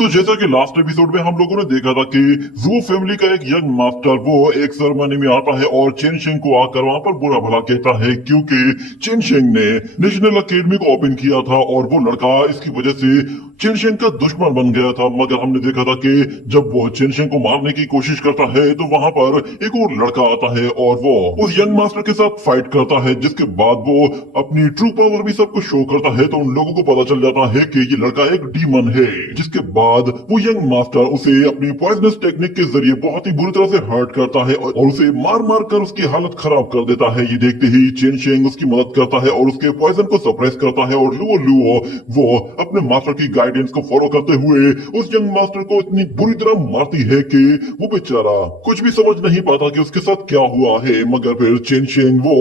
तो जैसा कि लास्ट एपिसोड में हम लोगों ने देखा था कि जू फैमिली का एक यंग मास्टर वो एक सेरेमनी में आता है और चेन शेंग को आकर वहां पर बुरा भला कहता है क्योंकि चेन शेंग ने नेशनल अकेडमी को ओपन किया था और वो लड़का इसकी वजह से चेन शेंग का दुश्मन बन गया था। मगर हमने देखा था कि जब वो चेन शेंग को मारने की कोशिश करता है तो वहां पर एक और लड़का आता है और वो उस यंग मास्टर के साथ फाइट करता है, जिसके बाद वो अपनी ट्रू पावर भी सबको शो करता है। तो उन लोगों को पता चल जाता है कि ये लड़का एक डीमन है। जिसके बाद वो यंग मास्टर उसे अपनी पॉइजनस टेक्निक के जरिए बहुत ही बुरी तरह से हर्ट करता है और उसे मार मार कर उसकी हालत खराब कर देता है। ये देखते ही चेन शेंग उसकी मदद करता है और उसके पॉइजन को सप्रेस करता है और लुओ लुओ वो अपने मास्टर की गाइडेंस को फॉलो करते हुए उस यंग मास्टर को इतनी बुरी तरह मारती है कि वो बेचारा कुछ भी समझ नहीं पाता कि उसके साथ क्या हुआ है। मगर फिर चेन शेंग वो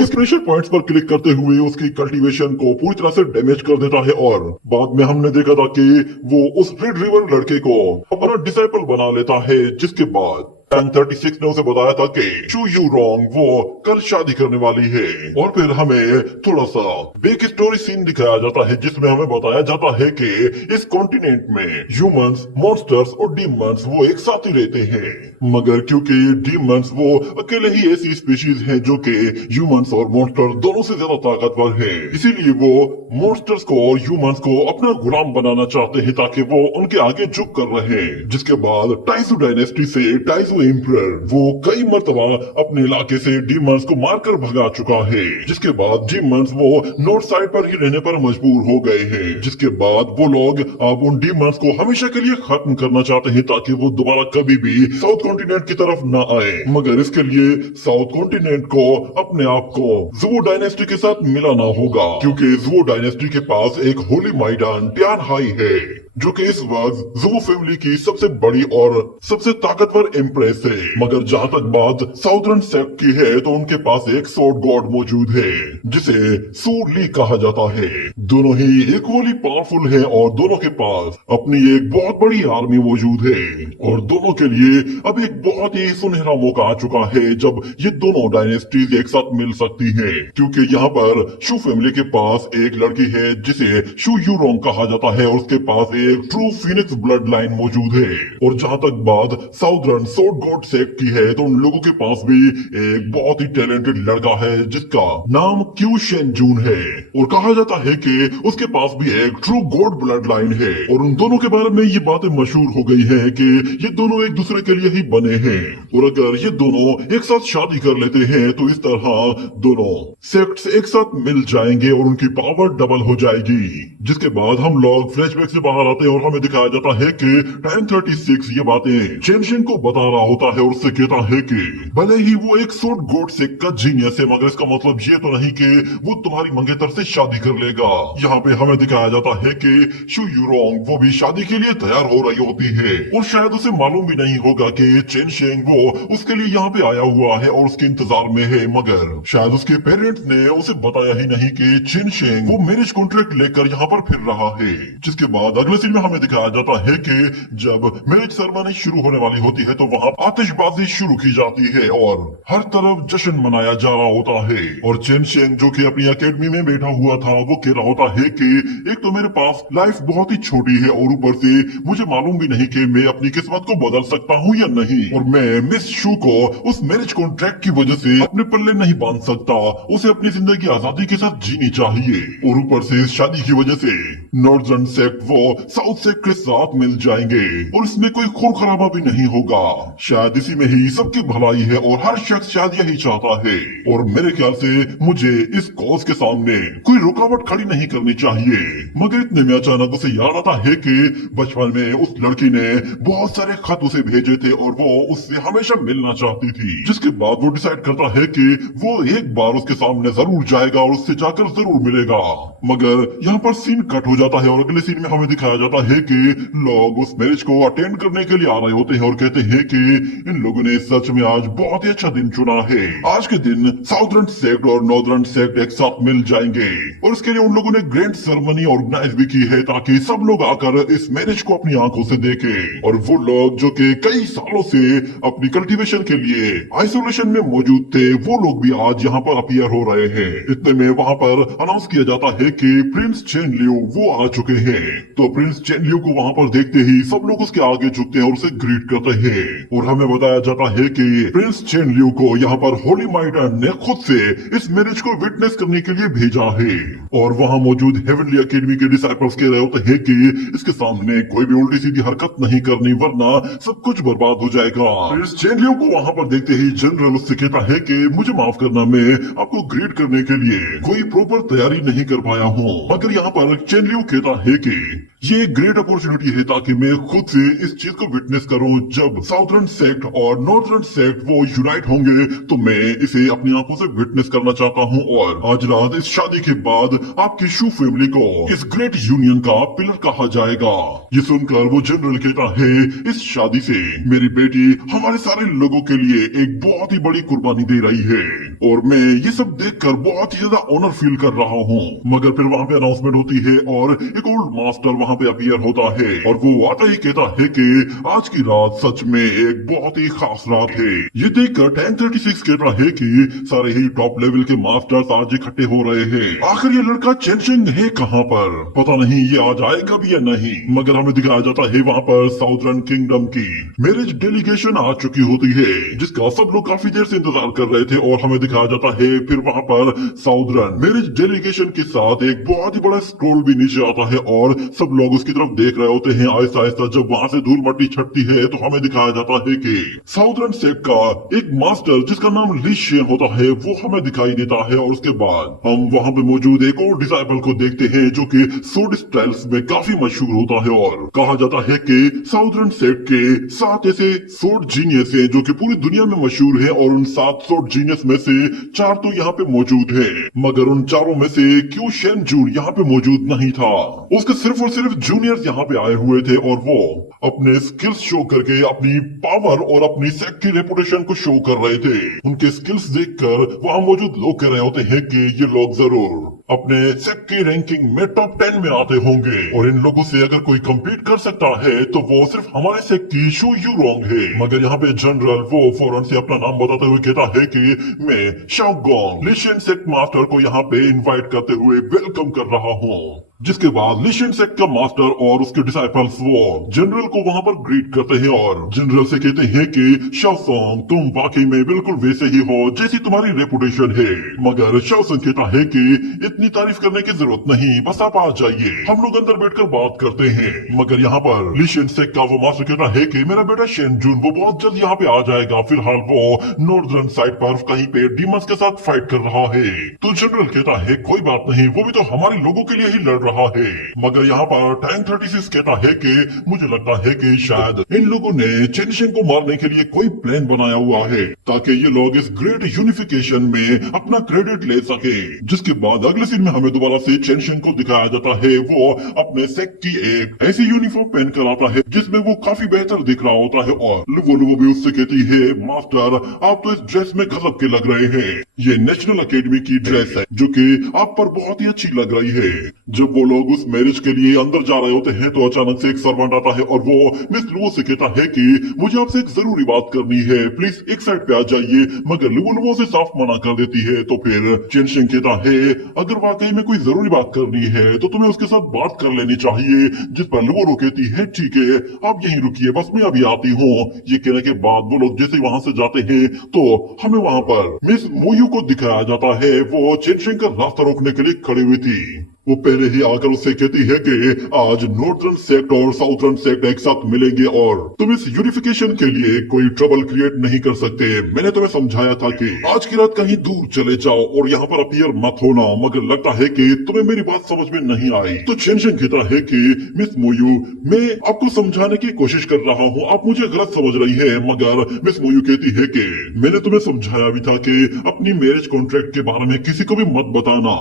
इस प्रेशर पॉइंट्स पर क्लिक करते हुए उसकी कल्टीवेशन को पूरी तरह से डैमेज कर देता है और बाद में हमने देखा था कि वो उस रेड रिवर लड़के को अपना डिसाइपल बना लेता है। जिसके बाद टैंक 36 ने उसे बताया था कि शू यू रॉन्ग वो कल शादी करने वाली है। और फिर हमें थोड़ा सा बेक स्टोरी सीन दिखाया जाता है जिसमें हमें बताया जाता है कि इस कॉन्टिनेंट में ह्यूमंस, मॉन्स्टर्स और डीमंस वो एक साथ ही रहते हैं। मगर क्योंकि डीमंस वो अकेले ही ऐसी स्पीशीज हैं जो कि ह्यूमंस और मॉन्स्टर दोनों से ज्यादा ताकतवर है, इसीलिए वो मॉन्स्टर्स को और ह्यूमंस को अपना गुलाम बनाना चाहते हैं ताकि वो उनके आगे झुक कर रहे। जिसके बाद टाइसू डायनेस्टी से टाइसू एम्परर वो कई मर्तबा अपने इलाके से डीमंस को मारकर भगा चुका है। जिसके बाद डीमंस वो नॉर्थ साइड पर ही रहने पर मजबूर हो गए हैं। जिसके बाद वो लोग अब उन डीमंस को हमेशा के लिए खत्म करना चाहते हैं ताकि वो दोबारा कभी भी साउथ कॉन्टिनेंट की तरफ न आए। मगर इसके लिए साउथ कॉन्टिनेंट को अपने आप को ज़ुओ डायनेस्टी के साथ मिलाना होगा क्योंकि ज़ुओ डायनेस्टी के पास एक होली माइडान टियान हाई है जो कि इस वक्त ज़ुओ फैमिली की सबसे बड़ी और सबसे ताकतवर एम्प्रेस है। मगर जहाँ तक बात साउथर्न सेक्ट की है तो उनके पास एक स्वॉर्ड गॉड मौजूद है जिसे सू ली कहा जाता है। दोनों ही इक्वली पावरफुल हैं और दोनों के पास अपनी एक बहुत बड़ी आर्मी मौजूद है और दोनों के लिए अब एक बहुत ही सुनहरा मौका आ चुका है जब ये दोनों डायनेस्टीज एक साथ मिल सकती हैं। क्योंकि यहाँ पर शू फैमिली के पास एक लड़की है जिसे शू यूरोंग कहा जाता है और उसके पास एक ट्रू फीनिक्स ब्लड लाइन मौजूद है। और जहाँ तक बात साउदर्न स्वॉर्ड गॉड सेक्ट की है तो उन लोगों के पास भी एक बहुत ही टैलेंटेड लड़का है जिसका नाम क्यू शेन जून है और कहा जाता है कि उसके पास भी एक ट्रू गॉड ब्लड लाइन है। और उन दोनों के बारे में ये बातें मशहूर हो गई है कि ये दोनों एक दूसरे के लिए ही बने हैं और अगर ये दोनों एक साथ शादी कर लेते हैं तो इस तरह दोनों सेक्ट्स एक साथ मिल जाएंगे और उनकी पावर डबल हो जाएगी। जिसके बाद हम लोग फ्लैशबैक से बाहर आते हैं और हमें दिखाया जाता है कि टाइम 36 ये बातें चेन शेंग को बता रहा होता है और उससे कहता है कि भले ही वो एक स्वॉर्ड गॉड सेक्ट का जीनियस है मगर इसका मतलब ये तो नहीं कि वो तुम्हारी मंगेतर से शादी कर लेगा। यहाँ पे हमें दिखाया जाता है कि शू यूरोंग वो भी शादी के लिए तैयार हो रही होती है और शायद उसे मालूम भी नहीं होगा कि चेन शेंग वो उसके लिए यहाँ पे आया हुआ है और उसके इंतजार में है। मगर शायद उसके पेरेंट्स ने उसे बताया ही नहीं कि चेन शेंग वो मैरिज कॉन्ट्रैक्ट लेकर यहाँ पर फिर रहा है। जिसके बाद अगले सीन में हमें दिखाया जाता है कि जब मैरिज सेरेमनी शुरू होने वाली होती है तो वहाँ आतिशबाजी शुरू की जाती है और हर तरफ जश्न मनाया जा रहा होता है। और चेन शेंग जो कि अपनी अकेडमी में बैठा हुआ था वो कह रहा होता है कि एक तो मेरे पास लाइफ बहुत ही छोटी है और ऊपर से मुझे मालूम भी नहीं कि मैं अपनी किस्मत को बदल सकता हूँ या नहीं और मैं मिस शू को उस मैरिज कॉन्ट्रैक्ट की वजह से अपने पल्ले नहीं बांध सकता। उसे अपनी जिंदगी आजादी के साथ जीनी चाहिए और ऊपर से इस शादी की वजह से नॉर्दर्न सेक्ट वो साउथ सेक्ट के साथ मिल जाएंगे और इसमें कोई खून खराबा भी नहीं होगा। शायद इसी में ही सबकी भलाई है और हर शख्स शायद यही चाहता है और मेरे ख्याल से मुझे इस कॉज के सामने कोई रुकावट खड़ी नहीं करनी चाहिए। मगर इतने में अचानक उसे याद आता है कि बचपन में उस लड़की ने बहुत सारे खत उसे भेजे थे और वो उससे हमेशा मिलना चाहती थी। जिसके बाद वो डिसाइड करता है कि वो एक बार उसके सामने जरूर जाएगा और उससे जाकर जरूर मिलेगा। मगर यहाँ पर सीन कट हो जाता है और अगले सीन में हमें दिखाया जाता है कि लोग उस मैरिज को अटेंड करने के लिए आ रहे होते हैं और कहते हैं कि इन लोगों ने सच में आज बहुत ही अच्छा दिन चुना है। आज के दिन साउथर्न सेक्ट और नॉर्दर्न सेक्ट एक साथ मिल जाएंगे और इसके लिए उन लोगों ने ग्रैंड सेरेमनी ऑर्गेनाइज भी की है ताकि सब लोग आकर इस मैरिज को अपनी आंखों से देखें। और वो लोग जो कि कई सालों से अपनी कल्टीवेशन के लिए आइसोलेशन में मौजूद थे वो लोग भी आज यहाँ पर अपीयर हो रहे हैं। इतने में वहाँ पर अनाउंस किया जाता है कि प्रिंस चेन लियो वो आ चुके हैं। तो प्रिंस चेनलियो को वहाँ पर देखते ही सब लोग उसके आगे झुकते हैं और उसे ग्रीट करते हैं और हमें बताया जाता है कि प्रिंस चेनलियो को यहाँ पर होली माइटर ने खुद से इस मैरिज को विटनेस करने के लिए भेजा है और वहाँ मौजूद हेवनली एकेडमी के डिसाइपल्स कह रहे होते हैं कि इसके सामने कोई भी उल्टी सीधी हरकत नहीं करनी वरना सब कुछ बर्बाद हो जाएगा। प्रिंस चेनलियो को वहाँ पर देखते ही जनरल उससे कहता है कि मुझे माफ करना, मैं आपको ग्रीट करने के लिए कोई प्रॉपर तैयारी नहीं कर पाया हूँ। मगर यहाँ पर चेनलियो कहता है कि ये एक ग्रेट अपॉर्चुनिटी है ताकि मैं खुद से इस चीज को विटनेस करूं। जब साउथर्न सेक्ट और नॉर्थर्न सेक्ट वो यूनाइट होंगे तो मैं इसे अपनी आंखों से विटनेस करना चाहता हूं और आज रात इस शादी के बाद आपकी शू फैमिली को इस ग्रेट यूनियन का पिलर कहा जाएगा। ये सुनकर वो जनरल कहता है इस शादी से मेरी बेटी हमारे सारे लोगों के लिए एक बहुत ही बड़ी कुर्बानी दे रही है और मैं ये सब देखकर बहुत ही ज्यादा ऑनर फील कर रहा हूँ। मगर फिर वहाँ पे अनाउंसमेंट होती है और एक ओल्ड मास्टर वहाँ पे अपीयर होता है और वो आता ही कहता है कि आज की रात सच में एक बहुत ही खास रात है। ये देखकर 1036 कहता है कि सारे ही टॉप लेवल के मास्टर्स आज इकट्ठे हो रहे हैं। आखिर ये लड़का चेनशिंग है कहाँ पर, पता नहीं ये आज आएगा भी या नहीं। मगर हमें दिखाया जाता है वहाँ पर साउथर्न किंगडम की मैरिज डेलीगेशन आ चुकी होती है जिसका सब लोग काफी देर से इंतजार कर रहे थे और हमें दिखाया जाता है फिर वहाँ पर साउथर्न मैरिज डेलीगेशन के साथ एक बहुत ही बड़ा स्क्रॉल भी नीचे आता है और सब लोग उसकी तरफ देख रहे होते हैं। आहिस्ता आहिस्ता जब वहाँ से धूल मट्टी छटती है तो हमें दिखाया जाता है कि साउथर्न सेक्ट का एक मास्टर जिसका नाम ली शेन होता है वो हमें दिखाई देता है और उसके बाद हम वहाँ पे मौजूद एक और डिसाइपल को देखते हैं जो कि सोड स्टाइल्स में काफी मशहूर होता है और कहा जाता है कि साउथर्न सेक्ट के 7 ऐसे सोड जीनियस हैं जो कि पूरी दुनिया में मशहूर है और उन 7 सोड जीनियस में से 4 तो यहाँ पे मौजूद है मगर उन चारों में से क्यू शेन जून यहाँ पे मौजूद नहीं था। उसके सिर्फ और सिर्फ जूनियर्स यहाँ पे आए हुए थे और वो अपने स्किल्स शो करके अपनी पावर और अपनी सेक्ट की रेपुटेशन को शो कर रहे थे। उनके स्किल्स देखकर वहाँ मौजूद लोग कह रहे होते हैं कि ये लोग जरूर अपने सेक्ट की रैंकिंग में टॉप 10 में आते होंगे और इन लोगों से अगर कोई कम्पीट कर सकता है तो वो सिर्फ हमारे सेक्ट की शू यू रोंग है। मगर यहाँ पे जनरल वो फौरन से अपना नाम बताते हुए कहता है कि मैं शाओगोंग लिशियन सेक्ट मास्टर को यहाँ पे इनवाइट करते हुए वेलकम कर रहा हूँ। जिसके बाद लिशियन सेक्ट का मास्टर और उसके डिसाइपल्स वो जनरल को वहाँ पर ग्रीट करते हैं और जनरल से कहते हैं कि शाओसोंग तुम वाकई में बिल्कुल वैसे ही हो जैसी तुम्हारी रेपुटेशन है। मगर शाओसोंग कहता है कि इतनी तारीफ करने की जरूरत नहीं, बस आप आ जाइए, हम लोग अंदर बैठकर बात करते हैं। मगर यहाँ पर लिशियन सेक्ट का वो मास्टर कहता है कि मेरा बेटा शेन जून वो बहुत जल्द यहाँ पे आ जाएगा, फिलहाल वो नॉर्दर्न साइड पर कहीं पे डीमंस के साथ फाइट कर रहा है। तो जनरल कहता है कोई बात नहीं, वो भी तो हमारे लोगों के लिए ही लड़ रहा है। मगर यहाँ पर टैंक 36 कहता है कि मुझे लगता है कि शायद इन लोगों ने चेनशिंग को मारने के लिए कोई प्लान बनाया हुआ है ताकि ये लोग इस ग्रेट यूनिफिकेशन में अपना क्रेडिट ले सके। जिसके बाद अगले सीन में हमें दोबारा से चेनशिंग को दिखाया जाता है वो अपने सेक्ट की एक ऐसी यूनिफॉर्म पहन कर आता है जिसमें वो काफी बेहतर दिख रहा होता है और लुवो भी उससे कहती है मास्टर आप तो इस ड्रेस में गजब के लग रहे हैं, ये नेशनल अकेडमी की ड्रेस है जो कि आप पर बहुत ही अच्छी लग रही है। जब वो लोग उस मैरिज के लिए अंदर जा रहे होते हैं तो अचानक से एक सर्वेंट आता है और वो मिस लुवो से कहता है कि मुझे आपसे एक जरूरी बात करनी है, प्लीज एक साइड पे आ जाइए। मगर लुवो से साफ मना कर देती है। तो फिर चेनशिंग कहता है अगर वाकई में कोई जरूरी बात करनी है तो तुम्हें उसके साथ बात कर लेनी चाहिए। जिस पर लुवो कहती है ठीक है आप यहीं रुकिए, बस मैं अभी आती हूँ। ये कहने के बाद वो लोग जैसे वहां से जाते हैं तो हमें वहां पर मिस मोयू को दिखाया जाता है। वो चेनशिंग का रास्ता रोकने के लिए खड़ी हुई थी। वो पहले ही आकर उससे कहती है कि आज नॉर्थर्न सेक्ट और साउथर्न सेक्ट एक साथ मिलेंगे और तुम इस यूनिफिकेशन के लिए कोई ट्रबल क्रिएट नहीं कर सकते। मैंने तुम्हें समझाया था कि आज की रात कहीं दूर चले जाओ और यहाँ पर अपीयर मत होना, मगर लगता है कि तुम्हें मेरी बात समझ में नहीं आई। तो चेनशिंग कहता है कि मिस मोयू मैं आपको समझाने की कोशिश कर रहा हूँ, आप मुझे गलत समझ रही है। मगर मिस मोयू कहती है कि मैंने तुम्हें समझाया भी था कि अपनी मैरिज कॉन्ट्रैक्ट के बारे में किसी को भी मत बताना।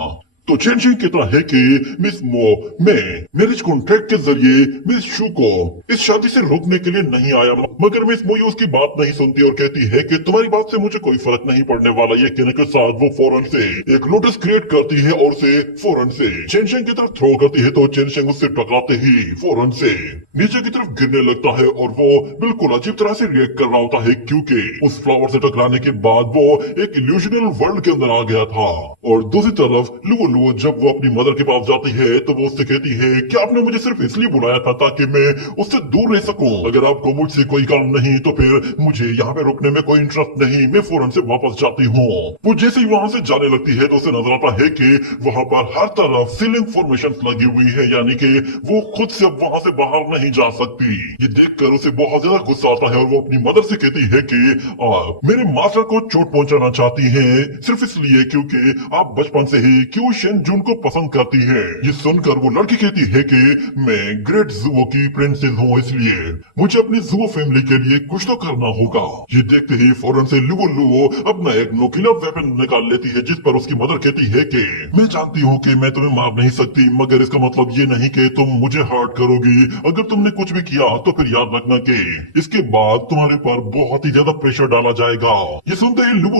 तो चेनशिंग कहता है कि मिस मो मैं मैरिज कॉन्ट्रैक्ट के जरिए मिस शू को इस शादी से रोकने के लिए नहीं आया। मगर मिस मोयू उसकी बात नहीं सुनती और कहती है कि तुम्हारी बात से मुझे कोई फर्क नहीं पड़ने वाला। ये कहने के साथ वो फौरन से एक नोटिस क्रिएट करती है और उसे फौरन से चेनशिंग की तरफ थ्रो करती है। तो चेनशिंग उससे टकराते ही फौरन से नीचे की तरफ गिरने लगता है और वो बिल्कुल अजीब तरह से रिएक्ट कर रहा होता है क्योंकि उस फ्लावर से टकराने के बाद वो एक इल्यूजनल वर्ल्ड के अंदर आ गया था। और दूसरी तरफ लुवो लुओ जब वो अपनी मदर के पास जाती है तो वो उससे कहती है कि आपने मुझे सिर्फ इसलिए बुलाया था ताकि मैं उससे दूर रह सकूं। अगर आपको मुझसे कोई काम नहीं तो फिर मुझे यहाँ पे रुकने में कोई इंटरेस्ट नहीं, मैं फौरन से वापस जाती हूँ। वो जैसे ही वहाँ से जाने लगती है तो उसे नजर आता है कि वहाँ पर हर तरफ सीलिंग फॉर्मेशन लगी हुई है, यानी कि वो खुद से अब वहाँ से बाहर नहीं जा सकती। ये देखकर उसे बहुत ज्यादा गुस्सा आता है और वो अपनी मदर से कहती है कि मेरे मास्टर को चोट पहुंचाना चाहती हैं सिर्फ इसलिए क्योंकि आप बचपन से ही क्यू शेन जुन को पसंद करती है। ये सुनकर वो लड़की कहती है कि मैं ग्रेट जुओ की प्रिंसेस हूँ, इसलिए मुझे अपनी जुओ फैमिली के लिए कुछ तो करना होगा। ये देखते ही फौरन से लुओ अपना एक नुकीला वेपन निकाल लेती है, जिस पर उसकी मदर कहती है कि मैं जानती हूँ कि मैं तुम्हें मार नहीं सकती, मगर इसका मतलब ये नहीं कि तुम मुझे हर्ट करोगी। अगर तुमने कुछ भी किया तो फिर याद रखना कि इसके बाद तुम्हारे पर बहुत ही ज्यादा प्रेशर डाला जाएगा। ये सुनते ही लुओ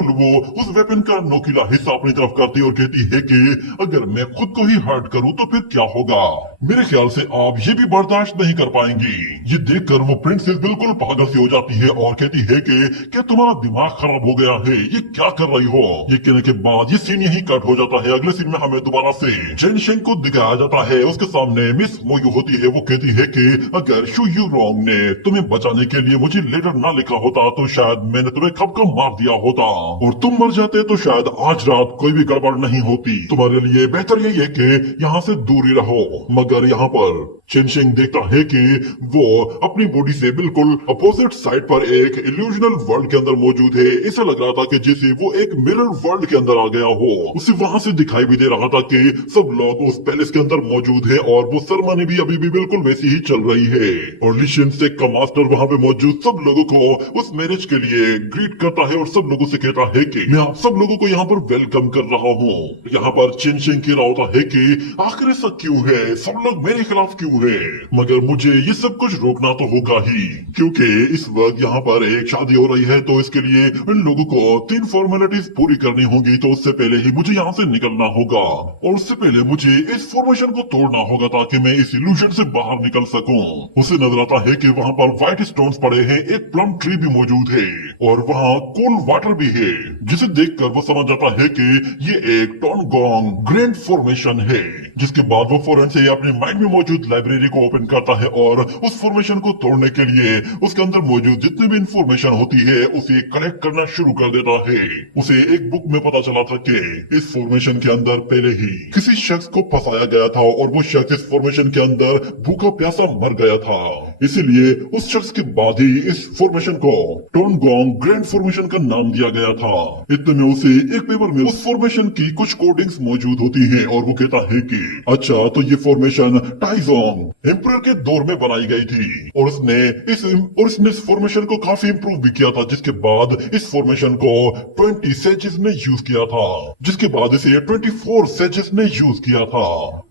उस वेपन का नोकीला हिस्सा अपनी तरफ करती है और कहती है कि अगर मैं खुद को ही हर्ट करूं तो फिर क्या होगा। मेरे ख्याल से आप ये भी बर्दाश्त नहीं कर पाएंगी। ये देखकर वो प्रिंसेस बिल्कुल पागल सी हो जाती है और कहती है कि क्या तुम्हारा दिमाग खराब हो गया है, ये क्या कर रही हो। ये कहने के बाद ये सीन यही कट हो जाता है। अगले सीन में हमें दोबारा से चेन शेंग को दिखाया जाता है। उसके सामने मिस मोयू होती है। वो कहती है कि अगर शू यू रोंग ने तुम्हें बचाने के लिए मुझे लेटर ना लिखा होता तो शायद मैंने तुम्हें खप खप मार दिया होता और तुम मर जाते तो शायद आज रात कोई भी गड़बड़ नहीं होती। तुम्हारे लिए बेहतर यही है कि यहाँ से दूर ही रहो। मगर यहाँ पर चेन शेंग देखता है कि वो अपनी बॉडी से बिल्कुल अपोजिट साइड पर एक इल्यूजनल वर्ल्ड के अंदर मौजूद है। ऐसा लग रहा था कि जैसे वो एक मिरर वर्ल्ड के अंदर आ गया हो। उसे वहां से दिखाई भी दे रहा था कि सब लोग उस पैलेस के अंदर मौजूद है और वो सेरेमनी भी अभी भी बिल्कुल वैसी ही चल रही है। और लिशन से का मास्टर वहां पे मौजूद सब लोगों को उस मैरिज के लिए ग्रीट करता है और सब लोगों से कहता है कि मैं आप सब लोगों को यहाँ पर वेलकम कर रहा हूँ। यहाँ पर चेन शेंग कह रहा होता है कि आखिर ऐसा क्यों है, सब लोग मेरे खिलाफ क्यों है। मगर मुझे ये सब कुछ रोकना तो होगा ही, क्योंकि इस वक्त यहाँ पर एक शादी हो रही है तो इसके लिए इन लोगों को 3 फॉर्मेलिटीज पूरी करनी होगी। तो उससे पहले ही मुझे यहाँ से निकलना होगा और उससे पहले मुझे इस फॉर्मेशन को तोड़ना होगा ताकि मैं इस इल्यूजन से बाहर निकल सकूं। उसे नजर आता है कि वहाँ पर व्हाइट स्टोन्स पड़े हैं, एक प्लम ट्री भी मौजूद है और वहाँ कूल वाटर भी है, जिसे देखकर वो समझ जाता है कि ये एक टोनगोंग ग्रैंड फॉर्मेशन है। जिसके बाद वो फौरन से अपने माइंड में मौजूद लाइब्रेरी को ओपन करता है और उस फॉर्मेशन को तोड़ने के लिए उसके अंदर मौजूद जितनी भी इंफॉर्मेशन होती है उसे कलेक्ट करना शुरू कर देता है। उसे एक बुक में पता चला था कि इस फॉर्मेशन के अंदर पहले ही किसी शख्स को फंसाया गया था और वो शख्स इस फॉर्मेशन के अंदर भूखा प्यासा मर गया था। इसीलिए उस शख्स के बाद ही इस फॉर्मेशन को टोनगोंग ग्रैंड फॉर्मेशन का नाम दिया गया था। इतने में उसे एक पेपर में उस फॉर्मेशन की कुछ कोडिंग्स मौजूद होती हैं और वो कहता है कि अच्छा तो ये फॉर्मेशन टाइजोंग एम्परर के दौर में बनाई गई थी और उसने इस फॉर्मेशन को काफी इंप्रूव भी किया था। जिसके बाद इस फॉर्मेशन को 20 सेजेस ने यूज किया था, जिसके बाद इसे 24 सेजेस ने यूज किया था।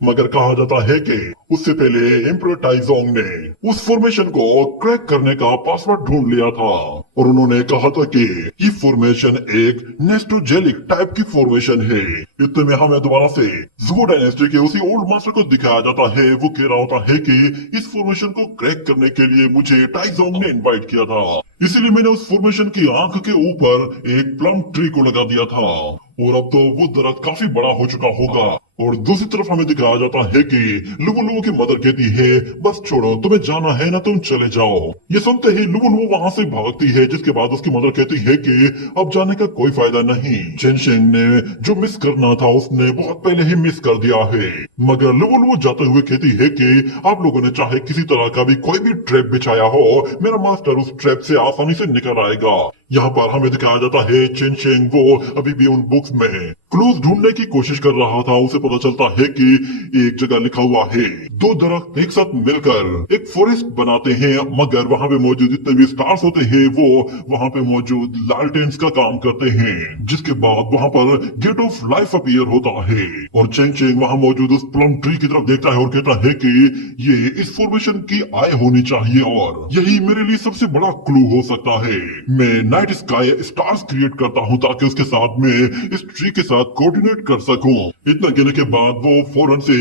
मगर कहा जाता है कि उससे पहले एम्परर टाइजोंग ने उस फॉर्मेशन को क्रैक करने का पासवर्ड ढूंढ लिया था और उन्होंने कहा था कि ये फॉर्मेशन एक नेस्टोजेलिक टाइप की फॉर्मेशन है। इतने में हमें दोबारा से जुओ डायनेस्टी के उसी ओल्ड मास्टर को दिखाया जाता है। वो कह रहा होता है कि इस फॉर्मेशन को क्रैक करने के लिए मुझे टाइजोंग ने इनवाइट किया था, इसीलिए मैंने उस फॉर्मेशन की आंख के ऊपर एक प्लम ट्री को लगा दिया था और अब तो वो दरख्त काफी बड़ा हो चुका होगा। और दूसरी तरफ हमें दिखाया जाता है कि लुवो की मदर कहती है बस छोड़ो, तुम्हें जाना है ना, तुम चले जाओ। ये सुनते ही लुवो वहां से भागती है, जिसके बाद उसकी मदर कहती है कि अब जाने का कोई फायदा नहीं। चेन शेंग ने जो मिस करना था उसने बहुत पहले ही मिस कर दिया है। मगर लुवो जाते हुए कहती है कि आप लोगों ने चाहे किसी तरह का भी कोई भी ट्रैप बिछाया हो, मेरा मास्टर उस ट्रैप से आसानी से निकल आएगा। यहाँ पर हमें दिखाया जाता है चेन शेंग वो अभी भी उन बुक्स में क्लूज ढूंढने की कोशिश कर रहा था। उसे पता चलता है कि एक जगह लिखा हुआ है 2 दरख्त एक साथ मिलकर एक फॉरेस्ट बनाते हैं, मगर वहाँ पे मौजूद जितने भी स्टार्स होते हैं वो वहाँ पे मौजूद लालटेन्स का काम करते हैं। जिसके बाद वहाँ पर गेट ऑफ लाइफ अपीयर होता है और चेंग चेंग वहाँ मौजूद उस प्लम ट्री की तरफ देखता है और कहता है कि ये इस फॉर्मेशन की आय होनी चाहिए और यही मेरे लिए सबसे बड़ा क्लू हो सकता है। मैं नाइट स्काई स्टार्स क्रिएट करता हूँ ताकि उसके साथ में इस ट्री के साथ कोऑर्डिनेट कर सकूं। इतना कहने के बाद वो फौरन से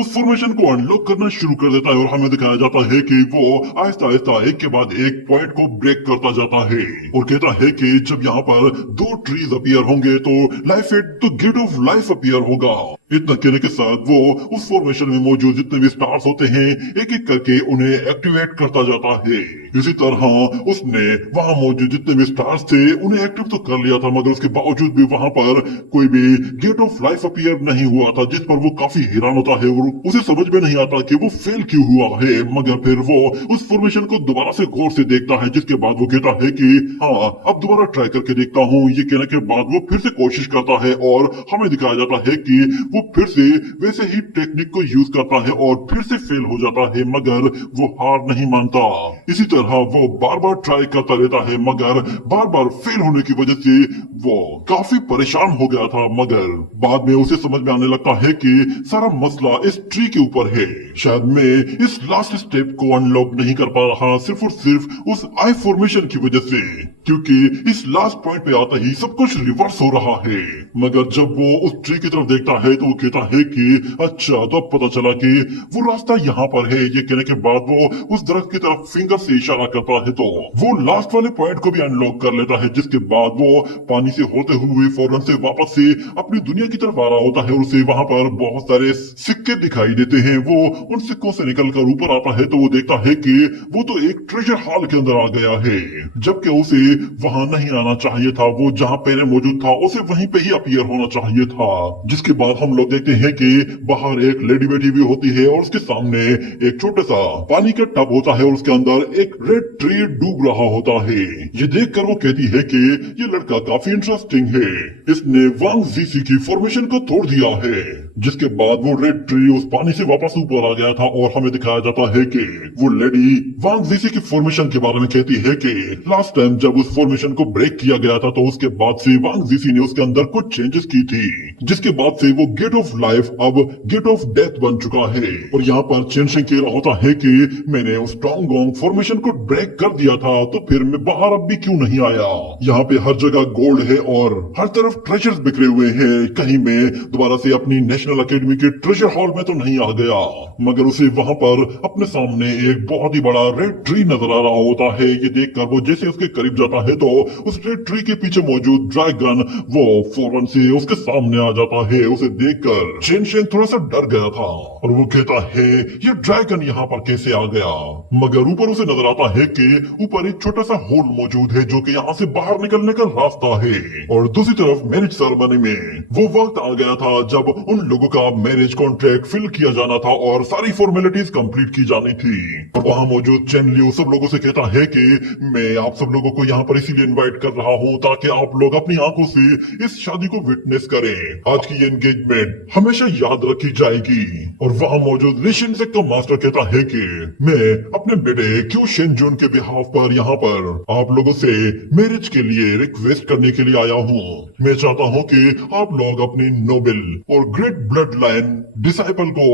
उस फॉर्मेशन को अनलॉक करना शुरू कर देता है और हमें दिखाया जाता है कि वो आहिस्ता आहिस्ता एक के बाद एक पॉइंट को ब्रेक करता जाता है और कहता है कि जब यहाँ पर 2 ट्रीज अपीयर होंगे तो life at the gate of life appear होगा। इतना कहने के साथ वो उस फॉर्मेशन में मौजूद जितने भी स्टार्स होते हैं एक एक करके उन्हें एक्टिवेट करता जाता है। इसी तरह उसने वहां मौजूद जितने भी स्टार्स थे उन्हें एक्टिव तो कर लिया था, मगर उसके बावजूद भी वहां पर कोई भी गेट ऑफ लाइफ अपीयर नहीं हुआ था, जिस पर वो काफी हैरान होता है और उसे समझ में नहीं आता कि वो फेल क्यों हुआ है। मगर फिर वो उस फॉर्मेशन को दोबारा से गौर से देखता है, जिसके बाद वो कहता है कि हाँ अब दोबारा ट्राई करके देखता हूँ। ये कहने के बाद वो फिर से कोशिश करता है और हमें दिखाया जाता है कि वो फिर से वैसे ही टेक्निक को यूज करता है और फिर से फेल हो जाता है, मगर वो हार नहीं मानता। इसी तरह वो बार बार ट्राई करता रहता है, मगर बार बार फेल होने की वजह से वो काफी परेशान हो गया था। मगर बाद में उसे समझ में आने लगता है कि सारा मसला इस ट्री के ऊपर है। शायद मैं इस लास्ट स्टेप को अनलॉक नहीं कर पा रहा सिर्फ और सिर्फ उस आई फॉर्मेशन की वजह से, क्योंकि इस लास्ट पॉइंट पे आता ही सब कुछ रिवर्स हो रहा है। मगर जब वो उस ट्री की तरफ देखता है तो वो कहता है कि अच्छा, तो अब पता चला कि वो रास्ता यहाँ पर है। ये कहने के बाद वो उस दरख्त की तरफ फिंगर से इशारा करता है तो वो लास्ट वाले पॉइंट को भी अनलॉक कर लेता है, जिसके बाद वो पानी से होते हुए फौरन से वापस से अपनी दुनिया की तरफ आ रहा होता है और उसे वहां पर बहुत सारे सिक्के दिखाई देते हैं। वो उन सिक्कों से निकलकर ऊपर आता है तो वो देखता है कि वो तो एक ट्रेजर हॉल के अंदर आ गया है, जबकि उसे वहां नहीं आना चाहिए था। वो जहाँ पहले मौजूद था उसे वहीं पे ही अपीयर होना चाहिए था। जिसके बाद हम लोग देखते हैं कि बाहर एक लेडी बैठी हुई होती है और उसके सामने एक छोटा सा पानी का टब होता है और उसके अंदर एक रेड ट्री डूब रहा होता है। ये देखकर वो कहती है कि ये लड़का काफी इंटरेस्टिंग है, इसने वांग जीसी की फॉर्मेशन को तोड़ दिया है। जिसके बाद वो रेड ट्री उस पानी से वापस ऊपर आ गया था और हमें दिखाया जाता है कि वो लेडी वांग जीसी की फॉर्मेशन के बारे में कहती है कि लास्ट टाइम जब उस फॉर्मेशन को ब्रेक किया गया था तो उसके बाद से वांग जीसी ने उसके अंदर कुछ चेंजेस की थी, जिसके बाद से वो गेट ऑफ लाइफ अब गेट ऑफ डेथ बन चुका है। और यहाँ पर चेनशिंग कह रहा होता है कि मैंने उस टोंगोंग फॉर्मेशन को ब्रेक कर दिया था तो फिर मैं बाहर अब भी क्यों नहीं आया। यहाँ पे हर जगह गोल्ड है और हर तरफ ट्रेजर्स बिखरे हुए हैं। कहीं मैं दोबारा से अपनी नेशनल अकेडमी के ट्रेजर हॉल में तो नहीं आ गया, मगर उसे वहां पर अपने सामने एक बहुत ही बड़ा रेड ट्री नजर आ रहा होता है। ये देखकर वो जैसे उसके करीब जाता है तो उस रेड ट्री के पीछे मौजूद ड्रैगन वो फौरन से उसके सामने आ जाता है। उसे देखकर चेनशिंग थोड़ा सा डर गया था और वो कहता है ये ड्रैगन यहाँ पर कैसे आ गया। मगर ऊपर उसे नजर आता है कि ऊपर एक छोटा सा होल मौजूद है जो कि यहाँ से बाहर निकलने का रास्ता है। और दूसरी तरफ मैरिज सेरेमनी में वो वक्त आ गया था जब उन लोगों का मैरिज कॉन्ट्रैक्ट फिल किया जाना था और सारी फॉर्मेलिटीज कंप्लीट की जानी थी। और वहां मौजूद चेन लियू सब लोगों से कहता है कि मैं आप सब लोगों को यहाँ पर इसीलिए इनवाइट कर रहा हूँ ताकि आप लोग अपनी आंखों से इस शादी को विटनेस करें। आज की एंगेजमेंट हमेशा याद रखी जाएगी। और वहां मौजूद लिशिन सेक का मास्टर कहता है कि मैं अपने बेटे क्यू शेनजुन के बिहाफ पर यहाँ पर आप लोगों से मैरिज के लिए रिक्वेस्ट करने के लिए आया हूँ। मैं चाहता हूँ कि आप लोग अपनी नोबल और ग्रेट ब्लड लाइन डिसाइपल को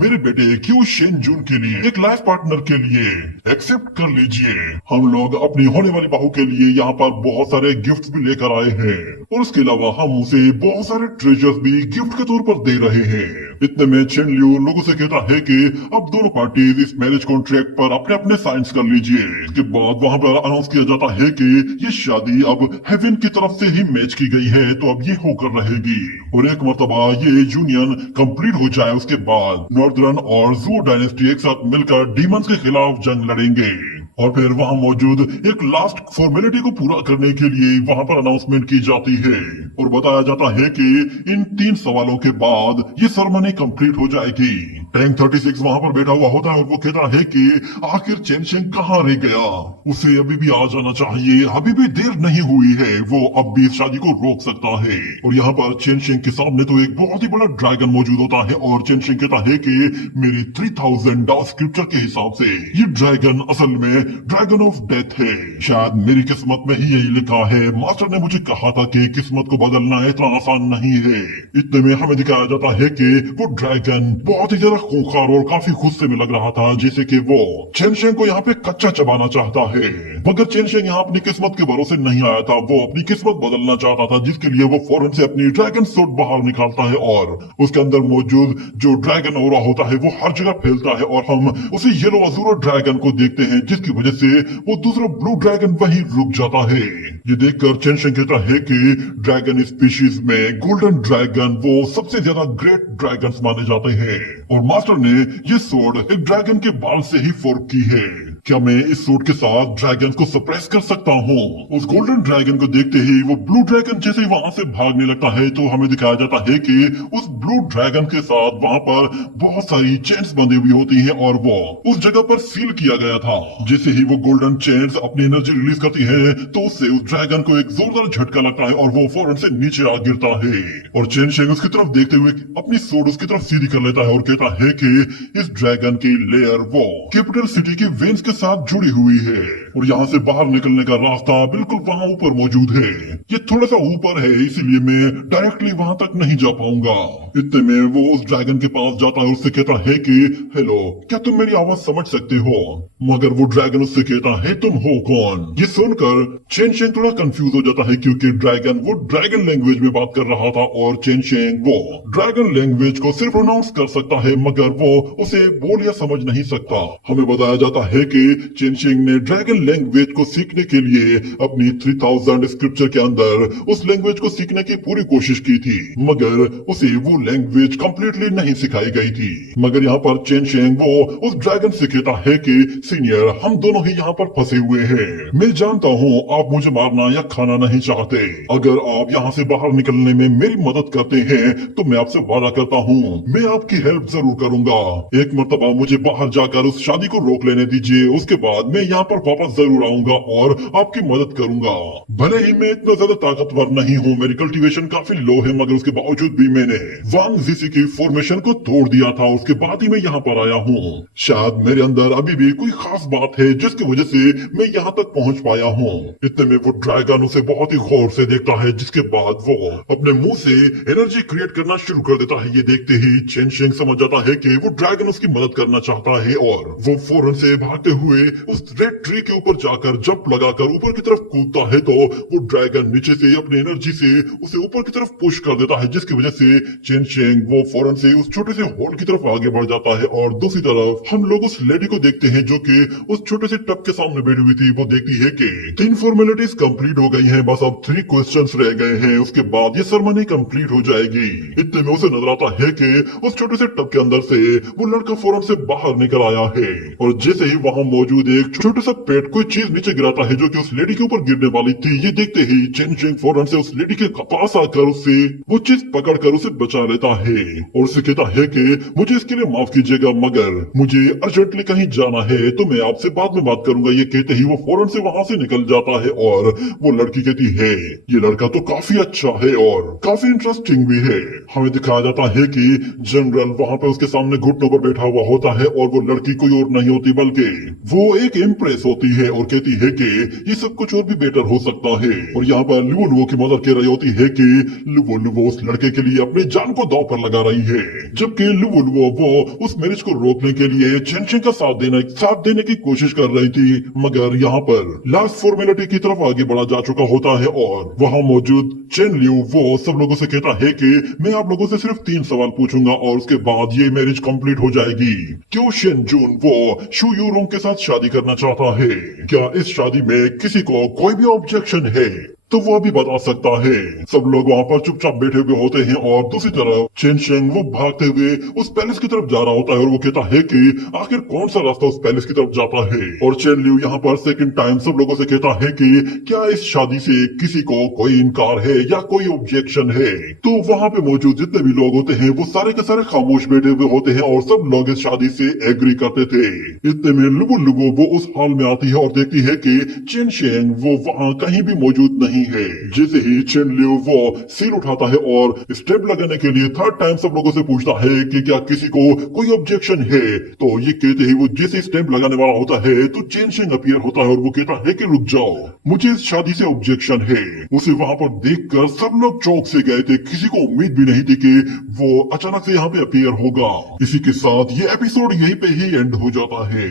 मेरे बेटे क्यू शेनजुन के लिए एक लाइफ पार्टनर के लिए एक्सेप्ट कर लीजिए। हम लोग अपनी होने वाली बहू के लिए यहाँ पर बहुत सारे गिफ्ट्स भी लेकर आए हैं और उसके अलावा हम उसे बहुत सारे ट्रेजर्स भी गिफ्ट के तौर पर दे रहे हैं। इतने में चेन लियू लोगों से कहता है कि अब दोनों पार्टीज इस मैरिज कॉन्ट्रैक्ट पर अपने अपने साइंस कर लीजिए। इसके बाद वहां पर अनाउंस किया जाता है कि ये शादी अब हेवन की तरफ से ही मैच की गई है तो अब ये होकर रहेगी। और एक मर्तबा ये यूनियन कंप्लीट हो जाए उसके बाद नॉर्दर्न और जू डायनेस्टी एक साथ मिलकर डीमंस के खिलाफ जंग लड़ेंगे। और फिर वहां मौजूद एक लास्ट फॉर्मेलिटी को पूरा करने के लिए वहां पर अनाउंसमेंट की जाती है और बताया जाता है कि इन 3 सवालों के बाद ये सेरेमनी कंप्लीट हो जाएगी। टैंक 36 वहां पर बैठा हुआ होता है और वो कहता है कि आखिर चेनशिंग कहाँ रह गया, उसे अभी भी आ जाना चाहिए, अभी भी देर नहीं हुई है, वो अब भी इस शादी को रोक सकता है। और यहाँ पर चेनशिंग के सामने तो एक बहुत ही बड़ा ड्रैगन मौजूद होता है और चेनशिंग कहता है कि मेरी 3000 डार्क स्क्रिप्चर के हिसाब से ये ड्रैगन असल में ड्रैगन ऑफ डेथ है। शायद मेरी किस्मत में ही यही लिखा है। मास्टर ने मुझे कहा था कि किस्मत को बदलना इतना आसान नहीं है। इतने में हमें दिखाया जाता है कि वो ड्रैगन बहुत ही ज्यादा खूंखार और काफी गुस्से में लग रहा था, जैसे कि वो चेनशेंग को यहाँ पे कच्चा चबाना चाहता है। मगर चेनशेंग यहाँ अपनी किस्मत के भरोसे नहीं आया था, वो अपनी किस्मत बदलना चाहता था, जिसके लिए वो फौरन से अपनी ड्रैगन सूट बाहर निकालता है और उसके अंदर मौजूद जो ड्रैगन ऑरा होता है वो हर जगह फैलता है और हम उसी येलो अज़ूरो ड्रैगन को देखते हैं, जिसकी वजह से वो दूसरा ब्लू ड्रैगन वहीं रुक जाता है। ये देखकर चेनशेंग कहता है कि ड्रैगन स्पीशीज में गोल्डन ड्रैगन वो सबसे ज्यादा ग्रेट ड्रैगन माने जाते हैं और मास्टर ने ये सोड एक ड्रैगन के बाल से ही फोर्क की है। क्या मैं इस सूट के साथ ड्रैगन को सप्रेस कर सकता हूँ? उस गोल्डन ड्रैगन को देखते ही वो ब्लू ड्रैगन जैसे ही वहां से भागने लगता है तो हमें दिखाया जाता है कि उस ब्लू ड्रैगन के साथ वहां पर बहुत सारी चेन्स बंधी हुई होती हैं और वो उस जगह पर सील किया गया था। जैसे ही वो गोल्डन चेन्स अपनी एनर्जी रिलीज करती है तो उससे उस ड्रैगन को एक जोरदार झटका लगता है और वो फौरन से नीचे आ गिरता है और चेनशेंग उसकी तरफ देखते हुए अपनी सूट उसकी तरफ सीधी कर लेता है और कहता है कि इस ड्रैगन की लेयर वो कैपिटल सिटी की वेन्स के साथ जुड़ी हुई है और यहाँ से बाहर निकलने का रास्ता बिल्कुल वहाँ ऊपर मौजूद है। ये थोड़ा सा ऊपर है इसीलिए मैं डायरेक्टली वहाँ तक नहीं जा पाऊंगा। इतने में वो उस ड्रैगन के पास जाता है और उससे कहता है कि हेलो, क्या तुम मेरी आवाज समझ सकते हो? मगर वो ड्रैगन उससे कहता है तुम हो कौन? ये सुनकर चेनशेंग थोड़ा कंफ्यूज हो जाता है क्योंकि ड्रैगन वो ड्रैगन लैंग्वेज में बात कर रहा था और चेनशेंग वो ड्रैगन लैंग्वेज को सिर्फ प्रोनाउंस कर सकता है मगर वो उसे बोल या समझ नहीं सकता। हमें बताया जाता है कि चेनशेंग ने ड्रैगन लैंग्वेज को सीखने के लिए अपनी 3000 स्क्रिप्चर के अंदर उस लैंग्वेज को सीखने की पूरी कोशिश की थी मगर उसे वो लैंग्वेज कंप्लीटली नहीं सिखाई गई थी। मगर यहाँ पर चेनशेंग वो उस ड्रैगन से कहता है कि सीनियर, हम दोनों ही यहाँ पर फंसे हुए हैं। मैं जानता हूँ आप मुझे मारना या खाना नहीं चाहते। अगर आप यहाँ से बाहर निकलने में मेरी मदद करते हैं तो मैं आपसे वादा करता हूँ मैं आपकी हेल्प जरूर करूंगा। एक मर्तबा मुझे बाहर जाकर उस शादी को रोक लेने दीजिए, उसके बाद मैं यहाँ पर वापस जरूर आऊंगा और आपकी मदद करूंगा। भले ही मैं इतना ज्यादा ताकतवर नहीं हूँ, मेरी कल्टीवेशन काफी लो है, मगर उसके बावजूद भी मैंने वांग जीसी की फॉर्मेशन को तोड़ दिया था, उसके बाद ही मैं यहाँ पर आया हूँ। शायद मेरे अंदर अभी भी कोई खास बात है जिसकी वजह से मैं यहाँ तक पहुँच पाया हूँ। इतने में वो ड्रैगन उसे बहुत ही गौर से देखता है, जिसके बाद वो अपने मुंह से एनर्जी क्रिएट करना शुरू कर देता है। ये देखते ही चेनशेंग समझ जाता है कि वो ड्रैगन उसकी मदद करना चाहता है और वो फौरन से भागते हुए उस रेड ट्री के ऊपर जाकर जंप लगाकर ऊपर की तरफ कूदता है तो वो ड्रैगन नीचे से अपनी एनर्जी से उसे ऊपर की तरफ पुश कर देता है, जिसकी वजह से चेनशेंग वो फौरन से उस छोटे से होल की तरफ आगे बढ़ जाता है। और दूसरी तरफ हम लोग उस लेडी को देखते हैं जो कि उस छोटे से टब के सामने बैठी हुई थी। वो देखती है कि 3 फॉर्मेलिटीज कंप्लीट हो गई हैं, बस अब 3 क्वेश्चंस रह गए हैं, उसके बाद ये सेरेमनी कंप्लीट हो जाएगी। इतने में उसे नजर आता है कि उस छोटे से टब के अंदर से वो लड़का फौरन से बाहर निकल आया है और जैसे ही वहाँ मौजूद एक छोटा सा पेट कोई चीज नीचे गिराता है जो कि उस लेडी के ऊपर गिरने वाली थी। ये देखते ही चेनशेंग फौरन से उस लेडी के पास आकर उससे वो चीज पकड़कर उसे बचा लेता है और उसे कहता है कि मुझे इसके लिए माफ कीजिएगा मगर मुझे अर्जेंटली कहीं जाना है तो मैं आपसे बाद में बात करूंगा। ये कहते ही वो फौरन से वहाँ से निकल जाता है और वो लड़की कहती है ये लड़का तो काफी अच्छा है और काफी इंटरेस्टिंग भी है। हमें दिखाया जाता है कि जनरल वहाँ पे उसके सामने घुटनों पर बैठा हुआ होता है और वो लड़की कोई और नहीं होती बल्कि वो एक इम्प्रेस होती है और कहती है कि ये सब कुछ और भी बेटर हो सकता है। और यहाँ पर लुवो की मदद कह रही होती है कि लुवो उस लड़के के लिए अपनी जान को दांव पर लगा रही है, जबकि लुवो वो उस मैरिज को रोकने के लिए चेनशेंग का साथ देने की कोशिश कर रही थी। मगर यहाँ पर लास्ट फॉर्मेलिटी की तरफ आगे बढ़ा जा चुका होता है और वहाँ मौजूद चेन लियू वो सब लोगों से कहता है कि मैं आप लोगों से सिर्फ 3 सवाल पूछूंगा और उसके बाद ये मैरिज कंप्लीट हो जाएगी। क्यों शेन जून वो शू यूरोंग के साथ शादी करना चाहता है? क्या इस शादी में किसी को कोई भी ऑब्जेक्शन है? तो वो अभी बता सकता है। सब लोग वहाँ पर चुपचाप बैठे हुए होते हैं और दूसरी तरफ चेनशेंग वो भागते हुए उस पैलेस की तरफ जा रहा होता है और वो कहता है कि आखिर कौन सा रास्ता उस पैलेस की तरफ जाता है। और चेन लियू यहाँ पर सेकंड टाइम सब लोगों से कहता है कि क्या इस शादी से किसी को कोई इनकार है या कोई ऑब्जेक्शन है। तो वहाँ पे मौजूद जितने भी लोग होते हैं वो सारे के सारे खामोश बैठे हुए होते हैं और सब लोग इस शादी से एग्री करते थे। इतने में लुबो वो उस हॉल में आती है और देखती है कि चेनशेंग वो वहाँ कहीं भी मौजूद नहीं नहीं है। जैसे ही चेन लियो वो सील उठाता है और स्टेप लगाने के लिए थर्ड टाइम सब लोगों से पूछता है कि क्या किसी को कोई ऑब्जेक्शन है, तो ये कहते ही वो जैसे स्टेप लगाने वाला होता है तो चेन शिंग अपीयर होता है और वो कहता है कि रुक जाओ, मुझे इस शादी से ऑब्जेक्शन है। उसे वहां पर देखकर सब लोग चौंक से गए थे, किसी को उम्मीद भी नहीं थी कि वो अचानक से यहाँ पे अपीयर होगा। इसी के साथ ये एपिसोड यहीं पे ही एंड हो जाता है।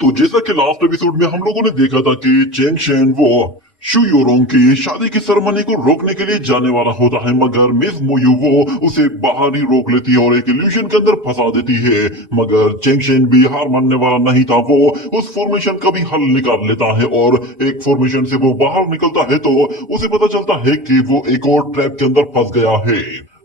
तो जैसा कि लास्ट एपिसोड में हम लोगों ने देखा था कि चेंग शेन वो शू योरोंग की शादी की सेरेमनी को रोकने के लिए जाने वाला होता है, मगर मिस मोयू वो उसे बाहर ही रोक लेती है और एक इल्यूजन के अंदर फंसा देती है। मगर चेंग शेन भी हार मानने वाला नहीं था, वो उस फॉर्मेशन का भी हल निकाल लेता है और एक फॉर्मेशन से वो बाहर निकलता है तो उसे पता चलता है कि वो एक और ट्रैप के अंदर फंस गया है।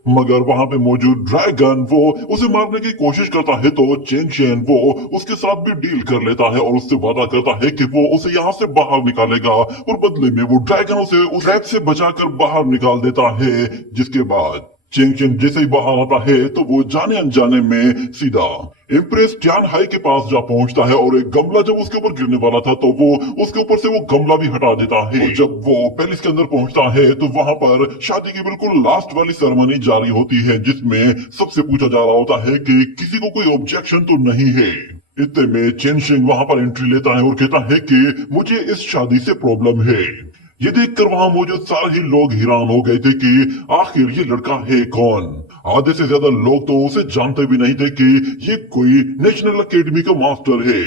मगर वहां पे मौजूद ड्रैगन वो उसे मारने की कोशिश करता है तो चेंग शेन वो उसके साथ भी डील कर लेता है और उससे वादा करता है कि वो उसे यहाँ से बाहर निकालेगा और बदले में वो ड्रैगन उसे उस ट्रैप से बचाकर बाहर निकाल देता है। जिसके बाद चेंग शेन जैसे ही बाहर आता है तो वो जाने अनजाने में सीधा इम्प्रेस ट्यान हाई के पास जा पहुंचता है और एक गमला जब उसके ऊपर गिरने वाला था तो वो उसके ऊपर से वो गमला भी हटा देता है। और जब वो पैलेस के अंदर पहुंचता है तो वहां पर शादी की बिल्कुल लास्ट वाली सेरेमनी जारी होती है, जिसमें सबसे पूछा जा रहा होता है कि किसी को कोई ऑब्जेक्शन तो नहीं है। इतने में चेन शिंग वहां पर एंट्री लेता है और कहता है कि मुझे इस शादी से प्रॉब्लम है। ये देखकर वहां मौजूद सारे ही लोग हैरान हो गए थे कि आखिर ये लड़का है कौन। आधे से ज्यादा लोग तो उसे जानते भी नहीं थे कि ये कोई नेशनल एकेडमी का मास्टर है।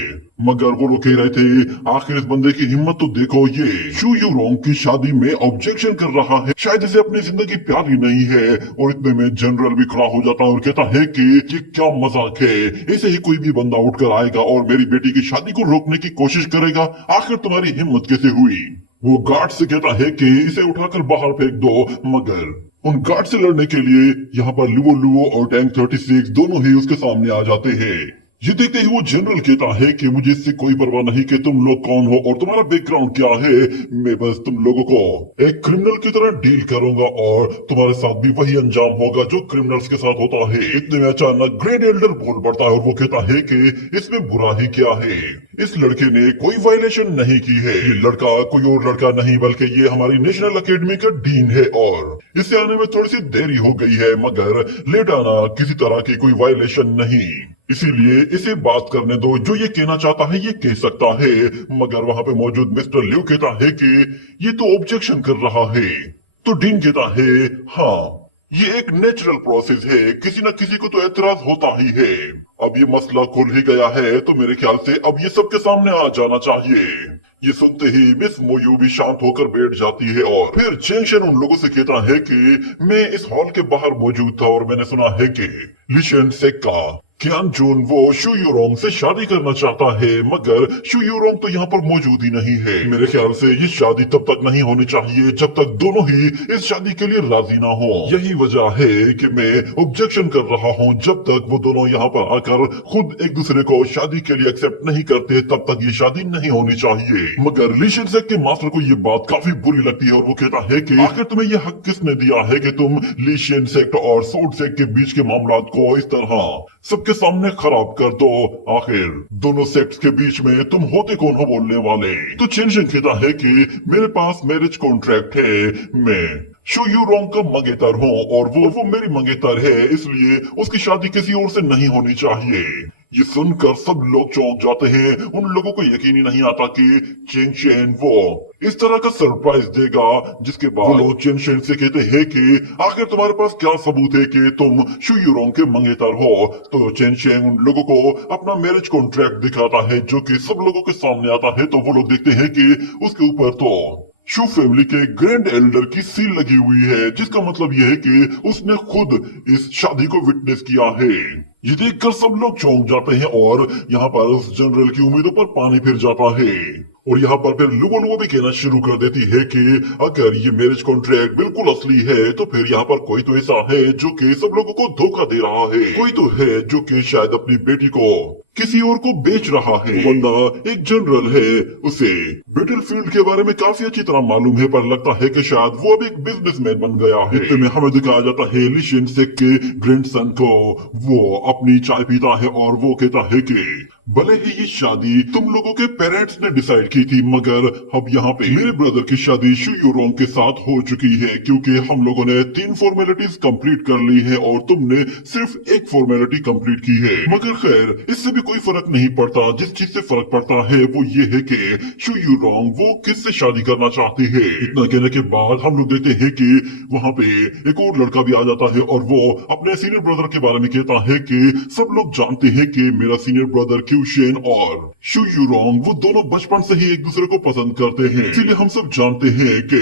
मगर वो लोग कह रहे थे आखिर इस बंदे की हिम्मत तो देखो, ये शू यूरोंग की शादी में ऑब्जेक्शन कर रहा है, शायद इसे अपनी जिंदगी प्यारी नहीं है। और इतने में जनरल भी खड़ा हो जाता है और कहता है कि ये क्या मजाक है, ऐसे ही कोई भी बंदा उठकर आएगा और मेरी बेटी की शादी को रोकने की कोशिश करेगा, आखिर तुम्हारी हिम्मत कैसे हुई। वो गार्ड से कहता है कि इसे उठाकर बाहर फेंक दो, मगर उन गार्ड से लड़ने के लिए यहाँ पर लुवो लुवो और टैंक 36 दोनों ही उसके सामने आ जाते हैं। ये देखते ही वो जनरल कहता है कि मुझे इससे कोई परवाह नहीं कि तुम लोग कौन हो और तुम्हारा बैकग्राउंड क्या है, मैं बस तुम लोगों को एक क्रिमिनल की तरह डील करूंगा और तुम्हारे साथ भी वही अंजाम होगा जो क्रिमिनल्स के साथ होता है। इतने में अचानक ग्रैंड एल्डर बोल पड़ता है और वो कहता है कि इसमें बुरा ही क्या है, इस लड़के ने कोई वायलेशन नहीं की है, ये लड़का कोई और लड़का नहीं बल्कि ये हमारी नेशनल एकेडमी का डीन है और इसे आने में थोड़ी सी देरी हो गई है, मगर लेट आना किसी तरह की कोई वायलेशन नहीं, इसीलिए इसे बात करने दो, जो ये कहना चाहता है ये कह सकता है। मगर वहां पे मौजूद मिस्टर लिu कहता है कि ये तो ऑब्जेक्शन कर रहा है। तो डीन कहता है हाँ ये एक नेचुरल प्रोसेस है, किसी न किसी को तो एतराज होता ही है। अब ये मसला खुल ही गया है तो मेरे ख्याल से अब ये सबके सामने आ जाना चाहिए। ये सुनते ही मिस मोयू भी शांत होकर बैठ जाती है और फिर चेंग शेन उन लोगों से कहता है कि मैं इस हॉल के बाहर मौजूद था और मैंने सुना है कि लिशन सेक्का क्यान जून वो शू यूरोंग से शादी करना चाहता है, मगर शू यूरोंग तो यहाँ पर मौजूद ही नहीं है। मेरे ख्याल से ये शादी तब तक नहीं होनी चाहिए जब तक दोनों ही इस शादी के लिए राजी ना हो। यही वजह है कि मैं ऑब्जेक्शन कर रहा हूँ, जब तक वो दोनों यहाँ पर आकर खुद एक दूसरे को शादी के लिए एक्सेप्ट नहीं करते तब तक ये शादी नहीं होनी चाहिए। मगर लीशन सेक के मास्टर को ये बात काफी बुरी लगती है और वो कहता है कि आखिर तुम्हें ये हक किसने दिया है कि तुम लीशन सेक्ट और सोड सेक्ट के बीच के मामलात को इस तरह सबके सामने खराब कर दो, आखिर दोनों सेक्ट्स के बीच में तुम होते कौन हो बोलने वाले। तो चेंशिन कहता है कि मेरे पास मैरिज कॉन्ट्रैक्ट है, मैं शू यूरोंग का मंगेतर हूँ और वो मेरी मंगेतर है, इसलिए उसकी शादी किसी और से नहीं होनी चाहिए। ये सुनकर सब लोग चौंक जाते हैं, उन लोगों को यकीन ही नहीं आता कि चेंग शेन वो इस तरह का सरप्राइज देगा। जिसके बाद वो लोग चेंग शेन से कहते हैं कि आखिर तुम्हारे पास क्या सबूत है कि तुम शू यूरोंग के मंगेतर हो। तो चेंग शेन उन लोगों को अपना मैरिज कॉन्ट्रैक्ट दिखाता है जो कि सब लोगों के सामने आता है। तो वो लोग देखते हैं कि उसके ऊपर तो शू फैमिली के ग्रैंड एल्डर की सील लगी हुई है, जिसका मतलब यह है कि उसने खुद इस शादी को विटनेस किया है। ये देखकर सब लोग चौंक जाते हैं और यहाँ पर उस जनरल की उम्मीदों पर पानी फिर जाता है। और यहाँ पर फिर लुबो लुबो भी कहना शुरू कर देती है कि अगर ये मैरिज कॉन्ट्रैक्ट बिल्कुल असली है तो फिर यहाँ पर कोई तो ऐसा है जो कि सब लोगों को धोखा दे रहा है, कोई तो है जो कि शायद अपनी बेटी को किसी और को बेच रहा है। बंदा एक जनरल है, उसे बैटलफील्ड के बारे में काफी अच्छी तरह मालूम है, पर लगता है कि शायद वो अब एक बिजनेसमैन बन गया है। इतने में हमें दिखाया जाता है लीशन सेक के ग्रैंडसन को, वो अपनी चाय पीता है और वो कहता है कि भले ही ये शादी तुम लोगों के पेरेंट्स ने डिसाइड की थी, मगर अब यहाँ पे मेरे ब्रदर की शादी शू यूरोंग के साथ हो चुकी है, क्योंकि हम लोगों ने 3 फॉर्मेलिटीज कंप्लीट कर ली है और तुमने सिर्फ एक फॉर्मेलिटी कंप्लीट की है। मगर खैर, इससे भी कोई फर्क नहीं पड़ता। जिस चीज से फर्क पड़ता है वो ये है कि शू यूरोंग वो किससे शादी करना चाहती है। इतना कहने के बाद हम लोग देखते हैं कि वहाँ पे एक और लड़का भी आ जाता है और वो अपने सीनियर ब्रदर के बारे में कहता है कि सब लोग जानते हैं कि मेरा सीनियर ब्रदर क्यूशेन और शू यूरोंग वो दोनों बचपन से ही एक दूसरे को पसंद करते हैं। इसीलिए हम सब जानते हैं कि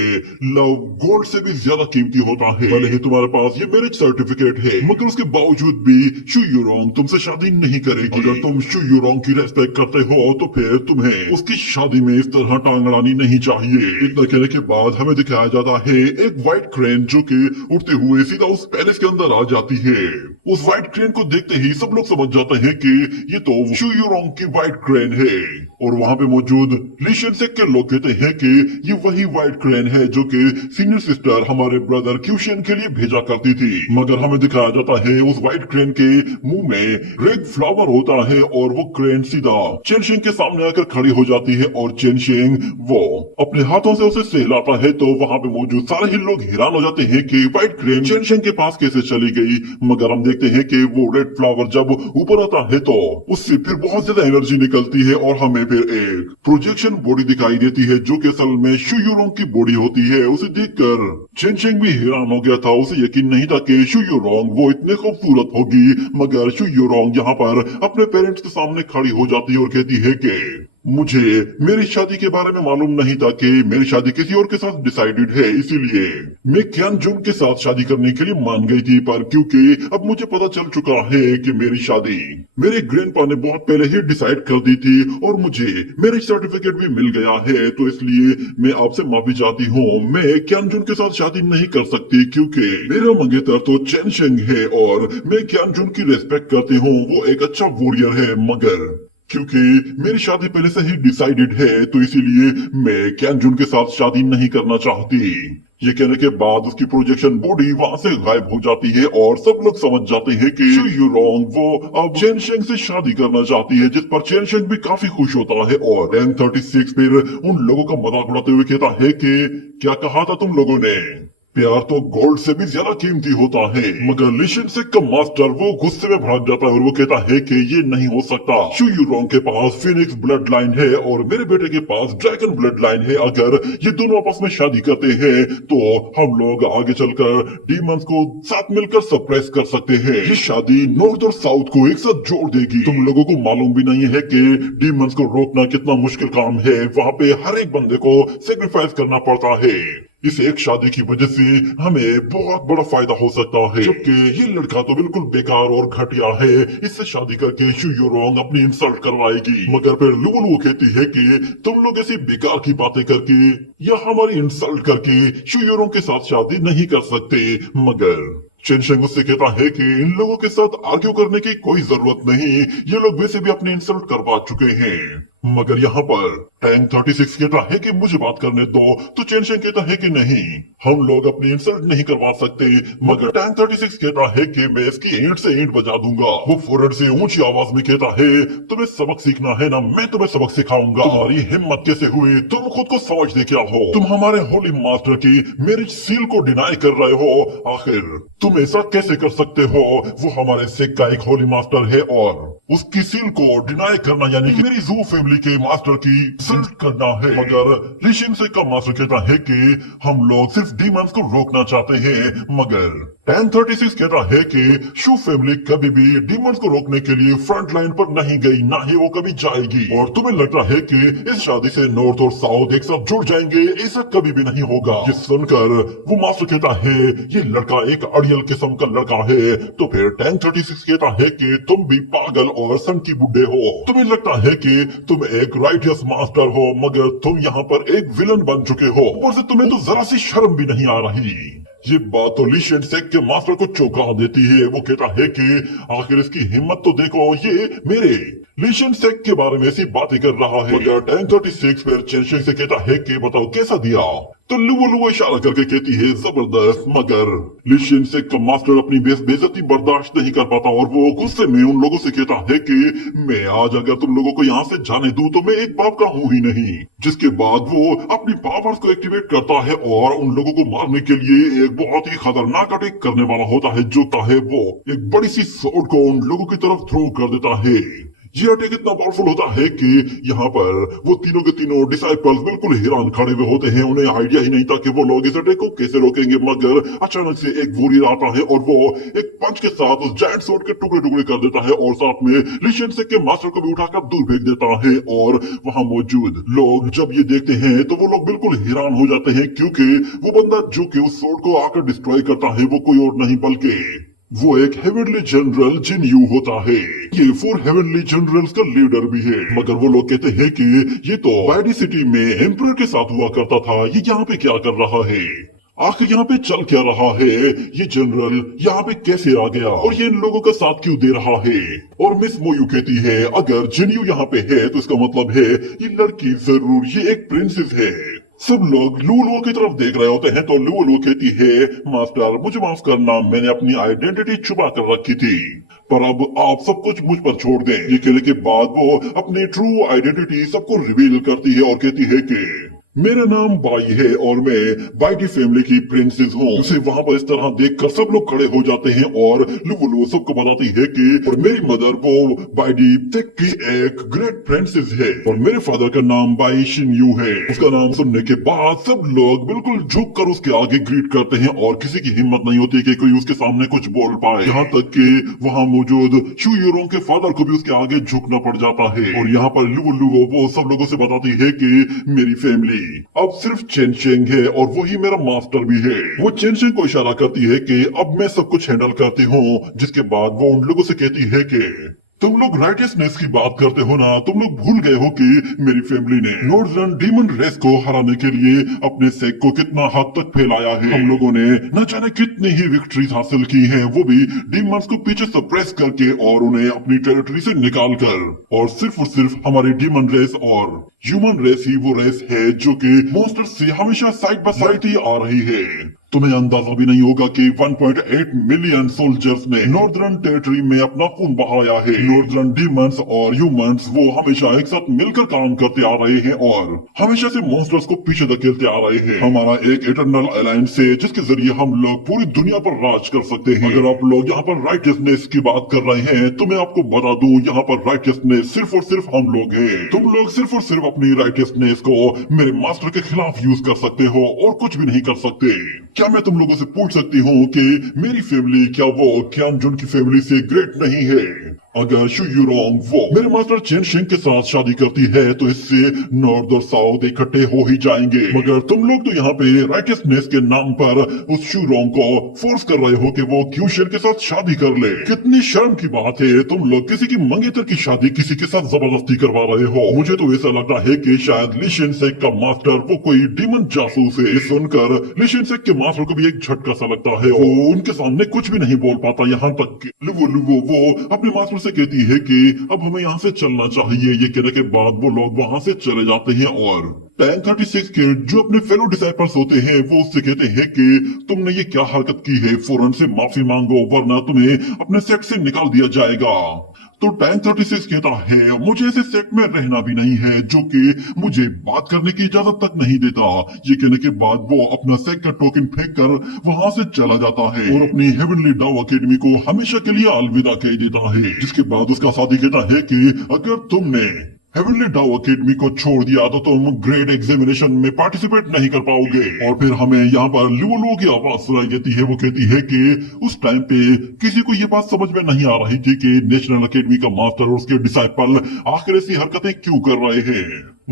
लव गोल्ड से भी ज्यादा कीमती होता है। भले ही तुम्हारे पास ये मैरिज सर्टिफिकेट है, मगर उसके बावजूद भी शू यूरोंग तुमसे शादी नहीं करेगी। अगर तुम शू यूरोंग की रेस्पेक्ट करते हो तो फिर तुम्हें उसकी शादी में इस तरह टांग अड़ानी नहीं चाहिए। इतना कहने के बाद हमें दिखाया जाता है एक व्हाइट क्रेन जो कि उड़ते हुए सीधा उस पैलेस के अंदर आ जाती है। उस व्हाइट क्रेन को देखते ही सब लोग समझ जाते हैं कि ये तो शू यूरोंग की व्हाइट क्रेन है। और वहाँ पे मौजूद लीशन सेक के लोग कहते हैं कि ये वही व्हाइट क्रेन है जो कि सीनियर सिस्टर हमारे ब्रदर क्यूशन के लिए भेजा करती थी। मगर हमें दिखाया जाता है उस व्हाइट क्रेन के मुंह में रेड फ्लावर होता है और वो क्रेन सीधा चेनशिंग के सामने आकर खड़ी हो जाती है और चेनशिंग वो अपने हाथों से उसे सहलाता है। तो वहाँ पे मौजूद सारे ही लोग हैरान हो जाते हैं कि व्हाइट क्रेन चेनशिंग के पास कैसे चली गई। मगर हम देखते हैं कि वो रेड फ्लावर जब ऊपर आता है तो उससे फिर बहुत ज्यादा एनर्जी निकलती है और हमें फिर एक प्रोजेक्शन बॉडी दिखाई देती है जो कि असल में शू यूरोंग की बॉडी होती है। उसे देखकर चेनशिंग भी हैरान हो गया था। उसे यकीन नहीं था कि शू यूरोंग वो इतने खूबसूरत होगी। मगर शू यूरोंग यहाँ पर अपने पेरेंट्स के सामने खड़ी हो जाती है और कहती है कि मुझे मेरी शादी के बारे में मालूम नहीं था कि मेरी शादी किसी और के साथ डिसाइडेड है, इसीलिए मैं क्यान जुन के साथ शादी करने के लिए मान गई थी। पर क्योंकि अब मुझे पता चल चुका है कि मेरी शादी मेरे ग्रैंडपा ने बहुत पहले ही डिसाइड कर दी थी और मुझे मैरिज सर्टिफिकेट भी मिल गया है, तो इसलिए मैं आपसे माफी चाहती हूँ। मैं क्यान जुन के साथ शादी नहीं कर सकती क्योंकि मेरा मंगेतर तो चेनशिंग है और मैं क्यान जुन की रेस्पेक्ट करती हूँ। वो एक अच्छा वॉरियर है, मगर क्योंकि मेरी शादी पहले से ही डिसाइडेड है तो इसीलिए मैं क्यान जुन के साथ शादी नहीं करना चाहती। ये कहने के बाद उसकी प्रोजेक्शन बॉडी वहां से गायब हो जाती है और सब लोग समझ जाते हैं कि शू यूरोंग वो अब चेनशिंग से शादी करना चाहती है, जिस पर चेनशिंग भी काफी खुश होता है और टैंक 36 फिर उन लोगों का मजाक उड़ाते हुए कहता है कि क्या कहा था तुम लोगों ने, प्यार तो गोल्ड से भी ज्यादा कीमती होता है। मगर लीशन सेक का मास्टर वो गुस्से में भड़क जाता है और वो कहता है कि ये नहीं हो सकता। शू यूरोंग के पास फिनिक्स ब्लड लाइन है और मेरे बेटे के पास ड्रैगन ब्लड लाइन है। अगर ये दोनों आपस में शादी करते हैं तो हम लोग आगे चलकर डीमंस को साथ मिलकर सप्रेस कर सकते हैं। ये शादी नॉर्थ और साउथ को एक साथ जोड़ देगी। तुम लोगों को मालूम भी नहीं है कि डीमंस को रोकना कितना मुश्किल काम है। वहाँ पे हर एक बंदे को सेक्रीफाइस करना पड़ता है। इस एक शादी की वजह से हमें बहुत बड़ा फायदा हो सकता है, जबकि ये लड़का तो बिल्कुल बेकार और घटिया है। इससे शादी करके शू यूरोंग अपनी इंसल्ट करवाएगी। मगर फिर लुलु कहती है कि तुम लोग ऐसी बेकार की बातें करके या हमारी इंसल्ट करके शू यूरोंग के साथ शादी नहीं कर सकते। मगर चेनशिंग उससे कहता है कि इन लोगों के साथ आर्ग्यू करने की कोई जरूरत नहीं, ये लोग वैसे भी अपनी इंसल्ट करवा चुके हैं। मगर यहाँ पर टैंक 36 कहता है कि मुझे बात करने दो, तो चेनशिंग कहता है कि नहीं, हम लोग अपनी इंसल्ट नहीं करवा सकते। मगर टैंक 36 कहता है कि मैं इसकी ईंट से ईंट बजा दूंगा। वो फौरन से ऊंची आवाज में कहता है, तुम्हें सबक सीखना है ना, मैं तुम्हें सबक सिखाऊंगा। तुम्हारी हिम्मत कैसे हुई, तुम खुद को समझते क्या हो? तुम हमारे होली मास्टर की मैरिज सील को डिनाई कर रहे हो। आखिर तुम ऐसा कैसे कर सकते हो? वो हमारे सिख का एक होली मास्टर है और उसकी सील को डिनाई करना यानी कि मेरी जू फैमिली के मास्टर की इंसल्ट करना है। मगर लीशन सेक का मास्टर कहता है कि हम लोग सिर्फ डीमंस को रोकना चाहते हैं। मगर टैंक 36 कहता है कि शू फैमिली कभी भी डीमंस को रोकने के लिए फ्रंट लाइन पर नहीं गई, ना ही वो कभी जाएगी। और तुम्हें लगता है कि इस शादी से नॉर्थ और साउथ एक साथ जुड़ जाएंगे? ऐसा कभी भी नहीं होगा। ये सुनकर वो मास्टर कहता है ये लड़का एक अड़ियल किस्म का लड़का है। तो फिर टैंक 36 कहता है कि तुम भी पागल और सन की बुड्ढे हो। तुम्हें लगता है कि तुम एक राइटियस मास्टर हो, मगर तुम यहाँ पर एक विलन बन चुके हो। ऊपर से तुम्हें तो जरा सी शर्म भी नहीं आ रही। ये बात तो लीशन सेक के मास्टर को चौंका देती है। वो कहता है कि आखिर इसकी हिम्मत तो देखो, ये मेरे लीशन सेक के बारे में ऐसी बातें कर रहा है। मगर टैंक 36 फिर चेनशिंग से कहता है कि बताओ कैसा दिया? तो लुवो इशारा करके कहती है जबरदस्त, मगर लिशिन से का मास्टर अपनी बेइज्जती बर्दाश्त नहीं कर पाता और वो गुस्से में उन लोगों से कहता है कि मैं आज अगर तुम लोगों को यहाँ से जाने दूं तो मैं एक बाप का हूँ ही नहीं। जिसके बाद वो अपनी पावर्स को एक्टिवेट करता है और उन लोगों को मारने के लिए एक बहुत ही खतरनाक अटैक करने वाला होता है, जो है वो एक बड़ी सी स्वॉर्ड को उन लोगों की तरफ थ्रो कर देता है। ये अटैक इतना पावरफुल होता है कि यहाँ पर वो तीनों के तीनों डिसाइपल्स बिल्कुल हैरान खड़े हुए होते हैं। उन्हें आइडिया ही नहीं था कि वो लोग इस अटैक को कैसे रोकेंगे, मगर अचानक से एक वॉरियर आता है और वो एक पंच के साथ उस जायंट स्वॉर्ड के टुकड़े टुकड़े कर देता है और साथ में लिशन से के मास्टर को भी उठाकर दूर फेंक देता है। और वहाँ मौजूद लोग जब ये देखते हैं तो वो लोग बिल्कुल हैरान हो जाते हैं, क्योंकि वो बंदा जो कि उस स्वॉर्ड को आकर डिस्ट्रॉय करता है वो कोई और नहीं बल्कि वो एक हेवनली जनरल जिनयू होता है। ये 4 हेवनली जनरल्स का लीडर भी है। मगर वो लोग कहते हैं कि ये तो वाइडी सिटी में एम्परर के साथ हुआ करता था, ये यहाँ पे क्या कर रहा है, आखिर यहाँ पे चल क्या रहा है, ये जनरल यहाँ पे कैसे आ गया और ये इन लोगों का साथ क्यों दे रहा है। और मिस मोयू कहती है अगर जिनयू यहाँ पे है तो इसका मतलब है ये लड़की जरूर ये एक प्रिंसेस है। सब लोग लुवो की तरफ देख रहे होते हैं तो लुवो कहती है मास्टर मुझे माफ करना, मैंने अपनी आइडेंटिटी छुपा कर रखी थी, पर अब आप सब कुछ मुझ पर छोड़ दें। ये कहने के बाद वो अपनी ट्रू आइडेंटिटी सबको रिवील करती है और कहती है कि मेरा नाम बाई है और मैं बाइटी फैमिली की प्रिंसेस हूँ। उसे वहाँ पर इस तरह देखकर सब लोग खड़े हो जाते हैं और लुवो सबको बताती है कि और मेरी मदर वो बाइटी टेक की एक ग्रेट प्रिंसेस है और मेरे फादर का नाम बाई शिनयू है। उसका नाम सुनने के बाद सब लोग बिल्कुल झुक कर उसके आगे ग्रीट करते हैं और किसी की हिम्मत नहीं होती कि कोई उसके सामने कुछ बोल पाए। यहाँ तक कि वहाँ मौजूद शूयूरों के फादर को भी उसके आगे झुकना पड़ जाता है। और यहाँ पर लुवो वो सब लोगों से बताती है कि मेरी फैमिली अब सिर्फ चेनशेंग है और वही मेरा मास्टर भी है। वो चेनशेंग को इशारा करती है कि अब मैं सब कुछ हैंडल करती हूँ। जिसके बाद वो उन लोगों से कहती है कि तुम लोग राइटियसनेस की बात करते हो ना, तुम लोग भूल गए हो कि मेरी फैमिली ने नॉर्दर्न डीमन रेस को हराने के लिए अपने सेक को कितना हद तक फैलाया है। हम लोगों ने न जाने कितनी ही विक्ट्रीज हासिल की हैं, वो भी डीमंस को पीछे सप्रेस करके और उन्हें अपनी टेरिटरी से निकाल कर। और सिर्फ हमारी डीमन रेस और ह्यूमन रेस ही वो रेस है जो कि मॉन्स्टर से हमेशा साइड बाय साइड ही आ रही है। तुम्हें अंदाजा भी नहीं होगा कि 1.8 मिलियन सोल्जर्स ने नॉर्दर्न टेरिटरी में अपना खून बहाया है। नॉर्दर्न डीमंस और ह्यूमंस वो हमेशा एक साथ मिलकर काम करते आ रहे हैं और हमेशा से मॉन्स्टर्स को पीछे धकेलते आ रहे हैं। हमारा एक इटरनल अलायंस है जिसके जरिए हम लोग पूरी दुनिया पर राज कर सकते हैं। अगर आप लोग यहाँ पर राइटियसनेस की बात कर रहे हैं तो मैं आपको बता दूं यहाँ पर राइटियसनेस सिर्फ और सिर्फ हम लोग हैं। तुम लोग सिर्फ और सिर्फ अपनी राइटियसनेस को मेरे मास्टर के खिलाफ यूज कर सकते हो और कुछ भी नहीं कर सकते। क्या मैं तुम लोगों से पूछ सकती हूँ कि मेरी फैमिली क्या वो क्यानजुन की फैमिली से ग्रेट नहीं है? अगर शूयूरोंग वो मेरे मास्टर चेनशिंग के साथ शादी करती है तो इससे नॉर्थ और साउथ इकट्ठे हो ही जाएंगे। मगर तुम लोग तो यहाँ पे राइटियसनेस के नाम पर उस शूरोंग को फोर्स कर रहे हो कि वो क्यूशन के साथ शादी कर ले। कितनी शर्म की बात है, तुम लोग किसी की मंगेतर की शादी किसी के साथ जबरदस्ती करवा रहे हो। मुझे तो ऐसा लगता है कि शायद लिशिन सेक का मास्टर वो कोई डीमन जासूस है। सुनकर लिशिन सेक के मास्टर को भी एक झटका सा लगता है। वो उनके सामने कुछ भी नहीं बोल पाता, यहाँ तक कि लुवो वो अपने मास्टर से कहती है कि अब हमें यहाँ से चलना चाहिए। ये कहने के बाद वो लोग वहाँ से चले जाते हैं और टैंक 36 के जो अपने फेलो डिसाइपल्स होते हैं वो उससे कहते हैं कि तुमने ये क्या हरकत की है, फौरन से माफी मांगो वरना तुम्हें अपने सेट से निकाल दिया जाएगा। तो टैंक 36 कहता है मुझे ऐसे सेट में रहना भी नहीं है जो कि मुझे बात करने की इजाजत तक नहीं देता। ये कहने के बाद वो अपना सेट का टोकन फेंक कर वहां से चला जाता है और अपनी हेवनली डाउ अकेडमी को हमेशा के लिए अलविदा कह देता है। जिसके बाद उसका साथी कहता है कि अगर तुमने हेवनली डाउ अकेडमी को छोड़ दिया तो तुम ग्रेड एग्जामिनेशन में पार्टिसिपेट नहीं कर पाओगे। और फिर हमें यहाँ पर लुवो की आवाज सुनाई देती है। वो कहती है कि उस टाइम पे किसी को ये बात समझ में नहीं आ रही थी कि नेशनल अकेडमी का मास्टर और उसके डिसाइपल आखिर ऐसी हरकतें क्यों कर रहे हैं,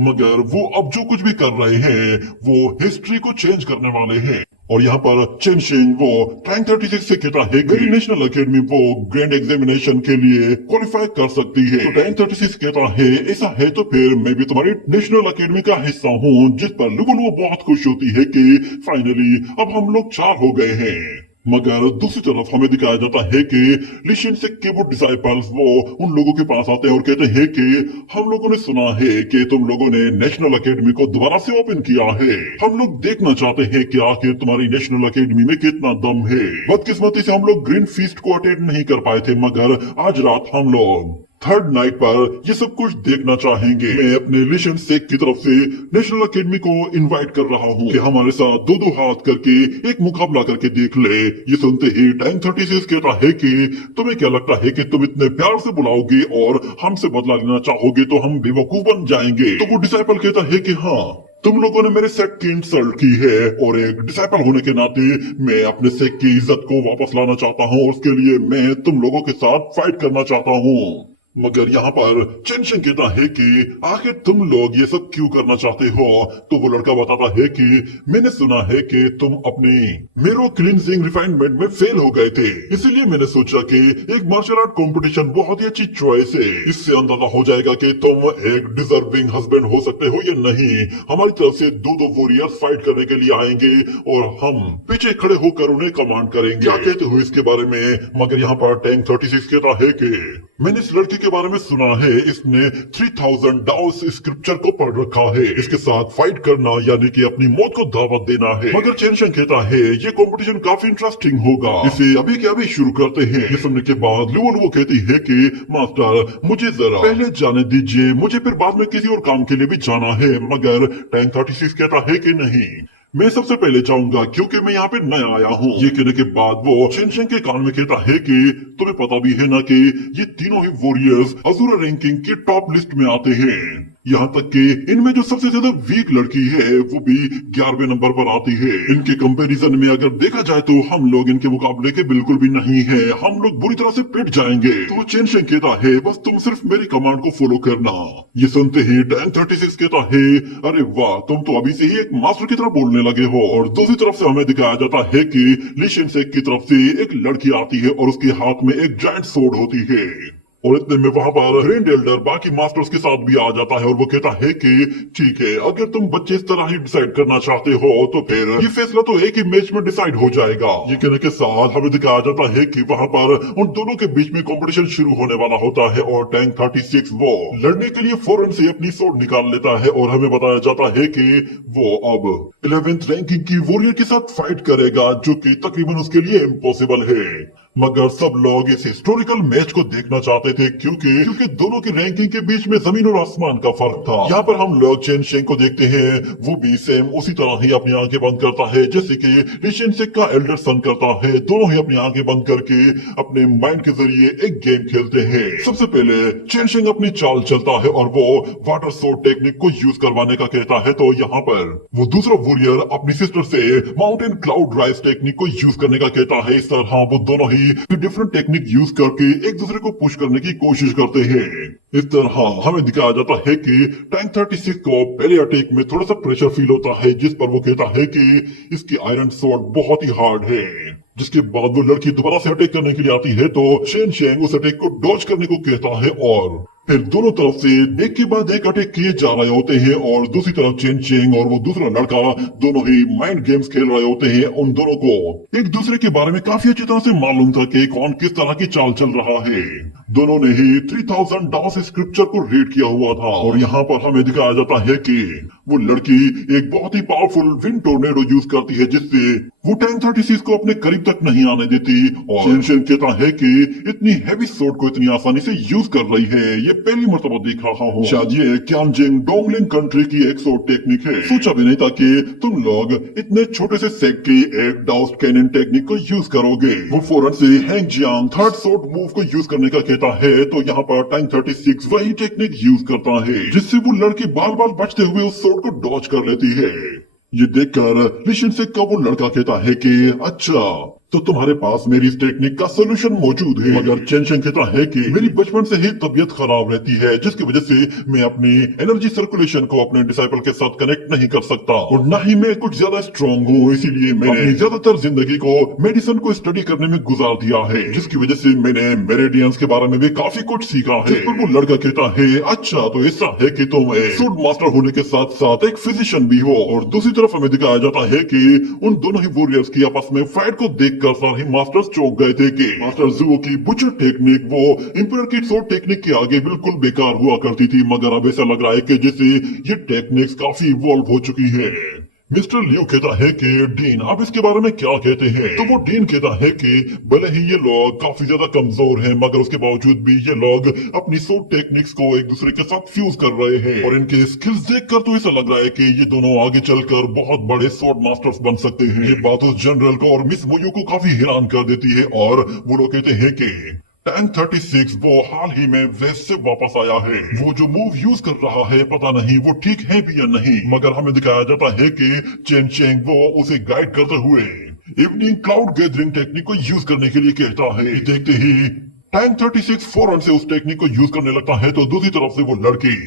मगर वो अब जो कुछ भी कर रहे हैं वो हिस्ट्री को चेंज करने वाले हैं। और यहाँ पर चेनशिंग वो टैंक 36 से कहता है कि नेशनल अकेडमी वो ग्रैंड एग्जामिनेशन के लिए क्वालिफाई कर सकती है। तो टैंक 36 कहता है ऐसा है तो फिर मैं भी तुम्हारी नेशनल अकेडमी का हिस्सा हूँ। जिस पर लुवो बहुत खुश होती है कि फाइनली अब हम लोग 4 हो गए हैं। मगर दूसरी तरफ हमें दिखाया जाता है कि लिशन से के वो डिसाइपल्स वो उन लोगों के पास आते हैं और कहते हैं कि हम लोगों ने सुना है कि तुम लोगों ने नेशनल एकेडमी को दोबारा से ओपन किया है। हम लोग देखना चाहते हैं कि आखिर तुम्हारी नेशनल एकेडमी में कितना दम है। बदकिस्मती से हम लोग ग्रीन फीस्ट को अटेंड नहीं कर पाए थे, मगर आज रात हम लोग थर्ड नाइट पर ये सब कुछ देखना चाहेंगे। मैं अपने लिशन सेक की तरफ से नेशनल एकेडमी को इनवाइट कर रहा हूँ कि हमारे साथ दो दो हाथ करके एक मुकाबला करके देख ले। ये सुनते ही टैंक 36 कहता है कि तुम्हें क्या लगता है कि तुम इतने प्यार से बुलाओगे और हमसे बदला लेना चाहोगे तो हम बेवकूफ बन जाएंगे। तो वो डिसाइपल कहता है कि हाँ, तुम लोगों ने मेरे सेक्ट की इंसल्ट की है और एक डिसाइपल होने के नाते मैं अपने सेक्ट की इज्जत को वापस लाना चाहता हूँ और उसके लिए मैं तुम लोगों के साथ फाइट करना चाहता हूँ। मगर यहाँ पर चेनशिंग कहता है कि आखिर तुम लोग ये सब क्यों करना चाहते हो। तो वो लड़का बताता है कि मैंने सुना है कि तुम अपने मेरो क्लींजिंग रिफाइनमेंट में फेल हो गए थे, इसीलिए मैंने सोचा कि एक मार्शल आर्ट कंपटीशन बहुत ही अच्छी चॉइस है। इससे अंदाजा हो जाएगा कि तुम एक डिजर्विंग हस्बैंड हो सकते हो या नहीं। हमारी तरफ से दो दो वॉरियर्स फाइट करने के लिए आएंगे और हम पीछे खड़े होकर उन्हें कमांड करेंगे। क्या कहते हो इसके बारे में? मगर यहाँ पर टैंक 36 कहता है कि मैंने इस लड़की के बारे में सुना है, इसने 3000 डाउस स्क्रिप्चर को पढ़ रखा है। इसके साथ फाइट करना यानी कि अपनी मौत को दावत देना है। मगर चेनशिंग कहता है ये कंपटीशन काफी इंटरेस्टिंग होगा, इसे अभी के अभी शुरू करते हैं। ये सुनने के बाद लुओन वो कहती है कि मास्टर मुझे जरा पहले जाने दीजिए, मुझे फिर बाद में किसी और काम के लिए भी जाना है। मगर टैंक 36 कहता है कि नहीं, मैं सबसे पहले जाऊंगा क्योंकि मैं यहाँ पे नया आया हूँ। ये कहने के बाद वो चेनशिंग के कान में कहता है कि तुम्हें पता भी है ना कि ये तीनों ही वॉरियर्स अज़ूरा रैंकिंग की टॉप लिस्ट में आते हैं। यहाँ तक कि इनमें जो सबसे ज्यादा वीक लड़की है वो भी 11वें नंबर पर आती है। इनके कंपैरिजन में अगर देखा जाए तो हम लोग इनके मुकाबले के बिल्कुल भी नहीं है, हम लोग बुरी तरह से पिट जाएंगे। तो चेनशिंग कहता है बस तुम सिर्फ मेरी कमांड को फॉलो करना। ये सुनते ही टैंक 36 कहता है अरे वाह, तुम तो अभी से ही एक मास्टर की तरह बोलने लगे हो। और दूसरी तरफ से हमें दिखाया जाता है कि लिशन सेक की तरफ से एक लड़की आती है और उसके हाथ में एक जायंट सोर्ड होती है। और इतने में वहां पर ग्रैंड एल्डर बाकी मास्टर्स के साथ भी आ जाता है और वो कहता है कि ठीक है, अगर तुम बच्चे इस तरह ही डिसाइड करना चाहते हो तो फिर ये फैसला तो एक ही मैच में डिसाइड हो जाएगा। ये कहने के साथ हमें दिखाया जाता है कि वहां पर उन दोनों के बीच में कंपटीशन शुरू होने वाला होता है और टैंक 36 वो लड़ने के लिए फौरन से अपनी सोर्ड निकाल लेता है और हमें बताया जाता है कि वो अब 11th रैंकिंग की वॉरियर के साथ फाइट करेगा, जो कि तकरीबन उसके लिए इम्पॉसिबल है। मगर सब लोग इस हिस्टोरिकल मैच को देखना चाहते थे क्योंकि दोनों की रैंकिंग के बीच में जमीन और आसमान का फर्क था। यहाँ पर हम लोग चेनशिंग को देखते हैं, वो भी सेम उसी तरह ही अपनी आंखें बंद करता है जैसे कि लिशन का एल्डर सन करता है। दोनों ही अपनी आंखें बंद करके अपने माइंड के जरिए एक गेम खेलते हैं। सबसे पहले चेनशिंग अपनी चाल चलता है और वो वाटर सोर्ड टेक्निक को यूज करवाने का कहता है। तो यहाँ पर वो दूसरा वॉरियर अपनी सिस्टर से माउंटेन क्लाउड राइज टेक्निक को यूज करने का कहता है। इस तरह वो दोनों ही डिफरेंट टेक्निक यूज करके एक दूसरे को पुश करने की कोशिश करते हैं। इस तरह हमें दिखाया जाता है कि टैंक 36 को पहले अटैक में थोड़ा सा प्रेशर फील होता है, जिस पर वो कहता है कि इसकी आयरन स्वॉर्ड बहुत ही हार्ड है। जिसके बाद वो लड़की दोबारा से अटैक करने के लिए आती है तो चेनशिंग उस अटैक को डॉज करने को कहता है और फिर दोनों तरफ से एक के बाद एक अटैक किए जा रहे होते हैं और दूसरी तरफ चेनशिंग और वो दूसरा लड़का दोनों ही माइंड गेम्स खेल रहे होते हैं। उन दोनों को एक दूसरे के बारे में काफी अच्छी तरह से मालूम था कि कौन किस तरह की चाल चल रहा है। दोनों ने ही 3000 डाउस स्क्रिप्चर को रीड किया हुआ था और यहाँ पर हमें दिखाया जाता है कि वो लड़की एक बहुत ही पावरफुल विंड टोर्नेडो यूज करती है, जिससे वो टैंक 36 को अपने करीब तक नहीं आने देती। और चेनशिंग कहता है कि इतनी हैवी सोर्ड को इतनी आसानी से यूज कर रही है, ये पहली मर्तबा देख रहा हूँ। शायद ये क्यांजिंग डोंगलिंग कंट्री की एक सोर्ड टेक्निक है। सोचा भी नहीं था कि तुम लोग इतने छोटे से सेट की एक डाउस कैनन टेक्निक को यूज करोगे। वो फौरन से हैंगजियांग थर्ड सोर्ड मूव को यूज करने का कहता है। तो यहाँ पर टैंक 36 वही टेक्निक यूज करता है, जिससे वो लड़की बाल बाल बचते हुए उस सोर्ड को डॉज कर लेती है। ये देखकर लिशन से का वो लड़का कहता है कि अच्छा, तो तुम्हारे पास मेरी इस टेक्निक का सोल्यूशन मौजूद है। मगर चेनशिंग कहता है कि मेरी बचपन से ही तबीयत खराब रहती है, जिसकी वजह से मैं अपनी एनर्जी सर्कुलेशन को अपने डिसाइपल के साथ कनेक्ट नहीं कर सकता और न ही मैं कुछ ज्यादा स्ट्रॉन्ग हूँ। इसीलिए मैंने अपनी ज्यादातर जिंदगी को मेडिसिन को स्टडी करने में गुजार दिया है, जिसकी वजह से मैंने मेरिडियंस के बारे में भी काफी कुछ सीखा है। जिस पर वो लड़का कहता है अच्छा, तो ऐसा है कि तुम सूट मास्टर होने के साथ साथ एक फिजिशियन भी हो। और दूसरी तरफ हमें दिखाया जाता है कि उन दोनों ही वॉरियर्स की आपस में फाइट को देख देखकर सारे मास्टर्स चौंक गए थे कि मास्टर जुओ की बुचर टेक्निक वो इंपीरियर की सोर्ड टेक्निक के आगे बिल्कुल बेकार हुआ करती थी, मगर अब ऐसा लग रहा है कि जैसे ये टेक्निक्स काफी इवॉल्व हो चुकी है। मिस्टर लियो कहता है कि डीन आप इसके बारे में क्या कहते हैं? तो वो डीन कहता है कि भले ही ये लोग काफी ज्यादा कमजोर हैं, मगर उसके बावजूद भी ये लोग अपनी सोर्ड टेक्निक्स को एक दूसरे के साथ फ्यूज कर रहे हैं और इनके स्किल्स देखकर तो ऐसा लग रहा है कि ये दोनों आगे चलकर बहुत बड़े सोर्ड मास्टर्स बन सकते हैं। ये बात उस जनरल को और मिस मोयो को काफी हैरान कर देती है और वो लोग कहते हैं कि टैंक 36 वो हाल ही में वेस्ट से वापस आया है। वो जो मूव यूज कर रहा है पता नहीं वो ठीक है भी या नहीं, मगर हमें दिखाया जाता है कि चेन चेंग वो उसे गाइड करते हुए इवनिंग क्लाउड गैदरिंग टेक्निक को यूज करने के लिए कहता है। देखते ही टैंक 36 फौरन से उस टेक्निक को यूज करने लगता है तो दूसरी तरफ से वो लड़की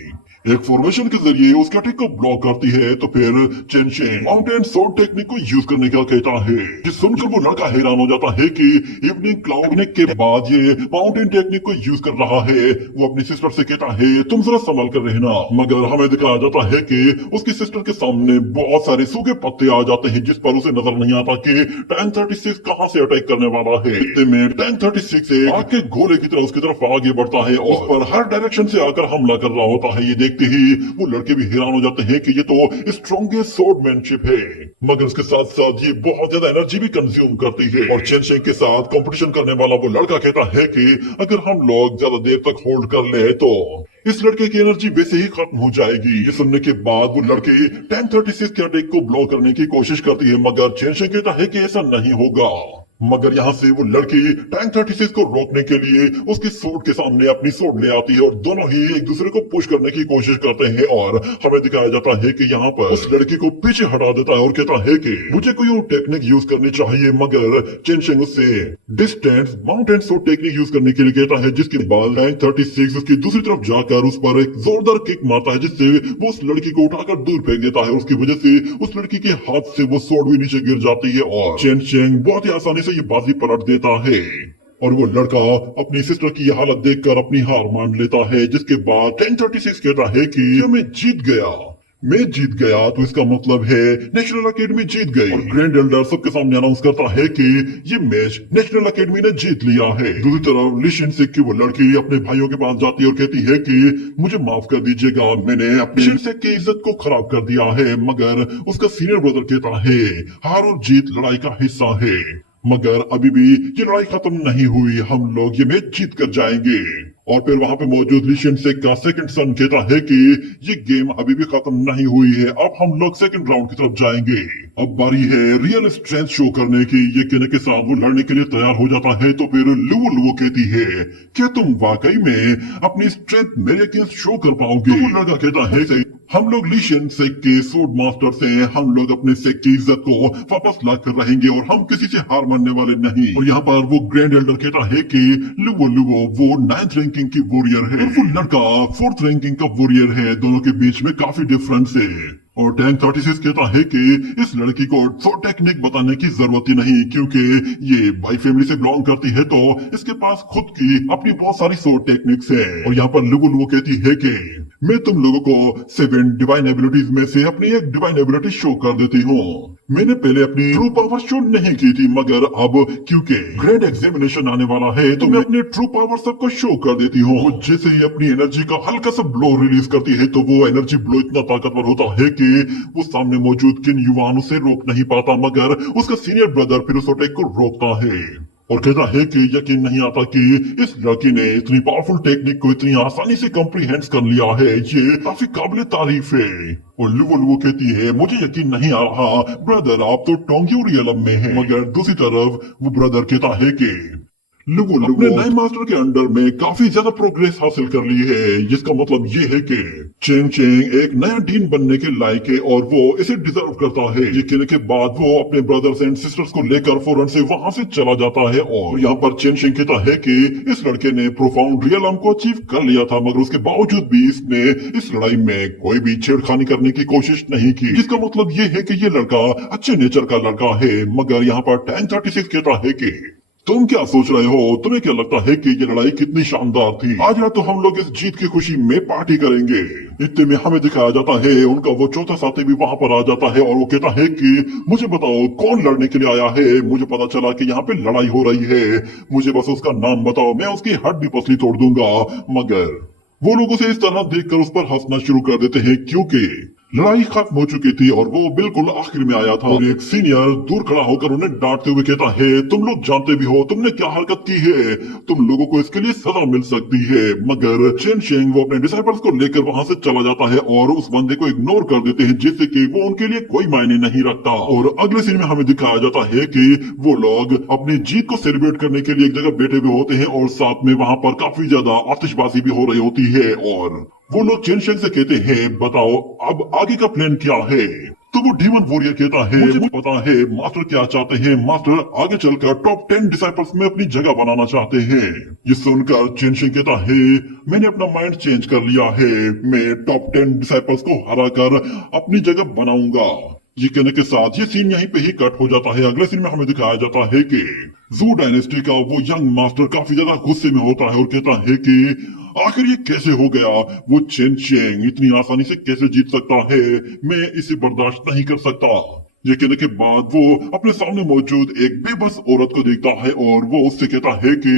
एक फॉर्मेशन के जरिए उस अटैक को ब्लॉक करती है। तो फिर Chen Cheng mountain sword technique को यूज करने का कहता है, जिस सुनकर वो लड़का हैरान हो जाता है कि इवनिंग क्लाउड टेक्निक के बाद ये माउंटेन टेक्निक को यूज कर रहा है। वो अपनी सिस्टर से कहता है तुम जरा संभल कर रहना, मगर हमें दिखाया जाता है कि उसकी सिस्टर के सामने बहुत सारे सूखे पत्ते आ जाते हैं जिस पर उसे नजर नहीं आता कि टैंक 36 कहां से अटैक करने वाला है। इतने में टैंक 36 से आग के गोले की तरह उसकी तरफ आगे बढ़ता है और उस पर हर डायरेक्शन से आकर हमला कर रहा होता है। ये देखते ही वो लड़के भी हैरान हो जाते हैं कि ये तो स्ट्रॉन्गेस्ट स्वॉर्डमैनशिप है, मगर उसके साथ साथ ये बहुत ज्यादा एनर्जी भी कंज्यूम करती है। और चेन शेंग के साथ कंपटीशन करने वाला वो लड़का कहता है कि अगर हम लोग ज्यादा देर तक होल्ड कर ले तो इस लड़के की एनर्जी वैसे ही खत्म हो जाएगी। ये सुनने के बाद वो लड़के टैंक 36 के अटैक को ब्लॉक करने की कोशिश करती है, मगर चेन शेंग कहता है कि ऐसा नहीं होगा। मगर यहाँ से वो लड़की टैंक 36 को रोकने के लिए उसकी सोर्ड के सामने अपनी सोर्ड ले आती है और दोनों ही एक दूसरे को पुश करने की कोशिश करते हैं। और हमें दिखाया जाता है कि यहाँ पर उस लड़की को पीछे हटा देता है और कहता है कि मुझे कोई और टेक्निक यूज करनी चाहिए, मगर चेन शेंग उससे distance mountain sword technique use करने के लिए कहता है, जिसके बाद टैंक 36 उसकी दूसरी तरफ जाकर उस पर एक जोरदार किक मारता है जिससे वो उस लड़की को उठाकर दूर फेंक देता है। उसकी वजह से उस लड़की के हाथ से वो सोर्ड भी नीचे गिर जाती है और चेन शेंग बहुत ही आसानी ये बाजी पलट देता है और वो लड़का अपनी सिस्टर की हालत देखकर अपनी हार मान लेता है। जिसके बाद टैंक 36 कहता है कि मैं जीत गया, मैं जीत गया, तो इसका मतलब है नेशनल अकेडमी जीत गई। और ग्रैंड एल्डर सबके सामने अनाउंस करता है कि ये मैच नेशनल अकेडमी ने जीत लिया है। दूसरी तरफ ली शिनसेक की वो लड़की अपने भाइयों के पास जाती है और कहती है कि मुझे माफ कर दीजिएगा, मैंने अपनी शिनसेक की इज्जत को खराब कर दिया है। मगर उसका सीनियर ब्रदर कहता है हार और जीत लड़ाई का हिस्सा है, मगर अभी भी ये लड़ाई खत्म नहीं हुई, हम लोग ये मैच जीत कर जाएंगे। और फिर वहां पे मौजूद ली शिनसेक का सेकंड सन कहता है कि ये गेम अभी भी खत्म नहीं हुई है, अब हम लोग सेकंड राउंड की तरफ जाएंगे। अब बारी है रियल स्ट्रेंथ शो करने की। ये कहने के साथ वो लड़ने के लिए तैयार हो जाता है तो फिर लुवो लुवो कहती है क्या तुम वाकई में अपनी स्ट्रेंथ मेरे अगेंस्ट शो कर पाओगे? तो वो लड़का कहता है हम लोग ली शिनसेक के सोर्ड मास्टर से हम लोग अपने सेक की इज्जत को वापस ला कर रहेंगे और हम किसी से हार मानने वाले नहीं। और यहाँ पर वो ग्रैंड एल्डर कहता है कि लुवो लुवो वो 9th रैंकिंग की वॉरियर है और वो लड़का 4th रैंकिंग का वॉरियर है, दोनों के बीच में काफी डिफरेंस है। और टैंक 36 कहता है कि इस लड़की को सोर्ड टेक्निक बताने की जरूरत ही नहीं, क्योंकि ये बाई फैमिली से बिलोंग करती है तो इसके पास खुद की अपनी बहुत सारी सोर्ड टेक्निक्स है। और यहाँ पर लुवो लुवो कहती है कि मैं तुम लोगों को 7 डिवाइन एबिलिटीज में से अपनी एक डिवाइन एबिलिटी शो कर देती हूँ। मैंने पहले अपनी ट्रू पावर शो नहीं की थी, मगर अब क्योंकि ग्रैंड एग्जामिनेशन आने वाला है तो मैं अपने ट्रू पावर सबको शो कर देती हूँ। जैसे ही अपनी एनर्जी का हल्का सा ब्लो रिलीज करती है तो वो एनर्जी ब्लो इतना ताकतवर होता है कि वो सामने मौजूद किन युवाओं से रोक नहीं पाता, मगर उसका सीनियर ब्रदर फिर उस अटैक को रोकता है और कहता है कि यकीन नहीं आता कि इस लड़की ने इतनी पावरफुल टेक्निक को इतनी आसानी से कॉम्प्रीहेंड कर लिया है, ये काफी काबिल तारीफ है। और लुवो लुवो कहती है मुझे यकीन नहीं आ रहा ब्रदर, आप तो टोंग्यो रियलम में हैं। मगर दूसरी तरफ वो ब्रदर कहता है कि लुवो अपने नए मास्टर के अंडर में काफी ज्यादा प्रोग्रेस हासिल कर ली है, जिसका मतलब ये है कि चेंग चेंग एक नया डीन बनने के लायक है और वो इसे डिजर्व करता है। ये कहने के बाद वो अपने ब्रदर्स एंड सिस्टर्स को लेकर फौरन से वहां से चला जाता है। और यहाँ पर चेंग चेंग कहता है कि इस लड़के ने प्रोफाउंड रियलम को अचीव कर लिया था, मगर उसके बावजूद भी इसने इस लड़ाई में कोई भी छेड़खानी करने की कोशिश नहीं की, जिसका मतलब ये है कि ये लड़का अच्छे नेचर का लड़का है। मगर यहाँ पर टैंक 36 कहता है कि तुम क्या सोच रहे हो? तुम्हें क्या लगता है कि ये लड़ाई कितनी शानदार थी? आज रात तो हम लोग इस जीत की खुशी में पार्टी करेंगे। इतने में हमें दिखाया जाता है उनका वो चौथा साथी भी वहाँ पर आ जाता है और वो कहता है कि मुझे बताओ कौन लड़ने के लिए आया है। मुझे पता चला कि यहाँ पे लड़ाई हो रही है, मुझे बस उसका नाम बताओ, मैं उसकी हड्डी पसली तोड़ दूंगा। मगर वो लोग उसे इस तरह देखकर उस पर हंसना शुरू कर देते हैं क्योंकि लड़ाई खत्म हो चुकी थी और वो बिल्कुल आखिर में आया था। और एक सीनियर दूर खड़ा होकर उन्हें डांटते हुए कहता है, तुम लोग जानते भी हो तुमने क्या हरकत की है, तुम लोगों को इसके लिए सजा मिल सकती है। मगर चेन शेंग वो अपने डिसाइपल्स को लेकर वहां से चला जाता है और उस बंदे को इग्नोर कर देते हैं जिससे कि वो उनके लिए कोई मायने नहीं रखता। और अगले सीन में हमें दिखाया जाता है कि वो लोग अपनी जीत को सेलिब्रेट करने के लिए एक जगह बैठे हुए होते हैं और साथ में वहां पर काफी ज्यादा आतिशबाजी भी हो रही होती है। और वो लोग चेन शेंग से कहते हैं, बताओ अब आगे का प्लान क्या है? तो वो डीमन वॉरियर कहता है, मुझे पता है मास्टर क्या चाहते हैं। मास्टर आगे चलकर टॉप 10 डिसाइपल्स में अपनी जगह बनाना चाहते हैं। ये सुनकर चेन शेंग कहता है, मैंने अपना माइंड चेंज कर लिया है, मैं टॉप 10 डिसाइपल्स को हराकर अपनी जगह बनाऊंगा। ये कहने के साथ ये सीन यहीं पे ही कट हो जाता है। अगले सीन में हमें दिखाया जाता है कि जू डायनेस्टी का वो यंग मास्टर काफी ज्यादा गुस्से में होता है और कहता है कि आखिर ये कैसे हो गया? वो चेन शेंग इतनी आसानी से कैसे जीत सकता है? मैं इसे बर्दाश्त नहीं कर सकता। ये कहने के बाद वो अपने सामने मौजूद एक बेबस औरत को देखता है और वो उससे कहता है कि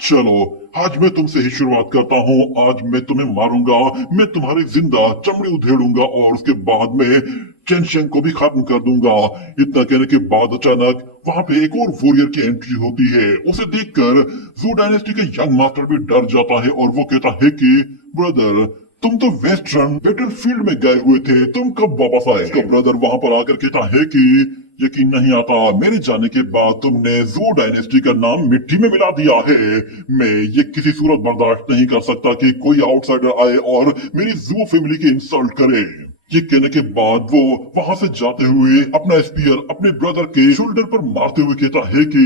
चलो आज मैं तुमसे ही शुरुआत करता हूँ, आज मैं तुम्हें मारूंगा, मैं तुम्हारी जिंदा चमड़ी उधेड़ूंगा और उसके बाद में चेन शेंग को भी खत्म कर दूंगा। इतना कहने के बाद अचानक वहां पे एक और वॉरियर की एंट्री होती है। उसे देखकर जू डायनेस्टी के यंग मास्टर भी डर जाता है और वो कहता है कि ब्रदर तुम तो वेस्टर्न बैटलफील्ड में गए हुए थे, तुम कब वापस आए? उसका ब्रदर वहां पर आकर कहता है कि यकीन नहीं आता, मेरे जाने के बाद तुमने जू डायनेस्टी का नाम मिट्टी में मिला दिया है। मैं ये किसी सूरत बर्दाश्त नहीं कर सकता कि कोई आउटसाइडर आए और मेरी जू फैमिली की इंसल्ट करे। ये कहने के बाद वो वहां से जाते हुए अपना स्पीयर अपने ब्रदर के शोल्डर पर मारते हुए कहता है कि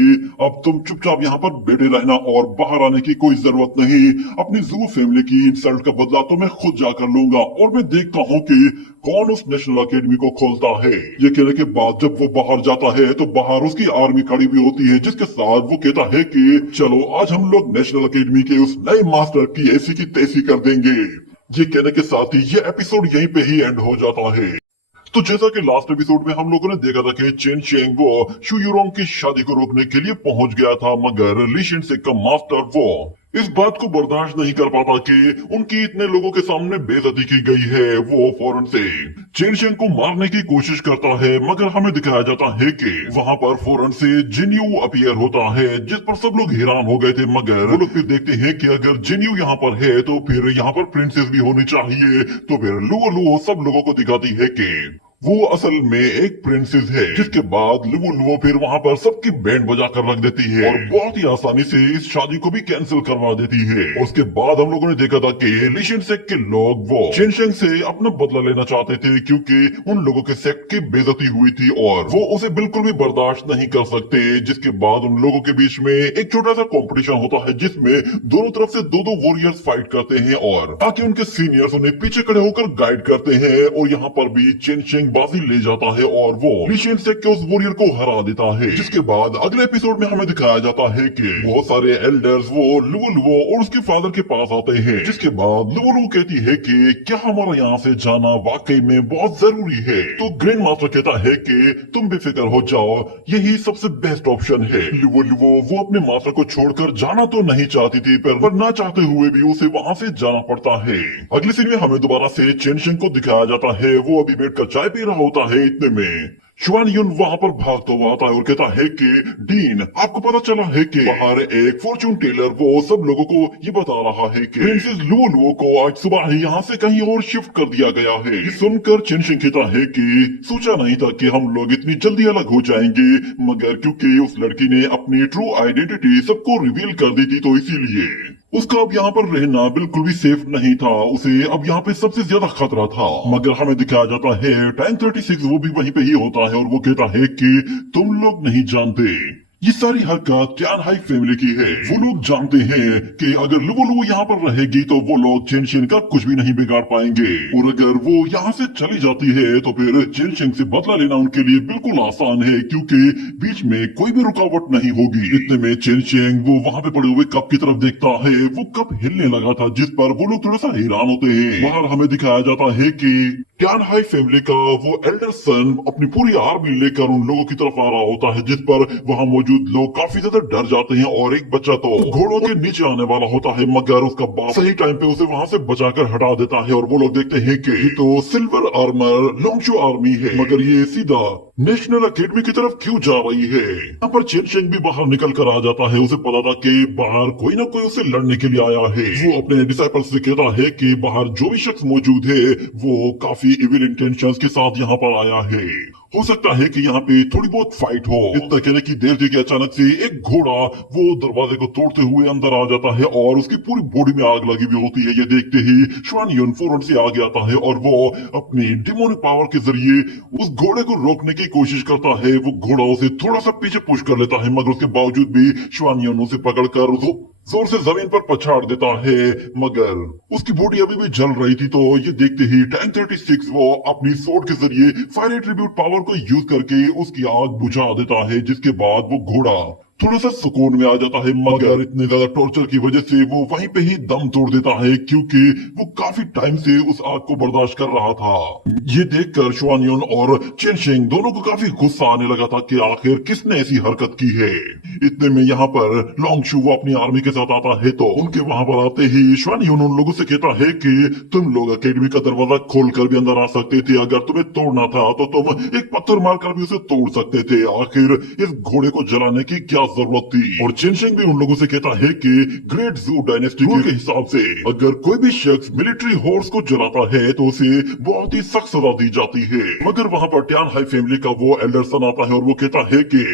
अब तुम चुपचाप यहाँ पर बैठे रहना और बाहर आने की कोई जरूरत नहीं। अपनी जू फैमिली की इंसल्ट का बदला तो मैं खुद जाकर लूंगा और मैं देखता हूँ कि कौन उस नेशनल अकेडमी को खोलता है। ये कहने के बाद जब वो बाहर जाता है तो बाहर उसकी आर्मी खड़ी हुई होती है जिसके साथ वो कहता है कि चलो आज हम लोग नेशनल अकेडमी के उस नए मास्टर की ऐसी की तैसी कर देंगे। ये कहने के साथ ही ये एपिसोड यहीं पे ही एंड हो जाता है। तो जैसा कि लास्ट एपिसोड में हम लोगों ने देखा था कि चेन शेंग वो शू यूरोंग की शादी को रोकने के लिए पहुंच गया था, मगर ली शिनसेक का मास्टर वो इस बात को बर्दाश्त नहीं कर पाता कि उनकी इतने लोगों के सामने बेइज्जती की गई है। वो फौरन से चेन शेंग को मारने की कोशिश करता है, मगर हमें दिखाया जाता है कि वहां पर फौरन से जिन्यू अपीयर होता है जिस पर सब लोग हैरान हो गए थे। मगर वो लोग फिर देखते हैं कि अगर जिन्यू यहाँ पर है तो फिर यहाँ पर प्रिंसेस भी होनी चाहिए। तो फिर लुओ सब लोगों को दिखाती है कि वो असल में एक प्रिंसेस है। जिसके बाद लुओ फिर वहाँ पर सबकी बैंड बजा कर रख देती है और बहुत ही आसानी से इस शादी को भी कैंसिल करवा देती है। उसके बाद हम लोगों ने देखा था कि ली शिनसेक के लोग वो चेन शेंग से अपना बदला लेना चाहते थे क्योंकि उन लोगों के सेक्ट की बेइज्जती हुई थी और वो उसे बिल्कुल भी बर्दाश्त नहीं कर सकते। जिसके बाद उन लोगों के बीच में एक छोटा सा कॉम्पिटिशन होता है जिसमें दोनों तरफ से दो वॉरियर्स फाइट करते हैं और ताकि उनके सीनियर्स उन्हें पीछे खड़े होकर गाइड करते हैं। और यहाँ पर भी चेन शेंग बाजी ले जाता है और वो ली शिनसेक के उस वॉरियर को हरा देता है। जिसके बाद अगले एपिसोड में हमें दिखाया जाता है कि बहुत सारे एल्डर्स वो लुओ और उसके फादर के पास आते हैं। जिसके बाद लुओ कहती है कि क्या हमारा यहाँ से जाना वाकई में बहुत जरूरी है? तो ग्रैंड मास्टर कहता है कि तुम बेफिक्र हो जाओ, यही सबसे बेस्ट ऑप्शन है। लुओ वो अपने मास्टर को छोड़कर जाना तो नहीं चाहती थी पर ना चाहते हुए भी उसे वहाँ से जाना पड़ता है। अगले सीन में हमें दोबारा से चेन शेंग को दिखाया जाता है। वो अभी बैठकर चाय पी रहा होता है। इतने में शुआन युन वहाँ पर भागता हुआ आता है और कहता है कि डीन आपको पता चला है कि बाहर एक फॉर्चून टेलर वो सब लोगों को ये बता रहा है कि प्रिंसेस लुओ को आज सुबह ही यहाँ से कहीं और शिफ्ट कर दिया गया है। ये सुनकर चेन शेंग कहता है कि सोचा नहीं था कि हम लोग इतनी जल्दी अलग हो जाएंगे, मगर क्योंकि उस लड़की ने अपनी ट्रू आइडेंटिटी सबको रिवील कर दी थी तो इसीलिए उसका अब यहाँ पर रहना बिल्कुल भी सेफ नहीं था। उसे अब यहाँ पे सबसे ज्यादा खतरा था। मगर हमें दिखाया जाता है टाइम 36 वो भी वहीं पे ही होता है और वो कहता है कि तुम लोग नहीं जानते ये सारी हरकत टियान हाई फैमिली की है। वो लोग जानते हैं कि अगर लुवोलुओ यहाँ पर रहेगी तो वो लोग चेनशिन का कुछ भी नहीं बिगाड़ पाएंगे, और अगर वो यहाँ से चली जाती है तो फिर चेनशिन से बदला लेना उनके लिए बिल्कुल आसान है, क्योंकि बीच में कोई भी रुकावट नहीं होगी। इतने में चेनशिन वो वहाँ पे पड़े हुए कप की तरफ देखता है। वो कप हिलने लगा था, जिस पर वो लोग थोड़ा सा हैरान होते हैं। बाहर हमें दिखाया जाता है कि टियान हाई फैमिली का वो एल्डर सन अपनी पूरी आर्मी लेकर उन लोगों की तरफ आ रहा होता है, जिस पर वहाँ मौजूद लोग काफी ज्यादा डर जाते हैं। और एक बच्चा तो घोड़ों के नीचे आने वाला होता है, मगर उसका बाप सही टाइम पे उसे वहाँ से बचाकर हटा देता है। और वो लोग देखते हैं कि ये तो सिल्वर आर्मर लोंगशो आर्मी है, मगर ये सीधा नेशनल अकेडमी की तरफ क्यों जा रही है। यहाँ पर चेनशिंग भी बाहर निकल कर आ जाता है। उसे पता था कि बाहर कोई ना कोई उसे लड़ने के लिए आया है। वो अपने डिसाइपल्स से कहता है कि बाहर जो भी शख्स मौजूद है वो काफी इविल इंटेंशंस के साथ यहाँ पर आया है। हो सकता है कि यहाँ पे थोड़ी बहुत फाइट हो। इतना कहने की देर थी कि अचानक से एक घोड़ा वो दरवाजे को तोड़ते हुए अंदर आ जाता है और उसकी पूरी बॉडी में आग लगी हुई होती है। ये देखते ही श्वान युन फौरन से आगे आता है और वो अपनी डिमोनिक पावर के जरिए उस घोड़े को रोकने की कोशिश करता है। वो घोड़ा उसे थोड़ा सा पीछे पुश कर लेता है, मगर उसके बावजूद भी श्वान युन उसे पकड़कर उसको जोर से जमीन पर पछाड़ देता है, मगर उसकी बॉडी अभी भी जल रही थी। तो ये देखते ही टैंक 36 वो अपनी स्वॉर्ड के जरिए फायर एट्रीब्यूट पावर को यूज करके उसकी आग बुझा देता है, जिसके बाद वो घोड़ा थोड़ा सा सुकून में आ जाता है। मगर इतने ज्यादा टॉर्चर की वजह से वो वहीं पे ही दम तोड़ देता है, क्योंकि वो काफी टाइम से उस आग को बर्दाश्त कर रहा था। ये देखकर श्वान युन और चेनशिंग दोनों को काफी गुस्सा आने लगा था कि आखिर किसने ऐसी हरकत की है। इतने में यहाँ पर लोंगशू वो अपनी आर्मी के साथ आता है, तो उनके वहां पर आते ही श्वान युन उन लोगों से कहता है कि तुम लोग अकेडमी का दरवाजा खोलकर भी अंदर आ सकते थे। अगर तुम्हें तोड़ना था तो तुम एक पत्थर मारकर भी उसे तोड़ सकते थे। आखिर इस घोड़े को जलाने की क्या जरूरत थी। और चेनशिंग भी उन लोगों से कहता है कि ग्रेट जू डायनेस्टी के हिसाब से अगर कोई भी शख्स मिलिट्री हॉर्स को जलाता है तो उसे बहुत ही सख्त सजा दी जाती है। मगर वहाँ पर टियान हाई फैमिली का वो एल्डर सन आता है और वो कहता है कि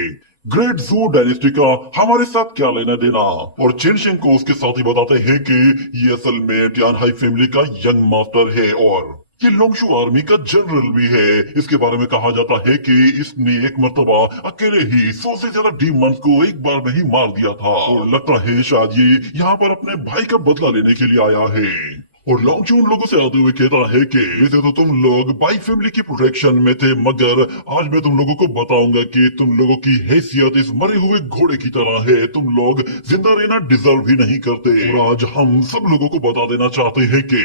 ग्रेट जू डायनेस्टी का हमारे साथ क्या लेना देना। और चेनशिंग को उसके साथ ही बताते हैं कि ये असल में टियान हाई फैमिली का यंग मास्टर है और ये लोंगशू आर्मी का जनरल भी है। इसके बारे में कहा जाता है कि इसने एक मर्तबा अकेले ही 100 से ज्यादा डीमंस को एक बार में ही मार दिया था, और लगता है शायद ये यहाँ पर अपने भाई का बदला लेने के लिए आया है। और लोंगशू उन लोगों से आते हुए कहता है कि वैसे तो तुम लोग बाई फैमिली की प्रोटेक्शन में थे, मगर आज मैं तुम लोगों को बताऊंगा कि तुम लोगों की हैसियत इस मरे हुए घोड़े की तरह है। तुम लोग जिंदा रहना डिजर्व ही नहीं करते। और आज हम सब लोगों को बता देना चाहते हैं कि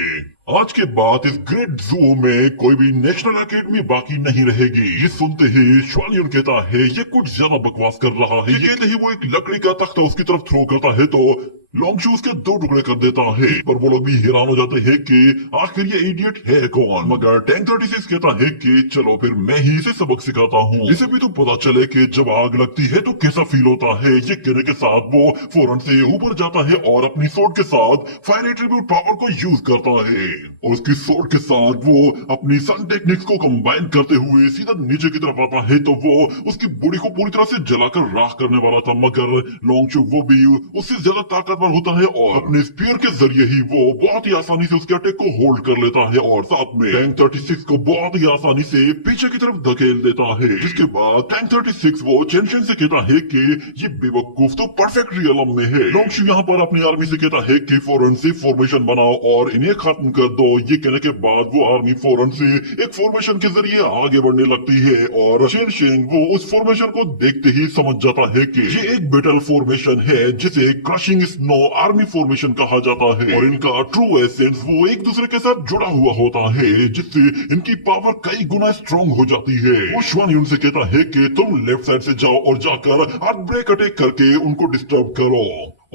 आज के बाद इस ग्रेट जू में कोई भी नेशनल अकेडमी बाकी नहीं रहेगी। ये सुनते ही श्वान युन कहता है ये कुछ ज्यादा बकवास कर रहा है। ये कहते ही वो एक लकड़ी का तख्ता उसकी तरफ थ्रो करता है, तो लोंगशू उसके 2 टुकड़े कर देता है। पर वो लोग भी हैरान हो जाते हैं कि आखिर ये इडियट है कौन। मगर टैंक 36 कहता है कि चलो फिर मैं ही इसे सबक सिखाता हूँ, इसे भी तो पता चले कि जब आग लगती है तो कैसा फील होता है। ये कहने के साथ वो फौरन से ऊपर जाता है और अपनी स्वॉर्ड के साथ फायर एट्रीब्यूट पावर को यूज करता है। और उसकी स्वॉर्ड के साथ वो अपनी सन टेक्निक्स को कंबाइन करते हुए सीधा नीचे की तरफ आता है, तो वो उसकी बॉडी को पूरी तरह से जलाकर राख करने वाला था। मगर लोंगशू वो भी उससे ज्यादा ताकतवर होता है और अपने स्पीयर के जरिए ही वो बहुत ही आसानी से उसके अटैक को होल्ड कर लेता है और साथ में टैंक 36 को बहुत ही आसानी से पीछे की तरफ धकेल देता है। जिसके बाद टैंक 36 वो चेनशिंग से कहता है कि ये बेवकूफ तो परफेक्ट रियलम में है। लोंगशू यहाँ पर अपनी आर्मी से कहता है कि फौरन से फॉर्मेशन बनाओ और इन्हें खत्म कर दो। ये कहने के बाद वो आर्मी फौरन से एक फॉर्मेशन के जरिए आगे बढ़ने लगती है और चेनशिंग वो उस फॉर्मेशन को देखते ही समझ जाता है कि ये एक बैटल फॉर्मेशन है जिसे क्रशिंग स्नो आर्मी फॉर्मेशन कहा जाता है। और इनका ट्रू एसेंस वो एक दूसरे के साथ जुड़ा हुआ होता है, जिससे इनकी पावर कई गुना स्ट्रॉन्ग हो जाती है। वो श्वान युन से कहता है कि तुम लेफ्ट साइड से जाओ और जाकर अर्थ ब्रेक अटैक करके उनको डिस्टर्ब करो।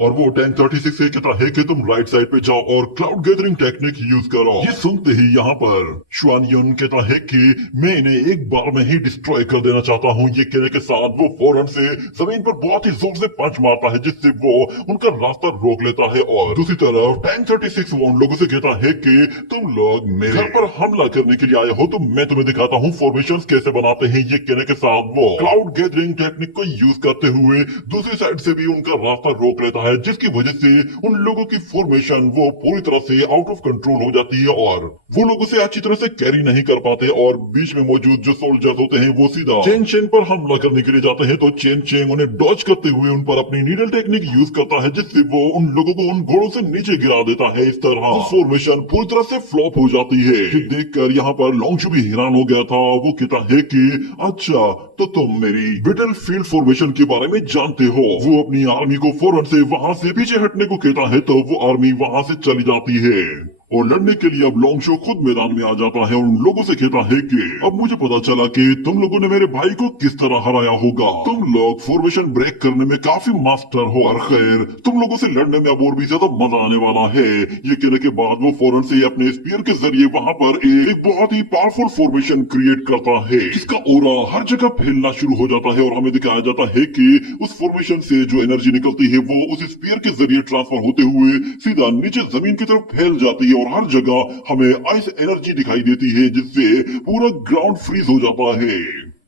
और वो टैंक 36 से कहता है कि तुम राइट साइड पे जाओ और क्लाउड गैदरिंग टेक्निक यूज करो। ये सुनते ही यहाँ पर श्वान युन कहता है कि मैं इन्हें एक बार में ही डिस्ट्रॉय कर देना चाहता हूँ। ये कहने के साथ वो फौरन से जमीन पर बहुत ही जोर से पंच मारता है, जिससे वो उनका रास्ता रोक लेता है। और दूसरी तरफ टैंक 36 वो उन लोगों से कहता है कि तुम लोग मेरे घर पर हमला करने के लिए आए हो, तो मैं तुम्हें दिखाता हूँ फॉर्मेशंस कैसे बनाते हैं। ये कहने के साथ वो क्लाउड गैदरिंग टेक्निक को यूज करते हुए दूसरी साइड से भी उनका रास्ता रोक लेता है है, जिसकी वजह से उन लोगों की फॉर्मेशन वो पूरी तरह से आउट ऑफ कंट्रोल हो जाती है और वो लोग उसे अच्छी तरह से कैरी नहीं कर पाते और बीच में मौजूद जो सोल्जर्स होते हैं वो सीधा चेन चेंग पर हमला करने के लिए जाते हैं। तो चेन चेंग उन्हें डॉज करते हुए उन पर अपनी नीडल टेक्निक यूज करता है, जिससे वो उन लोगों को उन घोड़ों से नीचे गिरा देता है। इस तरह फॉर्मेशन पूरी तरह से फ्लॉप हो जाती है। ये देखकर यहाँ पर लोंगशू भी हैरान हो गया था। वो कहता है कि अच्छा तो तुम मेरी बैटलफील्ड फॉर्मेशन के बारे में जानते हो। वो अपनी आर्मी को फौरन से वहां से पीछे हटने को कहता है तो वो आर्मी वहां से चली जाती है और लड़ने के लिए अब लोंगशो खुद मैदान में आ जाता है और उन लोगों से कहता है कि अब मुझे पता चला कि तुम लोगों ने मेरे भाई को किस तरह हराया होगा। तुम लोग फॉर्मेशन ब्रेक करने में काफी मास्टर हो और खैर तुम लोगों से लड़ने में अब और भी ज्यादा मजा आने वाला है। ये कहने के बाद वो फौरन से अपने स्पीयर के जरिए वहां पर एक बहुत ही पावरफुल फॉर्मेशन क्रिएट करता है, जिसका ऑरा हर जगह फैलना शुरू हो जाता है और हमें दिखाया जाता है कि उस फॉर्मेशन से जो एनर्जी निकलती है वो उस स्पीयर के जरिए ट्रांसफर होते हुए सीधा नीचे जमीन की तरफ फैल जाती है और हर जगह हमें आइस एनर्जी दिखाई देती है, जिससे पूरा ग्राउंड फ्रीज हो जाता है।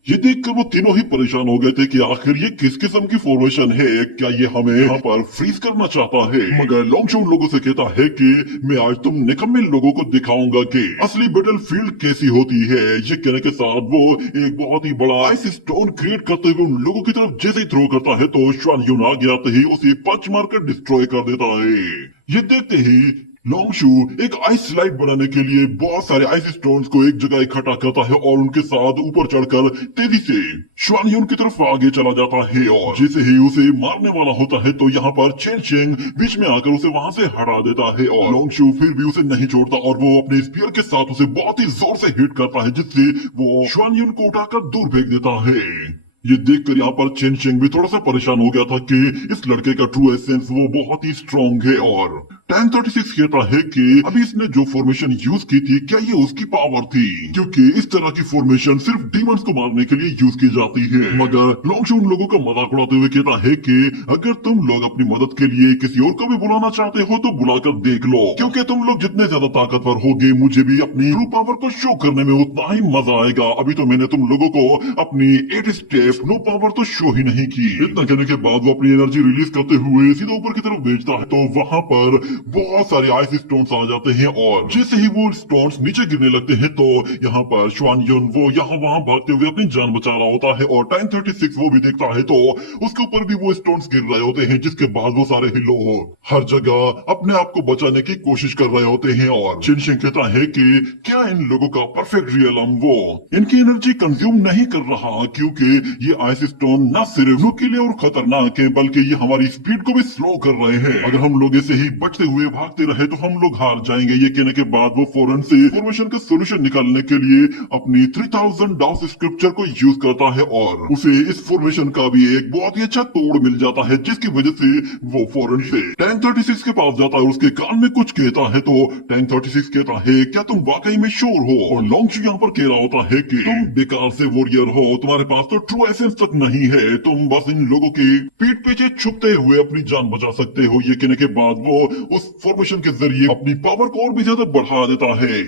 ये देखकर वो तीनों ही परेशान हो गए थे कि आखिर ये किस किस्म की फॉर्मेशन है, क्या ये हमें यहाँ पर फ्रीज करना चाहता है। मगर लोंगशो उन लोगों से कहता है कि मैं आज तुम निकम्मे लोगों को दिखाऊंगा कि असली बैटलफील्ड कैसी होती है। ये कहने के साथ वो एक बहुत ही बड़ा आइस स्टोन क्रिएट करते हुए उन लोगों की तरफ जैसे ही थ्रो करता है तो श्वान यून आ गया ही उसे पंच मारकर डिस्ट्रॉय कर देता है। ये देखते ही लोंगशू एक आइस स्लाइड बनाने के लिए बहुत सारे आइस स्टोन्स को एक जगह इकट्ठा करता है और उनके साथ ऊपर चढ़कर तेजी से श्वानह्युन की तरफ आगे चला जाता है और जैसे ही उसे मारने वाला होता है तो यहाँ पर चेन चेंग बीच में आकर उसे वहां से हटा देता है और लोंगशू फिर भी उसे नहीं छोड़ता और वो अपने स्पीयर के साथ उसे बहुत ही जोर से हिट करता है, जिससे वो श्वानह्युन को उठाकर दूर फेंक देता है। ये देखकर यहाँ पर चेन चेंग भी थोड़ा सा परेशान हो गया था कि इस लड़के का ट्रू एसेंस वो बहुत ही स्ट्रॉन्ग है और टैंक 36 कहता है कि अभी इसने जो फॉर्मेशन यूज की थी क्या ये उसकी पावर थी, क्योंकि इस तरह की फॉर्मेशन सिर्फ डीमंस को मारने के लिए यूज की जाती है। मगर लोंगशू उन लोगों का मजाक उड़ाते हुए कहता है कि अगर तुम लोग अपनी मदद के लिए किसी और को भी बुलाना चाहते हो तो बुलाकर देख लो, क्योंकि तुम लोग जितने ज्यादा ताकतवर होगे मुझे भी अपनी ट्रू पावर को शो करने में उतना ही मजा आएगा। अभी तो मैंने तुम लोगों को अपनी 8 स्टेप नो पावर तो शो ही नहीं की। इतना कहने के बाद वो अपनी एनर्जी रिलीज करते हुए सीधा ऊपर की तरफ भेजता है तो वहां पर बहुत सारे आइस स्टोन्स आ जाते हैं और जैसे ही वो स्टोन्स नीचे गिरने लगते हैं तो यहाँ पर श्वानह्युन वो यहाँ वहां भागते हुए अपनी जान बचा रहा होता है और टाइम 36 वो भी देखता है तो उसके ऊपर भी वो स्टोन्स गिर रहे होते हैं, जिसके बाद वो सारे हिलो हर जगह अपने आप को बचाने की कोशिश कर रहे होते हैं और चिनशिंग कहता है कि क्या इन लोगों का परफेक्ट रियलम वो इनकी एनर्जी कंज्यूम नहीं कर रहा, क्योंकि ये आइस स्टोन न सिर्फ नुकीले और खतरनाक है बल्कि ये हमारी स्पीड को भी स्लो कर रहे हैं। अगर हम लोग ऐसे ही बचते हुए भागते रहे तो हम लोग हार जाएंगे। ये कहने के बाद वो फौरन से फॉर्मेशन का सोल्यूशन निकालने के लिए अपनी 3000 डाउस स्क्रिप्चर को यूज करता है और उसे इस फॉर्मेशन का भी एक बहुत ही अच्छा तोड़ मिल जाता है, जिसकी वजह से वो फौरन से टैंक 36 के पास जाता है और उसके कान में कुछ कहता है तो टैंक 36 कहता है क्या तुम वाकई में श्योर हो, और लोंगशू यहाँ पर कह रहा होता है कि तुम बेकार से वॉरियर हो, तुम्हारे पास तो ट्रू एसेंस तक नहीं है, तुम बस इन लोगों की पीठ पीछे छुपते हुए अपनी जान बचा सकते हो। ये कहने के बाद वो उस फॉर्मेशन के जरिए अपनी पावर को और भी ज्यादा बढ़ा देता है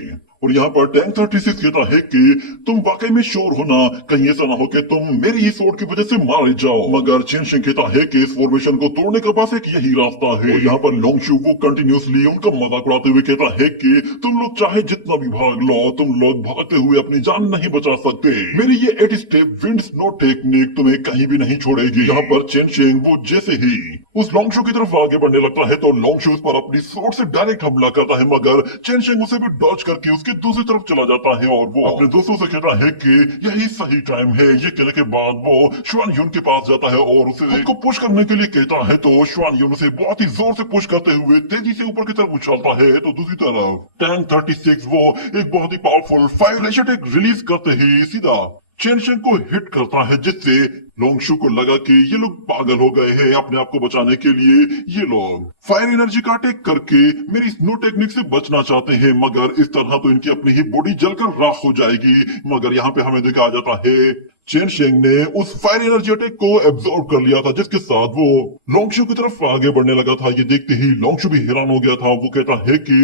और यहाँ पर टैंक 36 कहता है कि तुम वाकई में श्योर हो ना, कहीं ऐसा ना हो कि तुम मेरी ही सोट की वजह से मारे जाओ। मगर चिनशिंग कहता है कि इस फॉर्मेशन को तोड़ने का बस एक यही रास्ता है और यहाँ पर लोंगशू वो कंटिन्यूसली उनका मजाक उड़ाते हुए कहता है कि तुम लोग चाहे जितना भी भाग लो, तुम लोग भागते हुए अपनी जान नहीं बचा सकते। मेरी ये 8 स्टेप विंड स्नो टेक्निक तुम्हें कहीं भी नहीं छोड़ेगी। यहाँ पर चिनशिंग वो जैसे ही उस लोंगशू की तरफ आगे बढ़ने लगता है तो लोंगशू उस पर अपनी सोट से डायरेक्ट हमला करता है, मगर चिनशिंग उसे भी डॉज करके उसके दूसरी तरफ चला जाता है और वो अपने दोस्तों से कहता है कि यही सही टाइम है। ये कहने के बाद वो श्वानह्युन के पास जाता है और उसे खुद को पुश करने के लिए कहता है तो श्वानह्युन उसे बहुत ही जोर से पुश करते हुए तेजी से ऊपर की तरफ उछालता है। तो दूसरी तरफ टैंक 36 वो एक बहुत ही पावरफुल फायर अटैक रिलीज करते ही सीधा चिनशिंग को हिट करता है, जिससे लोंगशू को लगा कि ये लोग पागल हो गए हैं। अपने आप को बचाने के लिए ये लोग फायर एनर्जी का अटैक करके मेरी स्नो टेक्निक से बचना चाहते हैं, मगर इस तरह तो इनकी अपनी ही बॉडी जलकर राख हो जाएगी। मगर यहाँ पे हमें दिखाया जाता है चेन शेंग ने उस फायर एनर्जी अटैक को एब्जॉर्ब कर लिया था, जिसके साथ वो लोंगशू की तरफ आगे बढ़ने लगा था। ये देखते ही लोंगशू भी हैरान हो गया था। वो कहता है कि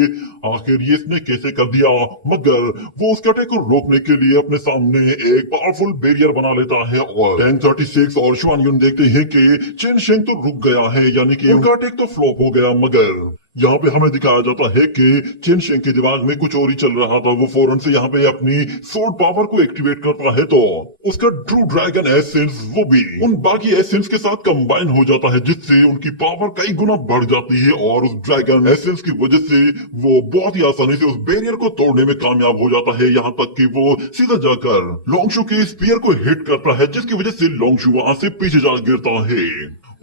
आखिर ये इसने कैसे कर दिया, मगर वो उसके अटैक को रोकने के लिए अपने सामने एक पावरफुल बैरियर बना लेता है। और टैंक 36 और शुआन युन देखते हैं कि चेन शेंग तो रुक गया है, यानी कि उनका अटैक तो फ्लॉप हो गया। मगर यहाँ पे हमें दिखाया जाता है कि चेन शेंग के दिमाग में कुछ और ही चल रहा था। वो फौरन से यहाँ पे अपनी सोर्ड पावर को एक्टिवेट करता है, तो उसका ट्रू ड्रैगन एसेंस वो भी उन बाकी एसेंस के साथ कंबाइन हो जाता है, जिससे उनकी पावर कई गुना बढ़ जाती है। और उस ड्रैगन एसेंस की वजह से वो बहुत ही आसानी से उस बैरियर को तोड़ने में कामयाब हो जाता है। यहाँ तक कि वो सीधा जाकर लोंगशू के स्पीयर को हिट करता है, जिसकी वजह से लोंगशू वहां से पीछे जा गिरता है।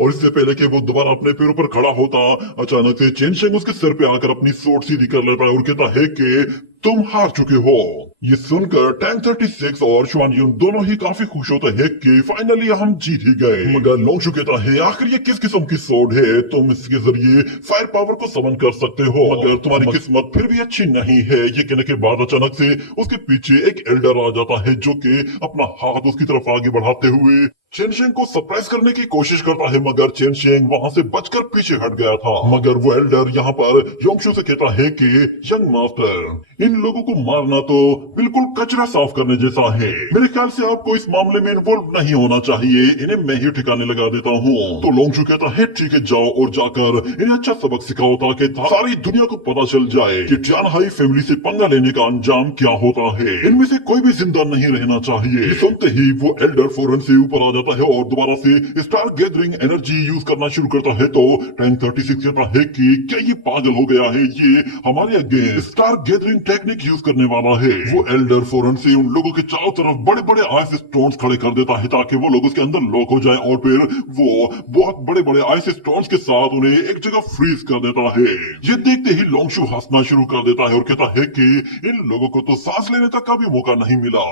और इससे पहले कि वो दोबारा अपने पैरों पर खड़ा होता, अचानक से चेन शेंग उसके सर पे आकर अपनी सोट सीधी कर लेता है और कहता है कि तुम हार चुके हो। ये सुनकर टैंक 36 और शुआन युन दोनों ही काफी खुश होते हैं कि फाइनली हम जीत ही गए। मगर लोंगशू कहता है आखिर ये किस किस्म की सोड है, तुम इसके जरिए फायर पावर को समन कर सकते हो, मगर तुम्हारी किस्मत फिर भी अच्छी नहीं है। ये कहने के बाद अचानक से उसके पीछे एक एल्डर आ जाता है, जो कि अपना हाथ उसकी तरफ आगे बढ़ाते हुए चेन शेंग को सरप्राइज करने की कोशिश करता है। मगर चेन शेंग वहां से बचकर पीछे हट गया था। मगर वो एल्डर यहाँ पर योंगशू से कहता है कि यंग मास्टर, इन लोगों को मारना तो बिल्कुल कचरा साफ करने जैसा है। मेरे ख्याल से आपको इस मामले में इन्वॉल्व नहीं होना चाहिए, इन्हें मैं ही ठिकाने लगा देता हूँ। तो लोंगशू कहता है ठीक है, जाओ और जाकर इन्हें अच्छा सबक सिखाओ, ताकि सारी दुनिया को पता चल जाए कि टियान हाई फैमिली से पंगा लेने का अंजाम क्या होता है। इनमें से कोई भी जिंदा नहीं रहना चाहिए। सुनते ही वो एल्डर फौरन से ऊपर आ जाता है और दोबारा से स्टार गैदरिंग एनर्जी यूज करना शुरू करता है। तो टैंक 36 कहता है कि क्या ये पागल हो गया है, ये हमारे against star gathering technique use करने वाला है। वो एल्डर फौरन से उन लोगों के चारों तरफ बड़े बड़े आइस स्टोन्स खड़े कर देता है, ताकि वो लोग उसके अंदर लॉक हो जाएं, और फिर वो बहुत बड़े बड़े आइस स्टोन्स के साथ उन्हें एक जगह फ्रीज कर देता है। ये देखते ही लोंगशू हंसना शुरू कर देता है और कहता है कि इन लोगों को तो सांस लेने तक का भी मौका नहीं मिला।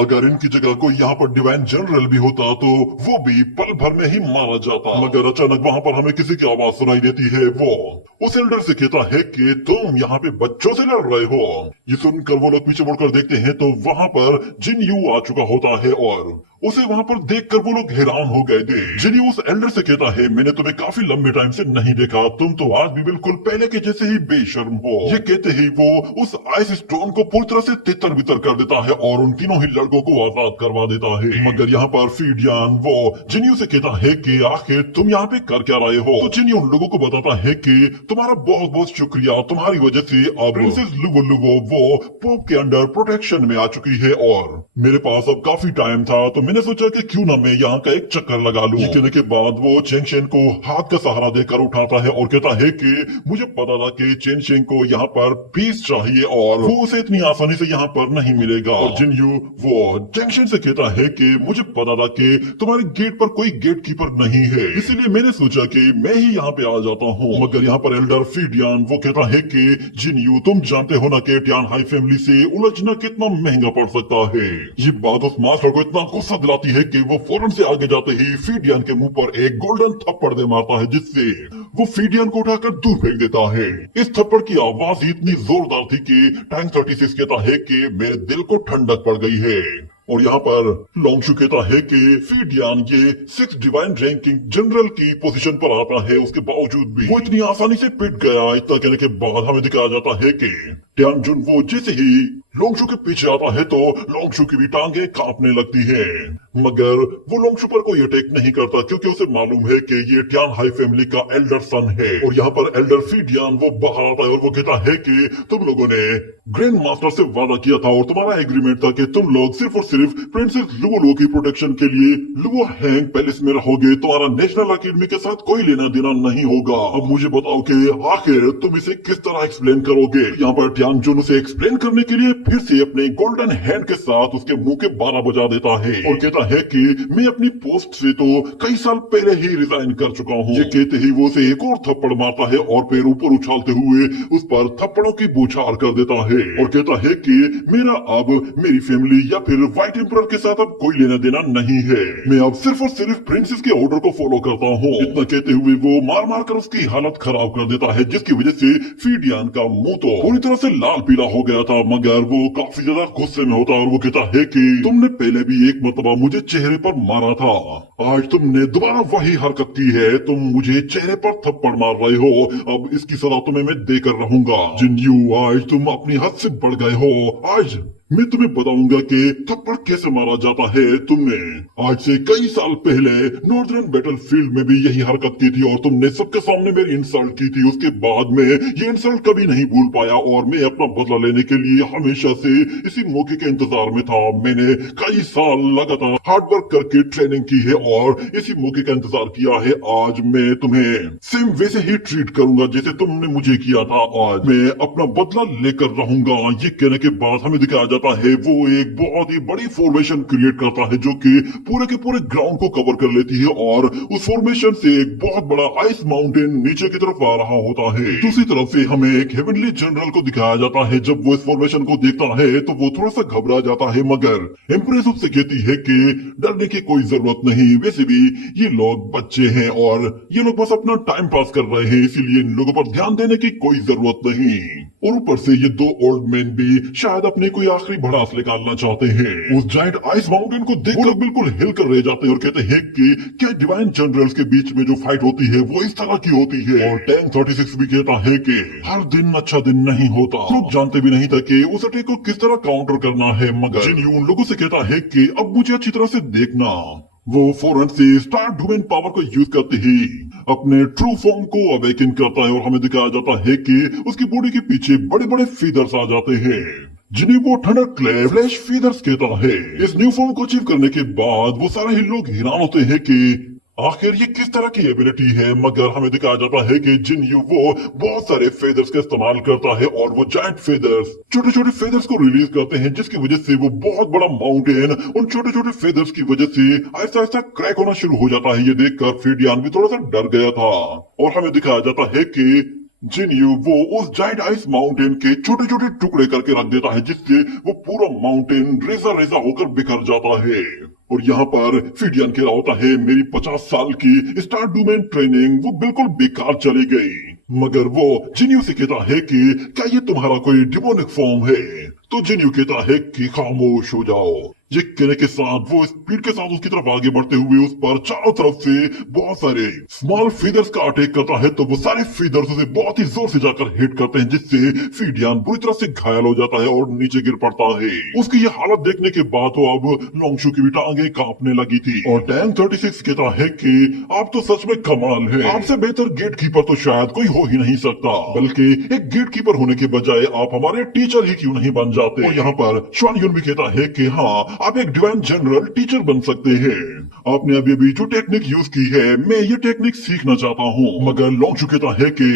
अगर इनकी जगह कोई यहाँ पर डिवाइन जनरल भी होता तो वो भी पल भर में ही मारा जाता। मगर अचानक वहाँ पर हमें किसी की आवाज सुनाई देती है। वो उस एल्डर से कहता है कि तुम यहाँ पे बच्चों से लड़ रहे हो। ये सुनकर वो लोग पीछे मुड़कर देखते हैं तो वहाँ पर जिन यू आ चुका होता है और उसे वहाँ पर देखकर वो लोग हैरान हो गए थे। जिन यू उस एल्डर से कहता है मैंने तुम्हें काफी लंबे टाइम से नहीं देखा, तुम तो आज भी बिल्कुल पहले के जैसे ही बेशर्म हो। ये कहते ही वो उस आइस स्टोन को पूरी तरह से तितर बितर कर देता है और उन तीनों ही लड़कों को आजाद करवा देता है। मगर यहाँ पर फीडियान वो जिन्यू से कहता है कि आखिर तुम यहाँ पे कर क्या रहे हो। तो जिन्यू उन लोगों को बताता है कि तुम्हारा बहुत बहुत शुक्रिया, तुम्हारी वजह से अब प्रिंसेस लुवो लुवो वो पोप के अंडर प्रोटेक्शन में आ चुकी है और मेरे पास अब काफी टाइम था, तो मैंने सोचा कि क्यों ना मैं यहाँ का एक चक्कर लगा लूं। ये कहने के बाद वो चेन शेन को हाथ का सहारा देकर उठाता है और कहता है कि मुझे पता था कि चेन शेन को यहाँ पर पीस चाहिए और वो उसे इतनी आसानी से यहाँ पर नहीं मिलेगा। और जिन यू वो चेन शेन से कहता है कि मुझे पता था कि तुम्हारे गेट पर कोई गेट कीपर नहीं है, इसीलिए मैंने सोचा कि मैं ही यहाँ पे आ जाता हूँ। मगर यहाँ पर एल्डर फीडियान वो कहता है कि जिन यू तुम जानते हो ना कि टियान हाई फैमिली से उलझना कितना महंगा पड़ सकता है। ये बात उस मास्टर को इतना गुस्सा दिलाती है कि वो फौरन से आगे जाते ही फीडियान के मुंह पर एक गोल्डन थप्पड़ दे मारता है, जिससे वो फीडियान को उठाकर दूर फेंक देता है। इस थप्पड़ की आवाज इतनी जोरदार थी कि टैंक 36 कहता है कि मेरे दिल को ठंडक पड़ गई है। और यहाँ पर लोंगशू कहता है कि फीडियान ये 6 डिवाइन रैंकिंग जनरल की पोजीशन पर आता है, उसके बावजूद भी वो इतनी आसानी से पिट गया। इतना कहने के बाद हमें दिखाया जाता है कि टियान जुन वो जैसे ही लोंगशू के पीछे आता है तो लोंगशू की भी टांगे कांपने लगती है। मगर वो लोंगशू पर कोई अटैक नहीं करता, क्योंकि उसे मालूम है कि ये टियान हाई फैमिली का एल्डर सन है। और यहाँ पर एल्डर फीडियान वो बाहर आता है और वो कहता है कि तुम लोगों ने ग्रैंड मास्टर से वादा किया था और तुम्हारा एग्रीमेंट था कि तुम लोग सिर्फ और सिर्फ प्रिंसेस लुवो की प्रोटेक्शन के लिए लुवो हैंग पैलेस में रहोगे, तुम्हारा नेशनल अकेडमी के साथ कोई लेना देना नहीं होगा। अब मुझे बताओ कि आखिर तुम इसे किस तरह एक्सप्लेन करोगे। यहाँ पर टियान जुन उसे एक्सप्लेन करने के लिए फिर से अपने गोल्डन हैंड के साथ उसके मुंह के 12 बजा देता है और कहता है कि मैं अपनी पोस्ट से तो कई साल पहले ही रिजाइन कर चुका हूँ। ये कहते ही वो उसे एक और थप्पड़ मारता है और फिर ऊपर उछालते हुए उस पर थप्पड़ों की बौछार कर देता है और कहता है कि मेरा अब मेरी फैमिली या फिर व्हाइट एम्परर के साथ अब कोई लेना देना नहीं है, मैं अब सिर्फ और सिर्फ प्रिंसेस के ऑर्डर को फॉलो करता हूँ। इतना कहते हुए वो मार मार कर उसकी हालत खराब कर देता है, जिसकी वजह से फीडियान का मुंह तो पूरी तरह से लाल पीला हो गया था, मगर वो काफी ज्यादा गुस्से में होता है और वो कहता है कि तुमने पहले भी एक मरतबा मुझे चेहरे पर मारा था, आज तुमने दोबारा वही हरकत की है, तुम मुझे चेहरे पर थप्पड़ मार रहे हो, अब इसकी सजा तुम्हें मैं देकर रहूंगा। जिनयू, आज तुम अपनी हद से बढ़ गए हो, आज मैं तुम्हें बताऊंगा कि थप्पड़ कैसे मारा जाता है। तुमने आज से कई साल पहले नॉर्दर्न बैटलफील्ड में भी यही हरकत की थी और तुमने सबके सामने मेरी इंसल्ट की थी। उसके बाद में ये इंसल्ट कभी नहीं भूल पाया और मैं अपना बदला लेने के लिए हमेशा से इसी मौके के इंतजार में था। मैंने कई साल लगातार हार्ड वर्क करके ट्रेनिंग की है और इसी मौके का इंतजार किया है। आज मैं तुम्हें सेम वैसे ही ट्रीट करूंगा जैसे तुमने मुझे किया था। आज मैं अपना बदला लेकर रहूंगा। ये कहने के बाद हमें दिखाया जाता है वो एक बहुत ही बड़ी फॉर्मेशन क्रिएट करता है जो कि पूरे के पूरे ग्राउंड को कवर कर लेती है और उस फॉर्मेशन से एक बहुत बड़ा आइस माउंटेन नीचे की तरफ आ रहा होता है। दूसरी तरफ से हमें एक हेवनली जनरल को दिखाया जाता है। जब वो इस फॉर्मेशन को देखता है तो वो थोड़ा सा घबरा जाता है, मगर एम्प्रेस उससे कहती है कि डरने की कोई जरूरत नहीं, वैसे भी ये लोग बच्चे हैं और ये लोग बस अपना टाइम पास कर रहे हैं, इसीलिए इन लोगों पर ध्यान देने की कोई जरूरत नहीं। और ऊपर से ये दो ओल्ड मैन भी शायद अपने कोई आखिरी भड़ास निकालना चाहते हैं। उस जायंट आइस माउंटेन को देखकर बिल्कुल हिल कर रह जाते हैं और कहते हैं कि क्या डिवाइन जनरल्स के बीच में जो फाइट होती है वो इस तरह की होती है। और टैंक 36 भी कहता है कि हर दिन अच्छा दिन नहीं होता। लोग जानते भी नहीं था कि उस अटैक को किस तरह काउंटर करना है, मगर जिनयू उन लोगों से कहता है कि अब मुझे अच्छी तरह से देखना। वो फौरन से स्टार डोमेन पावर को यूज करते ही अपने ट्रू फॉर्म को अवेकन करता है और हमें दिखाया जाता है कि उसकी बॉडी के पीछे बड़े बड़े फीदर्स आ जाते हैं जिन्हें वो थंडर क्लैप फ्लैश फीदर्स कहता है। इस न्यू फॉर्म को अचीव करने के बाद वो सारे ही लोग हैरान होते हैं कि आखिर ये किस तरह की एबिलिटी है, मगर हमें दिखाया जाता है कि जिनयू वो बहुत सारे फेदर्स का इस्तेमाल करता है और वो जायंट फेदर्स छोटे छोटे फेदर्स को रिलीज करते हैं जिसकी वजह से वो बहुत बड़ा माउंटेन उन छोटे छोटे फेदर्स की वजह से ऐसा ऐसा क्रैक होना शुरू हो जाता है। ये देखकर फीडियान भी थोड़ा सा डर गया था और हमें दिखाया जाता है कि जिनयू वो उस जायंट आइस माउंटेन के छोटे छोटे टुकड़े करके रख देता है जिससे वो पूरा माउंटेन रेजा रेजा होकर बिखर जाता है। और यहाँ पर फीडियन कह रहा होता है मेरी 50 साल की स्टार डोमेन ट्रेनिंग वो बिल्कुल बेकार चली गई, मगर वो जिनयू से कहता है कि क्या ये तुम्हारा कोई डिमोनिक फॉर्म है? तो जिनयू कहता है कि खामोश हो जाओ। ये कहने के साथ वो स्पीड के साथ उसकी तरफ आगे बढ़ते हुए उस पर चारों तरफ से बहुत सारे स्मॉल फीदर्स का अटैक करता है। तो वो सारे फीदर्स उसे बहुत ही जोर से जाकर हिट करते हैं जिससे फीडियान बुरी तरह से घायल हो जाता है और नीचे गिर पड़ता है। उसकी ये हालत देखने के बाद तो अब लोंगशू की भी टांगे कांपने लगी थी और टैंक 36 कहता है कि आप तो सच में कमाल है, आपसे बेहतर गेट कीपर तो शायद कोई हो ही नहीं सकता, बल्कि एक गेट कीपर होने के बजाय आप हमारे टीचर ही क्यों नहीं बन जाते। और यहाँ पर श्वान युन भी कहता है कि हाँ आप एक डिवाइन जनरल टीचर बन सकते हैं। आपने अभी अभी जो टेक्निक यूज की है मैं ये टेक्निक सीखना चाहता हूँ, मगर लोंगशू कहता है कि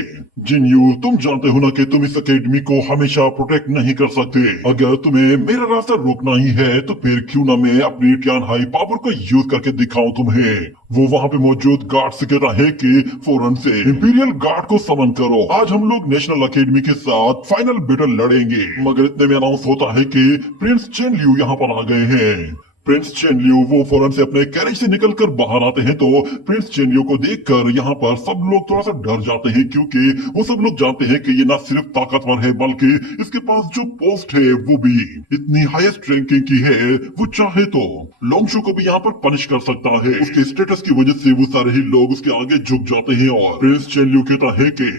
जिनयू तुम जानते हो ना कि तुम इस एकेडमी को हमेशा प्रोटेक्ट नहीं कर सकते। अगर तुम्हें मेरा रास्ता रोकना ही है तो फिर क्यों ना मैं अपनी टियान हाई पावर को यूज करके दिखाऊं तुम्हें। वो वहाँ पे मौजूद गार्ड से कहता है कि फौरन से इंपीरियल गार्ड को समन करो, आज हम लोग नेशनल एकेडमी के साथ फाइनल बैटल लड़ेंगे। मगर इतने में अनाउंस होता है कि प्रिंस चेन लियू यहाँ पर आ गए हैं। प्रिंस चेन लियू वो फौरन से अपने कैरेज से निकलकर बाहर आते हैं तो प्रिंस चेन लियू को देखकर यहाँ पर सब लोग थोड़ा सा डर जाते हैं क्योंकि वो सब लोग जानते हैं कि ये ना सिर्फ ताकतवर है बल्कि इसके पास जो पोस्ट है वो भी इतनी हाईएस्ट रैंकिंग की है। वो चाहे तो लोंगशू को भी यहाँ पर पनिश कर सकता है। उसके स्टेटस की वजह से वो सारे ही लोग उसके आगे झुक जाते हैं और प्रिंस चेन लियू कहता है कि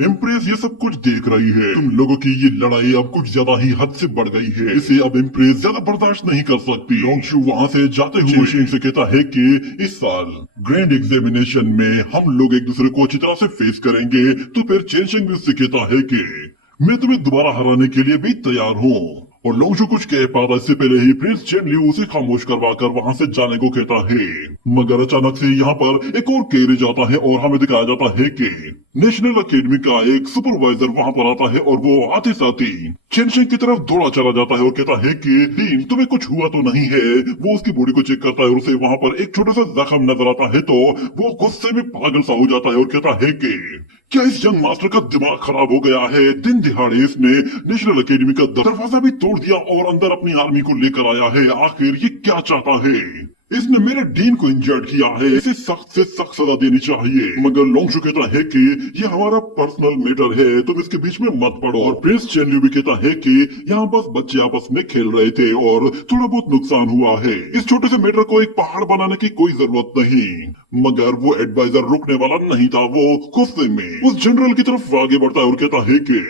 इम्प्रेस ये सब कुछ देख रही है, तुम लोगों की ये लड़ाई अब कुछ ज्यादा ही हद से बढ़ गई है, इसे अब इम्प्रेस ज्यादा बर्दाश्त नहीं कर सकती। लोंगशू वहाँ से जाते हुए शिन से कहता है कि इस साल ग्रैंड एग्जामिनेशन में हम लोग एक दूसरे को अच्छी तरह से फेस करेंगे। तो फिर चेनशिंग भी उससे कहता है कि मैं तुम्हें दोबारा हराने के लिए भी तैयार हूँ। और लोंगशू कुछ कह पाता इससे पहले ही प्रिंस चेन लियू उसे खामोश करवाकर वहाँ से जाने को कहता है, मगर अचानक से यहाँ पर एक और कैरेज आता है और हमें दिखाया जाता है कि नेशनल एकेडमी का एक सुपरवाइजर वहाँ पर आता है और वो आते साथ ही चेनशिंग की तरफ दौड़ा चला जाता है और कहता है कि डीन तुम्हें कुछ हुआ तो नहीं है। वो उसकी बॉडी को चेक करता है और उसे वहाँ पर एक छोटा सा जख्म नजर आता है तो वो गुस्से में पागल सा हो जाता है और कहता है कि क्या इस यंग मास्टर का दिमाग खराब हो गया है? दिन दिहाड़े इसने नेशनल एकेडमी का दरवाजा भी तोड़ दिया और अंदर अपनी आर्मी को लेकर आया है। आखिर ये क्या चाहता है? इसने मेरे डीन को इंजर्ड किया है, इसे सख्त से सख्त सजा देनी चाहिए। मगर लोंगशु कहता है कि ये हमारा पर्सनल मैटर है, तुम इसके बीच में मत पड़ो। और प्रिंस चेनलियू भी कहता है कि यहाँ बस बच्चे आपस में खेल रहे थे और थोड़ा बहुत नुकसान हुआ है, इस छोटे से मैटर को एक पहाड़ बनाने की कोई जरूरत नहीं। मगर वो एडवाइजर रुकने वाला नहीं था, वो गुस्से में उस जनरल की तरफ आगे बढ़ता है और कहता है कि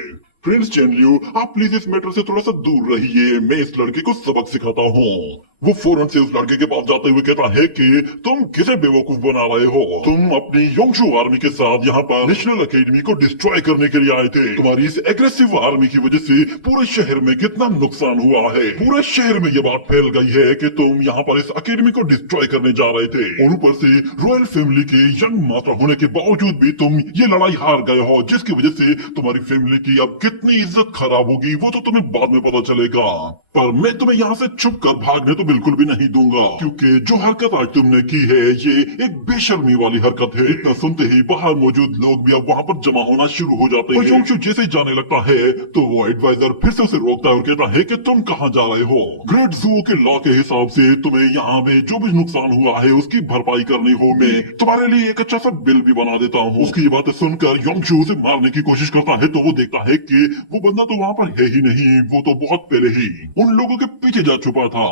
प्रिंस चेनलियू, आप प्लीज इस मैटर से थोड़ा सा दूर रहिए, मैं इस लड़के को सबक सिखाता हूँ। वो फौरन से उस लड़के के पास जाते हुए कहता है कि तुम किसे बेवकूफ बना रहे हो, तुम अपनी योंगशू आर्मी के साथ यहाँ पर नेशनल एकेडमी को डिस्ट्रॉय करने के लिए आए थे। तुम्हारी इस एग्रेसिव आर्मी की वजह से पूरे शहर में कितना नुकसान हुआ है, पूरे शहर में ये बात फैल गई है कि तुम यहाँ पर इस एकेडमी को डिस्ट्रॉय करने जा रहे थे, और ऊपर से रॉयल फैमिली के यंग माता होने के बावजूद भी तुम ये लड़ाई हार गए हो, जिसकी वजह से तुम्हारी फैमिली की अब कितनी इज्जत खराब होगी वो तो तुम्हें बाद में पता चलेगा। पर मैं तुम्हें यहाँ से छुप कर भागने तो बिल्कुल भी नहीं दूंगा, क्योंकि जो हरकत आज तुमने की है ये एक बेशर्मी वाली हरकत है। इतना सुनते ही बाहर मौजूद लोग भी अब वहाँ पर जमा होना शुरू हो जाते हैं। योंगशू जैसे जाने लगता है तो वो एडवाइजर फिर से उसे रोकता है और कहता है कि तुम कहाँ जा रहे हो, ग्रेट जू के लॉ के हिसाब से तुम्हें यहाँ पे जो भी नुकसान हुआ है उसकी भरपाई करनी हो, मैं तुम्हारे लिए एक अच्छा सा बिल भी बना देता हूँ। उसकी ये बातें सुनकर योंगशू उसे मारने की कोशिश करता है तो वो देखता है कि वो बंदा तो वहाँ पर है ही नहीं, वो तो बहुत पहले ही उन लोगों के पीछे जा छुपा था।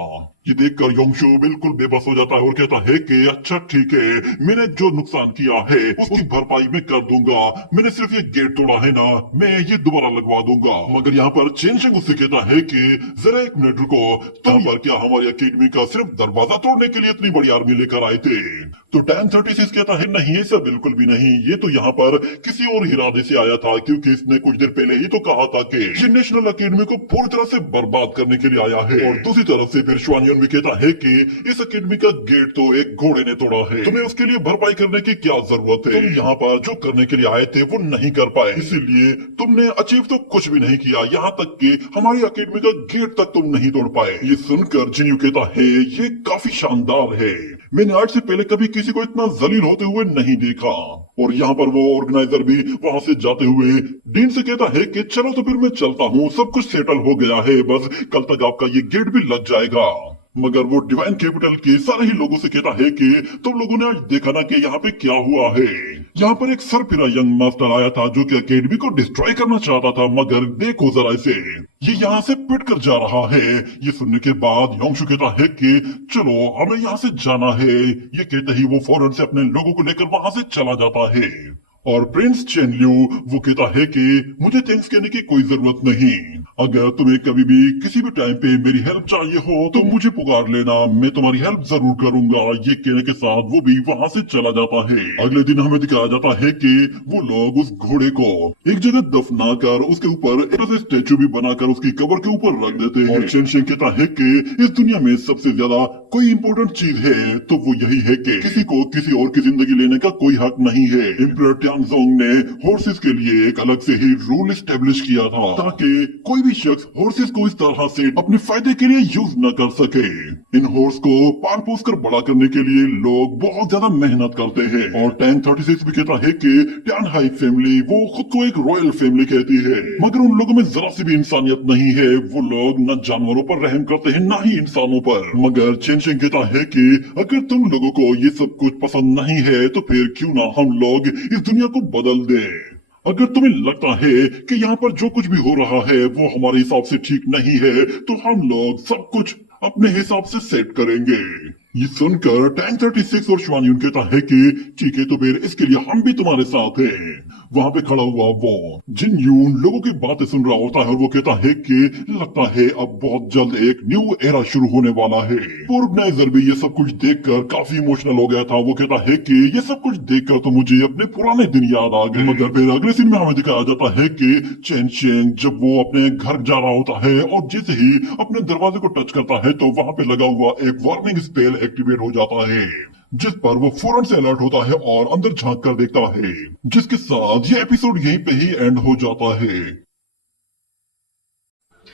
ये देखकर योंगशू बिल्कुल बेबस हो जाता है और कहता है कि अच्छा ठीक है, मैंने जो नुकसान किया है उसकी भरपाई मैं कर दूंगा, मैंने सिर्फ ये गेट तोड़ा है ना, मैं ये दोबारा लगवा दूंगा। मगर यहाँ पर चेनशिंग उससे कहता है कि जरा एक मिनट रुको, तुम यार क्या हमारी अकेडमी का सिर्फ दरवाजा तोड़ने के लिए इतनी बड़ी आर्मी लेकर आए थे? तो टैंक 36 कहता है नहीं ऐसा बिल्कुल भी नहीं, ये तो यहाँ पर किसी और इरादे से आया था, क्योंकि इसने कुछ देर पहले ही तो कहा था कि ये नेशनल अकेडमी को पूरी तरह से बर्बाद करने के लिए आया है। और दूसरी तरफ से फिर श्वानियन भी कहता है कि इस अकेडमी का गेट तो एक घोड़े ने तोड़ा है, तुम्हें उसके लिए भरपाई करने की क्या जरूरत है? तुम यहाँ पर जो करने के लिए आए थे वो नहीं कर पाए, इसीलिए तुमने अचीव तो कुछ भी नहीं किया, यहाँ तक कि हमारी अकेडमी का गेट तक तुम नहीं तोड़ पाए। ये सुनकर जिन्यू कहता है ये काफी शानदार है, मैंने आज से पहले कभी किसी को इतना जलील होते हुए नहीं देखा। और यहाँ पर वो ऑर्गेनाइजर भी वहां से जाते हुए डीन से कहता है कि चलो तो फिर मैं चलता हूँ, सब कुछ सेटल हो गया है, बस कल तक आपका ये गेट भी लग जाएगा। मगर वो डिवाइन कैपिटल के सारे ही लोगों से कहता है कि तुम लोगों ने आज देखा ना कि यहाँ पे क्या हुआ है, यहाँ पर एक सरफिरा यंग मास्टर आया था जो कि अकेडमी को डिस्ट्रॉय करना चाहता था, मगर देखो जरा इसे, ये यहाँ से पिट कर जा रहा है। ये सुनने के बाद योंगशू कहता है कि चलो हमें यहाँ से जाना है। ये कहते ही वो फौरन से अपने लोगों को लेकर वहां से चला जाता है। और प्रिंस चेनलियू वो कहता है कि मुझे थैंक्स कहने की कोई जरूरत नहीं, अगर तुम्हें कभी भी किसी भी टाइम पे मेरी हेल्प चाहिए हो तो मुझे पुकार लेना, मैं तुम्हारी हेल्प जरूर करूंगा। ये कहने के साथ वो भी वहां से चला जाता है। अगले दिन हमें दिखाया जाता है कि वो लोग उस घोड़े को एक जगह दफना कर उसके ऊपर एक ऐसा स्टेचू भी बनाकर उसकी कबर के ऊपर रख देते हैं। और चेनशिंग कहता है कि इस दुनिया में सबसे ज्यादा कोई इम्पोर्टेंट चीज है तो वो यही है कि किसी को किसी और की जिंदगी लेने का कोई हक नहीं है। एम्परर ट्यांगजोंग ने हॉर्सेस के लिए एक अलग से ही रूल एस्टेब्लिश किया था ताकि कोई भी शख्स हॉर्सेस को इस तरह से अपने फायदे के लिए यूज न कर सके। इन हॉर्स को पाल पोस कर बड़ा करने के लिए लोग बहुत ज्यादा मेहनत करते हैं। और टैंक 36 भी कहता है कि ट्यानहाई फैमिली वो खुद को एक रॉयल फैमिली कहती है, मगर उन लोगों में जरा सी भी इंसानियत नहीं है। वो लोग न जानवरों पर रहम करते हैं न ही इंसानों पर। मगर चेनशिंग कहता है कि अगर तुम लोगों को ये सब कुछ पसंद नहीं है तो फिर क्यों ना हम लोग इस दुनिया को बदल दें। अगर तुम्हें लगता है कि यहाँ पर जो कुछ भी हो रहा है वो हमारे हिसाब से ठीक नहीं है तो हम लोग सब कुछ अपने हिसाब से सेट करेंगे। ये सुनकर टैंक 36 और श्वानयुन कहता है कि ठीक है तो फिर इसके लिए हम भी तुम्हारे साथ हैं। वहां पे खड़ा हुआ वो जिनयून लोगों की बातें सुन रहा होता है और वो कहता है कि लगता है अब बहुत जल्द एक न्यू एरा शुरू होने वाला है। ऑर्गेनाइजर भी ये सब कुछ देखकर काफी इमोशनल हो गया था। वो कहता है कि ये सब कुछ देखकर तो मुझे अपने पुराने दिन याद आ गए। मगर फिर अगले सीन में हमें दिखाया जाता है कि चेनशिंग जब वो अपने घर जा रहा होता है और जैसे ही अपने दरवाजे को टच करता है तो वहां पे लगा हुआ एक वार्निंग स्पेल एक्टिवेट हो जाता है, जिस पर वो फौरन से अलर्ट होता है और अंदर झांक कर देखता है। जिसके साथ ये एपिसोड यहीं पे ही एंड हो जाता है।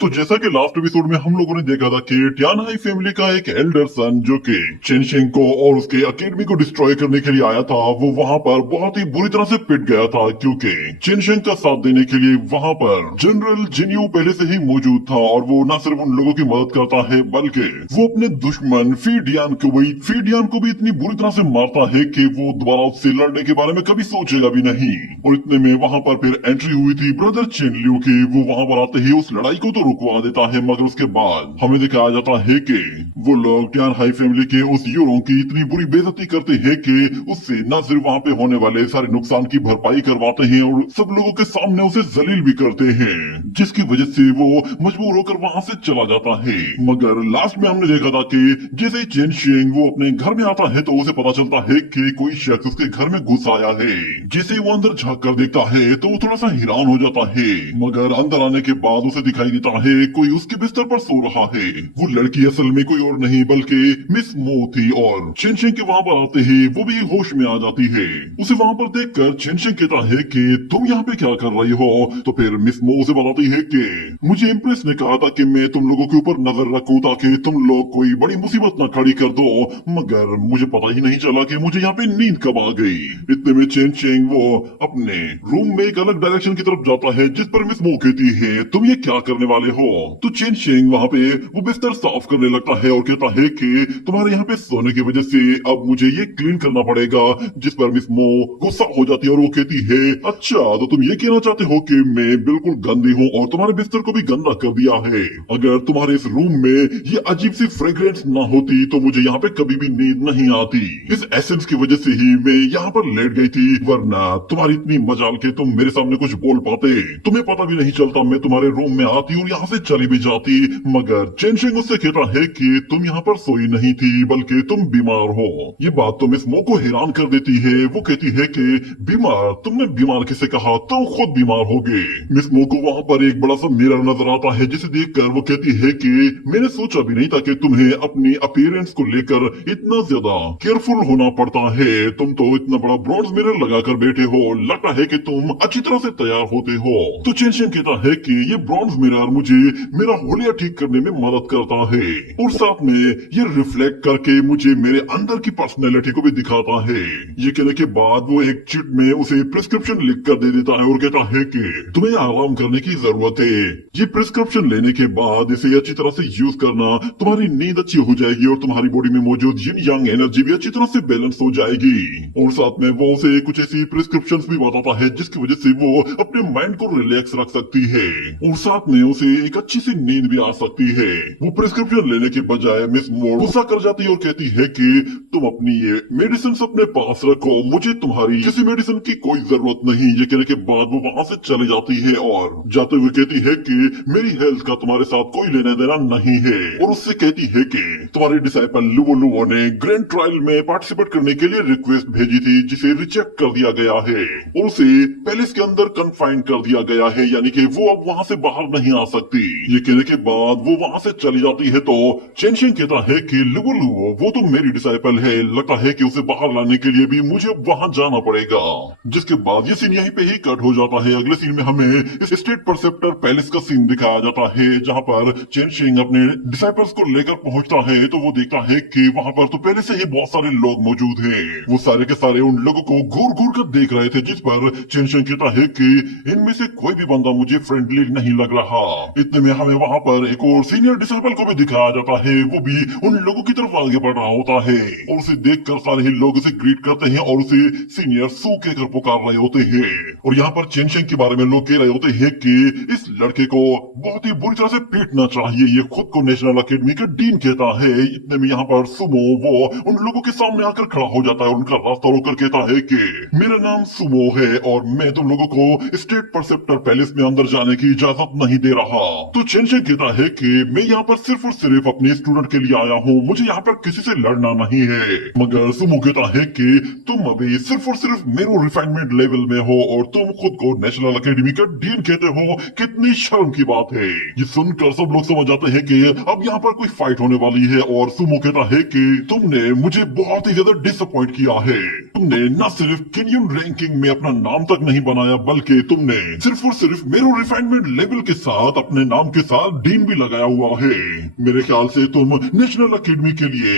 तो जैसा कि लास्ट एपिसोड में हम लोगों ने देखा था कि टियान हाई फैमिली का एक एल्डर सन जो कि चेनशिंग को और उसके अकेडमी को डिस्ट्रॉय करने के लिए आया था, वो वहां पर बहुत ही बुरी तरह से पिट गया था क्योंकि चेनशिंग का साथ देने के लिए वहां पर जनरल जिन्यू पहले से ही मौजूद था और वो न सिर्फ उन लोगों की मदद करता है बल्कि वो अपने दुश्मन फीडियान को भी इतनी बुरी तरह से मारता है कि वो दोबारा उससे लड़ने के बारे में कभी सोचेगा भी नहीं। और इतने में वहां पर फिर एंट्री हुई थी ब्रदर चेनलियू की। वो वहां पर आते ही उस लड़ाई को तो रुकवा देता है, मगर उसके बाद हमें दिखाया जाता है कि वो लोग टियान हाई फैमिली के उस यूरों की इतनी बुरी बेइज्जती करते हैं कि उससे न सिर्फ वहां पे होने वाले सारे नुकसान की भरपाई करवाते हैं और सब लोगों के सामने उसे जलील भी करते हैं, जिसकी वजह से वो मजबूर होकर वहां से चला जाता है। मगर लास्ट में हमने देखा था कि जैसे ही चेनशिंग वो अपने घर में आता है तो उसे पता चलता है कि कोई शख्स उसके घर में घुस आया है। जैसे ही वो अंदर झांक कर देखता है तो वो थोड़ा सा हैरान हो जाता है, मगर अंदर आने के बाद उसे दिखाई देता है कोई उसके बिस्तर पर सो रहा है। वो लड़की असल में कोई और नहीं बल्कि मिस मो थी और चेनशिंग के वहां पर आते ही वो भी होश में आ जाती है। उसे वहां पर देखकर चेनशिंग कहता है कि तुम यहाँ पे क्या कर रही हो? तो फिर मिस मो उसे बताती है कि मुझे इम्प्रेस ने कहा था कि मैं तुम लोगों के ऊपर नजर रखूं ताकि तुम लोग कोई बड़ी मुसीबत न खड़ी कर दो, मगर मुझे पता ही नहीं चला कि मुझे यहाँ पे नींद कब आ गई। इतने में चेनशिंग वो अपने रूम में एक अलग डायरेक्शन की तरफ जाता है, जिस पर मिस मो कहती है तुम ये क्या करने वाले हो? तो चेनशिंग वहाँ पे वो बिस्तर साफ करने लगता है और कहता है कि तुम्हारे यहाँ पे सोने की वजह से अब मुझे ये क्लीन करना पड़ेगा, जिस पर मिस मो गुस्सा हो जाती है और वो कहती है अच्छा तो तुम ये कहना चाहते हो कि मैं बिल्कुल गंदी हूँ और तुम्हारे बिस्तर को भी गंदा कर दिया है? अगर तुम्हारे इस रूम में ये अजीब सी फ्रेग्रेंस ना होती तो मुझे यहाँ पे कभी भी नींद नहीं आती। इस एसेंस की वजह से ही मैं यहाँ पर लेट गई थी, वरना तुम्हारी इतनी मजाल के तुम मेरे सामने कुछ बोल पाते, तुम्हें पता भी नहीं चलता मैं तुम्हारे रूम में आती और यहाँ से चली भी जाती। मगर चेनशिंग उससे कहता है कि तुम यहाँ पर सोई नहीं थी बल्कि तुम बीमार हो। ये बात तो मिस मो को हैरान कर देती है। वो कहती है कि बीमार? तुमने बीमार किसे कहा? तुम खुद बीमार हो गए। मिस मो को वहाँ पर एक बड़ा सा मिरर नजर आता है, जिसे देखकर वो कहती है कि मैंने सोचा भी नहीं था कि तुम्हें अपनी अपीयरेंस को लेकर इतना ज्यादा केयरफुल होना पड़ता है। तुम तो इतना बड़ा ब्रॉन्ज मिरर लगाकर बैठे हो, लगता है कि तुम अच्छी तरह से तैयार होते हो। तो चेनशिंग कहता है कि ये ब्रॉन्ज मिरर मुझे मेरा होलिया ठीक करने में मदद करता है और साथ में ये रिफ्लेक्ट करके मुझे मेरे अंदर की पर्सनैलिटी को भी दिखाता है। ये कहने के बाद वो एक चिट में उसे प्रिस्क्रिप्शन लिख कर दे देता है और कहता है कि तुम्हें आराम करने की जरूरत है। ये प्रिस्क्रिप्शन लेने के बाद इसे अच्छी तरह से यूज करना, तुम्हारी नींद अच्छी हो जाएगी और तुम्हारी बॉडी में मौजूद यिन यांग एनर्जी भी अच्छी तरह से बैलेंस हो जाएगी। और साथ में वो उसे कुछ ऐसी प्रिस्क्रिप्शन भी बताता है जिसकी वजह से वो अपने माइंड को रिलैक्स रख सकती है और साथ में उसे एक अच्छी सी नींद भी आ सकती है। वो प्रिस्क्रिप्शन लेने के बजाय मिस मोर गुस्सा कर जाती है और कहती है कि तुम अपनी ये मेडिसिन अपने पास रखो, मुझे तुम्हारी किसी मेडिसिन की कोई जरूरत नहीं। ये कहने के बाद वो वहाँ से चली जाती है और जाते हुए कहती है कि मेरी हेल्थ का तुम्हारे साथ कोई लेना देना नहीं है और उससे कहती है कि तुम्हारी डिसाइपल लुवो ने ग्रैंड ट्रायल में पार्टिसिपेट करने के लिए रिक्वेस्ट भेजी थी, जिसे रिजेक्ट कर दिया गया है और उसे पैलेस के अंदर कन्फाइन कर दिया गया है, यानी कि वो अब वहाँ से बाहर नहीं आ सकती। ये कहने के बाद वो वहाँ से चली जाती है तो चेनशिंग कहता है कि लुवो वो तो मेरी डिसाइपल है, लगता है कि उसे बाहर लाने के लिए भी मुझे वहाँ जाना पड़ेगा। जिसके बाद ये सीन यहीं पे ही कट हो जाता है। अगले सीन में हमें इस स्टेट परसेप्टर पैलेस का सीन दिखाया जाता है, जहाँ पर चेनशिंग अपने डिसाइपल्स को लेकर पहुंचता है तो वो देखता है कि वहाँ पर तो पहले से ही बहुत सारे लोग मौजूद हैं। वो सारे के सारे उन लोगों को घूर घूर कर देख रहे थे, जिस पर चेनशिंग कहता है कि इनमें से कोई भी बंदा मुझे फ्रेंडली नहीं लग रहा। इतने में हमें वहाँ पर एक और सीनियर डिसाइपल को भी दिखाया जाता है, वो भी उन लोगों की तरफ आगे बढ़ रहा होता है और उसे देखकर सारे ही लोग उसे ग्रीट करते हैं और उसे सीनियर सू कहकर पुकार रहे होते हैं। और यहाँ पर चेनशिंग के बारे में लोग कह रहे होते हैं कि इस लड़के को बहुत ही बुरी तरह से पीटना चाहिए, ये खुद को नेशनल अकेडमी का डीन कहता है। इतने में यहाँ पर सुमो वो उन लोगों के सामने आकर खड़ा हो जाता है और उनका रास्ता रोककर कहता है कि मेरा नाम सुमो है और मैं तुम लोगों को स्टेट परसेप्टर पैलेस में अंदर जाने की इजाजत नहीं दे रहा। तो चेनशिंग कहता है कि मैं यहाँ पर सिर्फ और सिर्फ अपने स्टूडेंट के लिए आया हूँ, मुझे यहाँ पर किसी से लड़ना नहीं है। मगर सुमो कहता है कि तुम अभी सिर्फ और सिर्फ मेरे रिफाइनमेंट लेवल में हो और तुम खुद को नेशनल अकेडमी का डीन कहते हो, कितनी शर्म की बात है। ये सुनकर सब लोग समझ जाते हैं कि अब यहाँ पर कोई फाइट होने वाली है और सुमो कहता है कि तुमने मुझे बहुत ही ज्यादा डिसअपॉइंट किया है। तुमने न सिर्फ किन्यून रैंकिंग में अपना नाम तक नहीं बनाया, बल्कि तुमने सिर्फ और सिर्फ मेरे रिफाइनमेंट लेवल के साथ अपने नाम के साथ डीन भी लगाया हुआ है। मेरे ख्याल से तुम नेशनल अकेडमी के लिए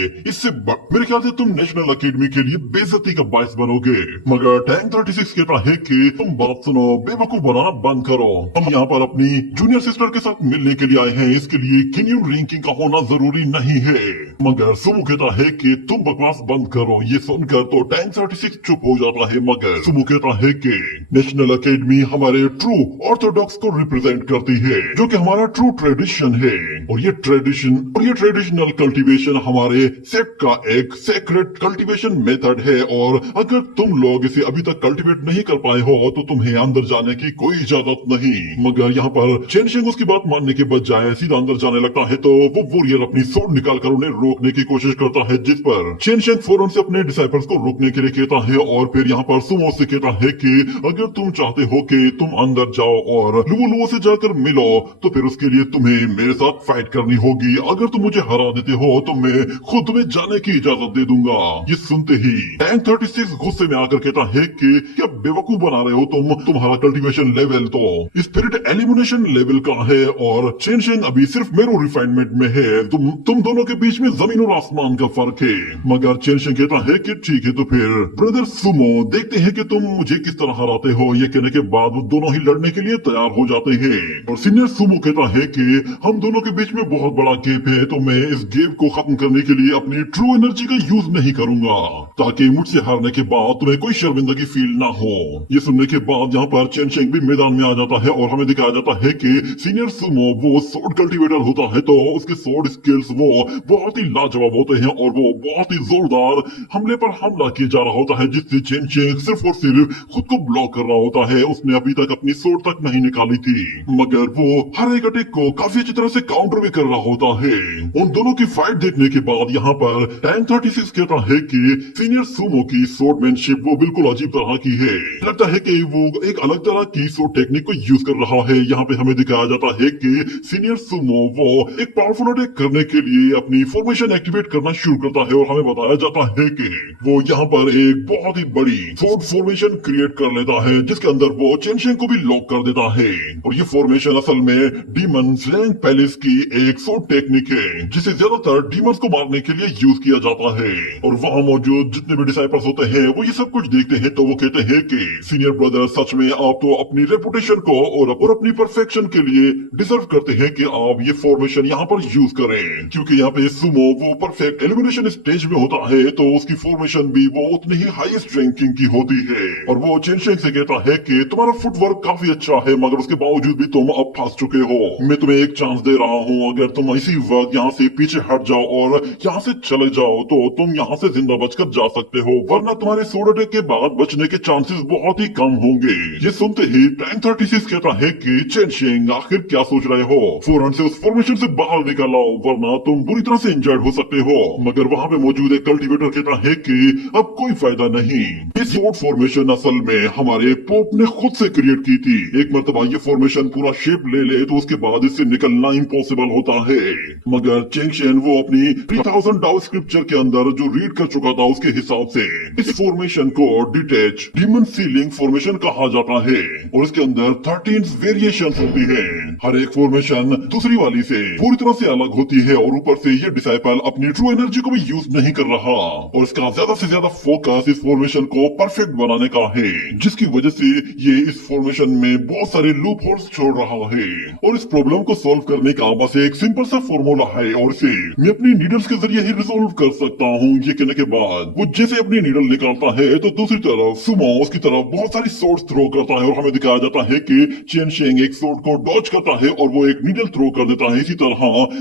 मेरे ख्याल से तुम नेशनल अकेडमी के लिए बेइज्जती का बायस बनोगे। मगर टैंक 36 कहता है कि तुम बात सुनो, बेवकूफ बनाना बंद करो। हम यहाँ पर अपनी जूनियर सिस्टर के साथ मिलने के लिए आए हैं, इसके लिए किन्यून रैंकिंग का होना जरूरी नहीं है। मगर सुमो कहता है कि तुम बकवास बंद करो। ये सुनकर तो टैंक 36 चुप हो जाता है, मगर सुमो कहता है कि नेशनल अकेडमी हमारे ट्रू ऑर्थोडॉक्स को रिप्रेजेंट करती है, जो कि हमारा ट्रू ट्रेडिशन है। और ये ट्रेडिशनल कल्टीवेशन हमारे सेक्ट का एक सेक्रेट कल्टीवेशन मेथड है। और अगर तुम लोग इसे अभी तक कल्टीवेट नहीं कर पाए हो तो तुम्हें अंदर जाने की कोई इजाजत नहीं। मगर यहाँ पर चेनशेंग उसकी बात मानने के बजाय सीधा अंदर जाने लगता है, तो वो वॉरियर अपनी सोर्ड निकालकर उन्हें रोकने की कोशिश करता है, जिस पर चेनशेंग फौरन से अपने डिसाइपल्स को रोकने के लिए कहता है। और फिर यहाँ पर सुमो से कहता है कि अगर तुम चाहते हो कि तुम अंदर जाओ और लुवो से जाकर मिलो, तो फिर उसके लिए तुम्हें मेरे साथ फाइट करनी होगी। अगर तुम मुझे हरा देते हो तो मैं खुद तुम्हें जाने की इजाजत दे दूंगा। ये सुनते ही टैंक 36 गुस्से में आकर कहता है कि क्या बेवकूफ बना रहे हो तुम्हारा कल्टीवेशन लेवल तो स्पिरिट एलिमिनेशन लेवल का है और चेनशेंग अभी सिर्फ मेरो रिफाइनमेंट में है। तुम दोनों के बीच में जमीन और आसमान का फर्क है। मगर चेनशेंग कहता है कि ठीक है, तो फिर ब्रदर सुमो देखते हैं कि तुम मुझे किस तरह हराते हो। ये कहने के बाद वो दोनों ही लड़ने के लिए तैयार हो जाते हैं। और सीनियर सुमो कहता है कि हम दोनों के बीच में बहुत बड़ा गैप है, तो मैं इस गैप को खत्म करने के लिए अपनी ट्रू एनर्जी का यूज नहीं करूंगा, ताकि मुझसे हारने के बाद तुम्हें कोई शर्मिंदगी फील ना हो। ये सुनने के बाद यहाँ पर चेनशेंग भी मैदान में आ जाता है और हमें दिखाया जाता है कि सीनियर सुमो वो सोर्ड कल्टीवेटर होता है, तो उसके सोर्ड स्किल्स वो बहुत ही लाजवाब होते हैं और वो बहुत ही जोरदार हमले पर हमला किया जा रहा होता है, जिससे चेनशेंग सिर्फ और सिर्फ खुद को ब्लॉक कर रहा होता है। उसने अभी तक अपनी सोर्ड तक नहीं निकाली थी, मगर वो हर एक अटैक को काफी अच्छी तरह से काउंटर भी कर रहा होता है। उन दोनों की फाइट देखने के बाद यहाँ पर टैंक 36 कहता है कि सीनियर सुमो की स्वॉर्डमैनशिप वो बिल्कुल अजीब तरह की है। लगता है कि वो एक अलग तरह की स्वॉर्ड टेक्निक को यूज कर रहा है। यहाँ पे हमें दिखाया जाता है कि सीनियर सुमो वो एक पावरफुल अटैक करने के लिए अपनी फॉर्मेशन एक्टिवेट करना शुरू करता है और हमें बताया जाता है कि वो यहाँ पर एक बहुत ही बड़ी स्वॉर्ड फॉर्मेशन क्रिएट कर लेता है, जिसके अंदर वो चेनशेंग को भी लॉक कर देता है। और ये फॉर्मेशन असल में डीमन स्लेइंग पैलेस की एक स्वॉर्ड टेक्निक है, जिसे ज्यादातर डीमंस को मारने के लिए यूज किया जाता है। और वहाँ मौजूद जितने भी डिसाइपल्स होते हैं वो ये सब कुछ देखते हैं, तो वो कहते हैं कि सीनियर ब्रदर सच में आप तो अपनी रेपुटेशन को और अपनी परफेक्शन के लिए डिजर्व करते हैं कि आप ये फॉर्मेशन यहाँ पर यूज करें, क्योंकि यहाँ पे सुमो वो परफेक्ट एलिमिनेशन स्टेज में होता है, तो उसकी फॉर्मेशन भी वो उतनी ही हाईएस्ट रैंकिंग की होती है। और वो चेनशेंग से कहता है कि तुम्हारा फुटवर्क काफी अच्छा है, मगर उसके बावजूद भी तुम अब फंस चुके हो। मैं तुम्हें एक चांस दे रहा हूँ, अगर तुम इसी वक्त यहाँ से पीछे हट जाओ और यहाँ से चले जाओ तो तुम यहाँ से जिंदा बचकर जा सकते हो, वरना तुम्हारे सोर्ड अटैक के बाद बचने के चांसेस बहुत ही कम होंगे। ये सुनते ही टैंक 36 कहता है कि चेनशेंग आखिर क्या सोच रहे हो, फौरन से उस फॉर्मेशन से बाहर निकल आओ, वरना तुम बुरी तरह से इंजर्ड हो सकते हो। मगर वहाँ पे मौजूद एक कल्टीवेटर कहता है कि अब कोई फायदा नहीं, ये सोर्ड फॉर्मेशन असल में हमारे पोप ने खुद से क्रिएट की थी। एक मरतबा ये फॉर्मेशन पूरा शेप ले ले तो उसके बाद इससे निकलना इम्पॉसिबल होता है। मगर चेंगशेन वो अपनी 3000 डाउ स्क्रिप्चर के अंदर जो रीड कर चुका था उसके हिसाब से इस फॉर्मेशन को डिटैच डीमन सीलिंग फॉर्मेशन कहा जाता है और इसके अंदर 13 वेरिएशन होती है। हर एक फॉर्मेशन दूसरी वाली से पूरी तरह से अलग होती है और ऊपर से ये डिसाइपल अपनी ट्रू एनर्जी को भी यूज नहीं कर रहा और इसका ज्यादा से ज्यादा फोकस इस फॉर्मेशन को परफेक्ट बनाने का है, जिसकी वजह से ये इस फॉर्मेशन में बहुत सारे लूप होल्स छोड़ रहा है। और इस प्रॉब्लम को सॉल्व करने का बस एक सिंपल सा फॉर्मूला है और इसे मैं अपनी नीडल्स के जरिए ही रिजोल्व कर सकता हूँ। ये कहने के बाद वो जैसे अपनी नीडल निकालता है तो दूसरी तरफ सुमो उसकी तरफ बहुत सारी सोर्ड थ्रो करता है और हमें दिखाया जाता है कि चेनशेंग एक सोर्ड को डॉज करता है और वो एक नीडल थ्रो कर देता है। इसी तरह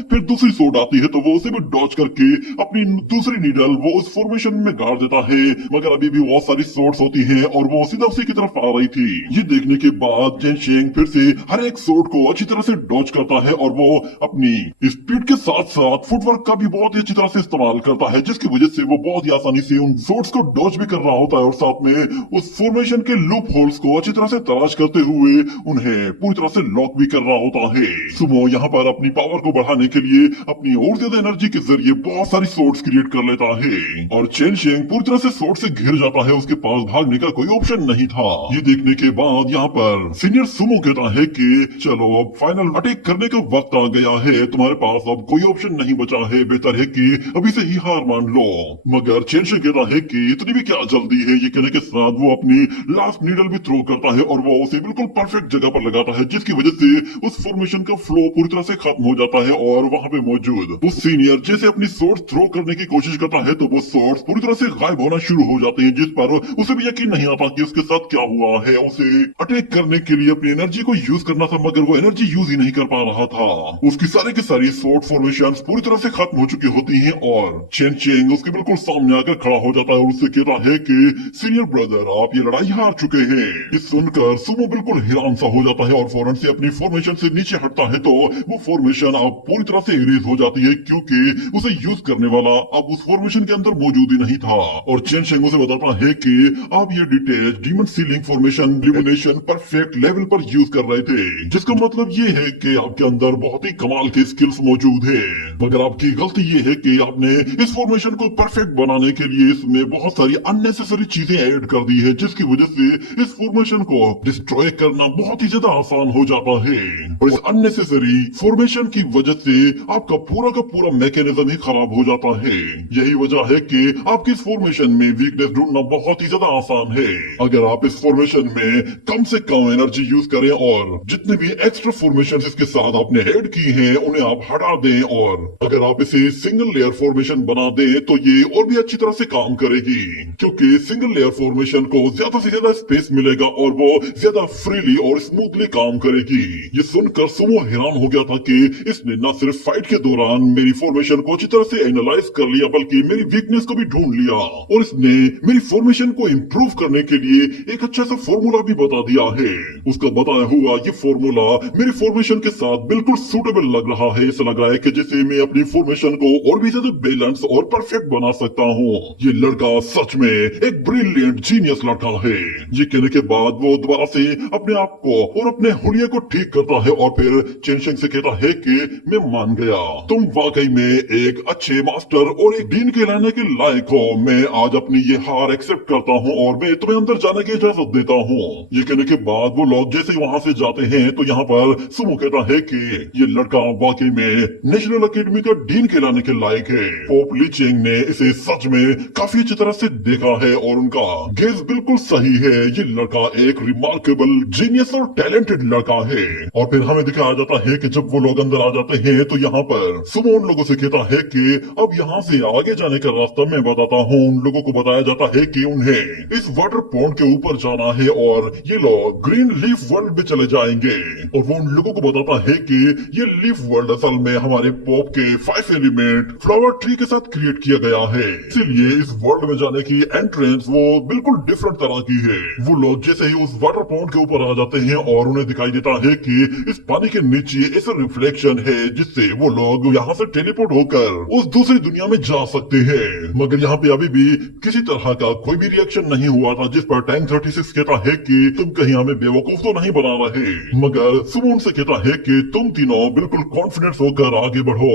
फिर दूसरी सोर्ड आती है तो वो उसे भी डॉज करके अपनी दूसरी नीडल वो उस फॉर्मेशन में गाड़ देता है। मगर अभी भी बहुत सारी सोर्ड्स होती हैं और वो सीधा उसी की तरफ आ रही थी। ये देखने के बाद चेनशेंग फिर से हर एक सोर्ड को अच्छी तरह से डॉज करता है और वो अपनी स्पीड के साथ साथ फुटवर्क का भी बहुत ही अच्छी तरह से इस्तेमाल करता है, जिसकी वजह से वो बहुत ही आसानी से उन सोर्ड्स को डॉज भी कर रहा होता है और साथ में उस फॉर्मेशन के लूप होल्स को अच्छी तरह से तलाश करते हुए उन्हें पूरी तरह से लॉक भी कर रहा होता है। सुमो यहाँ पर अपनी पावर को बढ़ाने के लिए अपनी और ज्यादा एनर्जी के जरिए बहुत सारी सोर्ड्स क्रिएट कर लेता है और चेनशेंग पूरी तरह से सोर्ड से घिर जाता है। उसके पास भागने का कोई ऑप्शन नहीं था। ये देखने के बाद यहाँ पर सीनियर सुमो कहता है कि चलो अब फाइनल अटैक करने का वक्त आ गया है, तुम्हारे पास अब कोई ऑप्शन नहीं बचा है, बेहतर है कि अभी से ही हार मान लो। मगर चेंशिंग कहता है कि इतनी भी क्या जल्दी है। ये कहने के साथ वो अपनी लास्ट नीडल भी थ्रो करता है और वो उसे बिल्कुल परफेक्ट जगह पर लगाता है, जिसकी वजह से उस फॉर्मेशन का फ्लो पूरी तरह से खत्म हो जाता है। और वहां पे मौजूद उस सीनियर जैसे अपनी सोर्स थ्रो करने की कोशिश करता है तो वो सोर्स पूरी तरह से गायब होना शुरू हो जाते हैं, जिस पर उसे भी यकीन नहीं आता कि उसके साथ क्या हुआ है। उसे अटैक करने के लिए अपनी एनर्जी को यूज करना था, मगर वो एनर्जी यूज ही नहीं कर पा रहा था। उसकी सारी की सारी सोर्ड फॉर्मेशंस पूरी तरह से खत्म हो चुकी होती हैं और चेन चेंग उसके बिल्कुल सामने आकर खड़ा हो जाता है और उससे कहता है कि सीनियर ब्रदर, आप ये लड़ाई हार चुके हैं। ये सुनकर सुमो बिल्कुल हैरान सा हो जाता है और फौरन से अपनी फॉर्मेशन से नीचे हटता है तो वो फॉर्मेशन अब पूरी तरह से इरेज हो जाती है, क्योंकि उसे यूज करने वाला अब उस फॉर्मेशन के अंदर मौजूद ही नहीं था। और चेन शेंग उसे बताता है कि आप ये detach demon ceiling formation illumination perfect level पर यूज कर रहे थे, जिसका मतलब ये है कि आपके अंदर बहुत ही कमाल के स्किल्स मौजूद है। मगर आपकी गलती ये है कि आपने इस फॉर्मेशन को परफेक्ट बनाने के लिए इसमें बहुत सारी अननेसेसरी चीजें ऐड कर दी है, जिसकी वजह से इस फॉर्मेशन को डिस्ट्रॉय करना बहुत ही ज्यादा आसान हो जाता है। और इस अननेसेसरी फॉर्मेशन की वजह से आपका का पूरा मैकेनिज्म ही खराब हो जाता है। यही वजह है कि आपकी इस फॉर्मेशन में वीकनेस ढूंढना बहुत ही ज्यादा आसान है। अगर आप इस फॉर्मेशन में कम से कम एनर्जी यूज करें और जितने भी एक्स्ट्रा फॉर्मेशन इसके साथ आपने ऐड की हैं उन्हें आप हटा दें, और अगर आप इसे सिंगल लेयर फॉर्मेशन बना दें तो ये और भी अच्छी तरह से काम करेगी, क्योंकि सिंगल लेयर फॉर्मेशन को ज्यादा से ज्यादा स्पेस मिलेगा और वो ज्यादा फ्रीली और स्मूथली काम करेगी। ये सुनकर सुमो हैरान हो गया था कि इसने न सिर्फ फाइट के दौरान मेरी फॉर्मेशन को अच्छी तरह से एनालाइज कर लिया, बल्कि मेरी वीकनेस को भी ढूंढ लिया और इसने मेरी फॉर्मेशन को इम्प्रूव करने के लिए एक अच्छा सा फॉर्मूला भी बता दिया है। उसका बताया हुआ ये फॉर्मूला मेरी फॉर्मेशन के साथ बिल्कुल सूटेबल लग रहा है। ऐसा लग रहा है कि जैसे मैं अपनी फॉर्मेशन को और भी ज्यादा बैलेंस और परफेक्ट बना सकता हूँ। ये लड़का सच में एक ब्रिलियंट जीनियस लड़का है। ये कहने के बाद वो दोबारा से अपने आप को और अपने हुलिया को ठीक करता है और फिर चेनशेंग से कहता है कि मैं मान गया, तुम वाकई में एक अच्छे मास्टर और एक डीन कहलाने के लायक हो। मैं आज अपनी ये हार एक्सेप्ट करता हूँ और मैं तुम्हें अंदर जाने की इजाजत देता हूँ। ये कहने के बाद वो लोग जैसे ही वहाँ से जाते हैं तो यहाँ पर सुमो कहता है कि ये लड़का वाकई में नेशनल अकेडमी का डीन कहलाने के लायक है। पोप ली चेंग ने इसे सच में काफी अच्छी तरह से देखा है और उनका गेज बिल्कुल सही है। ये लड़का एक रिमार्केबल जीनियस और टैलेंटेड लड़का है। और फिर हमें दिखाया जाता है कि जब वो लोग अंदर आ जाते हैं तो यहाँ पर सुमो उन लोगों से कहता है कि अब यहाँ से आगे जाने का रास्ता मैं बताता हूँ। उन लोगों को बताया जाता है कि उन्हें इस वाटर पॉन्ड के ऊपर जाना है और ये लोग ग्रीन लीफ वर्ल्ड में चले जाएंगे। और वो उन लोगों को बताता है कि ये लीफ वर्ल्ड असल में हमारे पॉप के 5 एलिमेंट फ्लावर ट्री के साथ क्रिएट किया गया है, इसीलिए इस वर्ल्ड में जाने की एंट्रेंस वो बिल्कुल डिफरेंट तरह की है। वो लोग जैसे ही उस वाटर पॉन्ड के ऊपर आ जाते हैं और उन्हें दिखाई देता है कि इस पानी के नीचे ऐसा रिफ्लेक्शन है जिससे वो लोग यहाँ से टेलीपोर्ट होकर उस दूसरी दुनिया में जा सकते हैं। मगर यहाँ पे अभी भी किसी तरह का कोई भी रिएक्शन नहीं हुआ था, जिस पर टैंक 36 कहता है कि तुम कहीं हमें बेवकूफ तो नहीं बना रहे। मगर सुमो से कहता है कि तुम तीनों बिल्कुल कॉन्फिडेंस होकर आगे बढ़ो।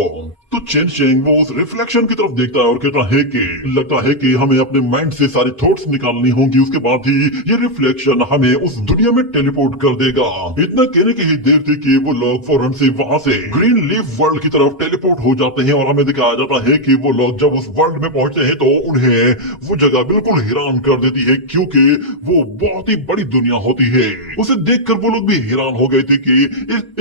तो चेन शेंग वो उस रिफ्लेक्शन की तरफ देखता है और कहता है कि लगता है कि हमें अपने माइंड से सारे थॉट्स निकालनी होंगी, उसके बाद ही ये रिफ्लेक्शन हमें उस दुनिया में टेलीपोर्ट कर देगा। इतना कहने की ही देर थी कि वो लोग फौरन से वहाँ से ग्रीन लीफ वर्ल्ड की तरफ टेलीपोर्ट हो जाते हैं और हमें दिखाया जाता है कि वो लोग जब उस वर्ल्ड में पहुंचते हैं तो उन्हें वो जगह बिल्कुल हैरान कर देती है, क्योंकि वो बहुत ही बड़ी दुनिया होती है। उसे देखकर वो लोग भी हैरान हो गए थे कि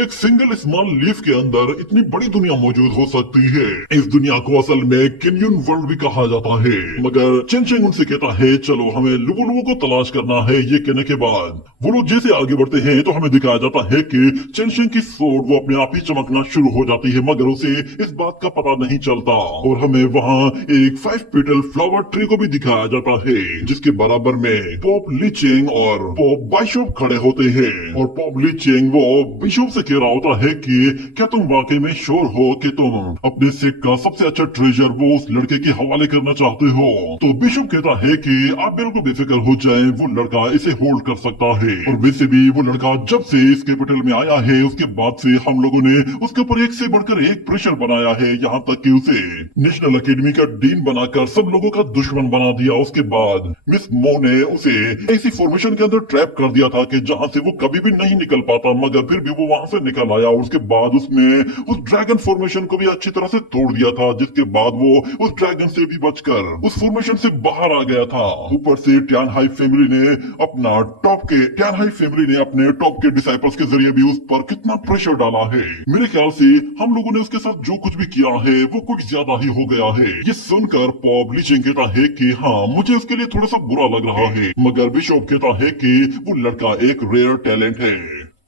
एक सिंगल स्मॉल लीफ के अंदर इतनी बड़ी दुनिया मौजूद हो सकती है। इस दुनिया को असल में कैन्यन वर्ल्ड भी कहा जाता है। मगर चेनशेंग उनसे कहता है चलो हमें लुबो को तलाश करना है। ये कहने के बाद वो लोग जैसे आगे बढ़ते हैं तो हमें दिखाया जाता है कि चेनशेंग की सोड वो अपने आप ही चमकना शुरू हो जाती है, मगर उसे इस बात का पता नहीं चलता। और हमें वहाँ एक 5 पेटल फ्लावर ट्री को भी दिखाया जाता है, जिसके बराबर में पोप ली चेंग और पोप बाइशोप खड़े होते हैं। और पोप ली चेंग वो बिशोप से कह रहा होता है कि क्या तुम वाकई में श्योर हो कि तुम अपने सेट का सबसे अच्छा ट्रेजर वो उस लड़के के हवाले करना चाहते हो तो बिशप कहता है कि आप बिल्कुल बेफिक्र हो जाएं, वो लड़का इसे होल्ड कर सकता है। और वैसे भी वो लड़का जब से इस कैपिटल में आया है उसके बाद से हम लोगों ने उसके ऊपर एक से बढ़कर एक प्रेशर बनाया है, यहाँ तक कि उसे नेशनल अकेडमी का डीन बनाकर सब लोगों का दुश्मन बना दिया। उसके बाद मिस मो ने उसे ऐसी फॉर्मेशन के अंदर ट्रैप कर दिया था कि जहाँ से वो कभी भी नहीं निकल पाता, मगर फिर भी वो वहां से निकल आया। और उसके बाद उसने उस ड्रैगन फॉर्मेशन को भी अच्छी तरह से तोड़ दिया था, जिसके बाद वो उस ड्रैगन से भी बचकर उस फॉर्मेशन से बाहर आ गया था। ऊपर से ट्यान हाई फैमिली ने अपने टॉप के डिसाइपल्स के जरिए भी उस पर कितना प्रेशर डाला है। मेरे ख्याल से हम लोगों ने उसके साथ जो कुछ भी किया है वो कुछ ज्यादा ही हो गया है। ये सुनकर पॉप लीचिंग कहता है कि हाँ, मुझे उसके लिए थोड़ा सा बुरा लग रहा है, मगर बिशप कहता है कि वो लड़का एक रेयर टैलेंट है,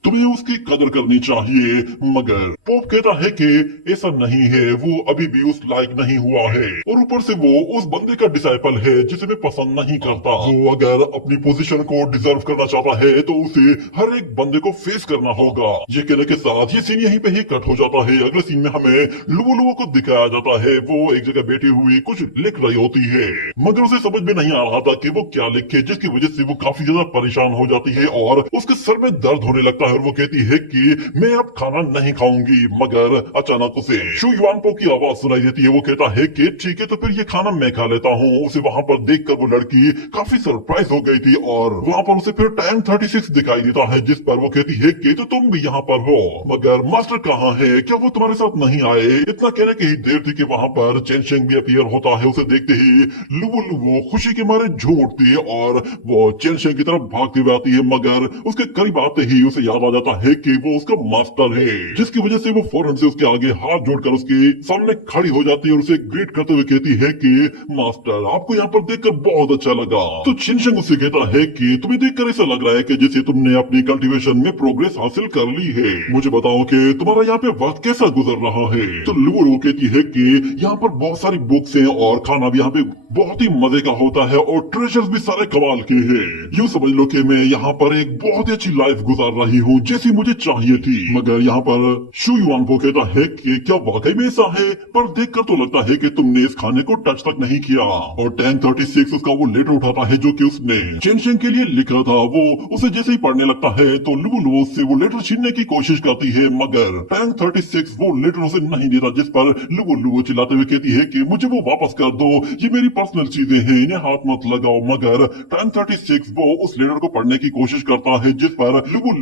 तुम्हें उसकी कदर करनी चाहिए। मगर पॉप कहता है कि ऐसा नहीं है, वो अभी भी उस लायक नहीं हुआ है, और ऊपर से वो उस बंदे का डिसाइपल है जिसे मैं पसंद नहीं करता। वो अगर अपनी पोजीशन को डिजर्व करना चाहता है तो उसे हर एक बंदे को फेस करना होगा। ये कहने के साथ ये सीन यहीं पे ही कट हो जाता है। अगले सीन में हमें लुवो को दिखाया जाता है, वो एक जगह बैठी हुई कुछ लिख रही होती है, मगर उसे समझ में नहीं आ रहा था कि वो क्या लिखे, जिसकी वजह से वो काफी ज्यादा परेशान हो जाती है और उसके सर में दर्द होने लगता है और वो कहती है कि मैं अब खाना नहीं खाऊंगी। मगर अचानक उसे शू युआनपो की आवाज सुनाई देती है। वो कहता है कि ठीक है, तो फिर ये खाना मैं खा लेता हूँ। उसे वहां पर देखकर वो लड़की काफी सरप्राइज हो गई थी और वहां पर उसे फिर टैंक 36 दिखाई देता है, जिस पर वो कहती है कि तो तुम भी यहाँ पर हो, मगर मास्टर कहाँ है, क्या वो तुम्हारे साथ नहीं आए? इतना कहने की ही देर थी कि वहां पर चेनशेंग भी अपीयर होता है। उसे देखते ही लुवो खुशी के मारे झूम उठती है और वो चेनशेंग की तरफ भागती हुई आती है, मगर उसके करीब आते ही उसे याद आ जाता है कि वो उसका मास्टर है, जिसकी वजह से वो फौरन से उसके आगे हाथ जोड़कर उसके सामने खड़ी हो जाती है और उसे ग्रीट करते हुए कहती है कि मास्टर, आपको यहाँ पर देखकर बहुत अच्छा लगा। तो चिनशेंग उससे कहता है कि तुम्हें देखकर ऐसा लग रहा है कि जैसे तुमने अपनी कल्टीवेशन में प्रोग्रेस हासिल कर ली है। मुझे बताओ कि तुम्हारा यहाँ पे वक्त कैसा गुजर रहा है? तो लुवो कहती है कि यहाँ पर बहुत सारी बुक्स हैं और खाना भी यहाँ पे बहुत ही मजे का होता है और ट्रेजर्स भी सारे कमाल के हैं। यूँ समझ लो कि मैं यहाँ पर एक बहुत ही अच्छी लाइफ गुजार रही हूँ जैसी मुझे चाहिए थी। मगर यहाँ पर शू युआनपो कहता है कि क्या वाकई में ऐसा है? पर देखकर तो लगता है कि तुमने इस खाने को टच तक नहीं किया। और टैंक 36 उसका वो लेटर उठाता है जो कि उसने चेनशेंग के लिए लिखा था। वो उसे जैसे ही पढ़ने लगता है तो लुवो से वो लेटर छीनने की कोशिश करती है, मगर टैंक 36 वो लेटर उसे नहीं देता, जिस पर लुवो चिल्लाते हुए कहती है कि मुझे वो वापस कर दो, ये मेरी पर्सनल चीजें हैं, इन्हें हाथ मत लगाओ। मगर टैंक 36 वो उस लेटर को पढ़ने की कोशिश करता है, जिस पर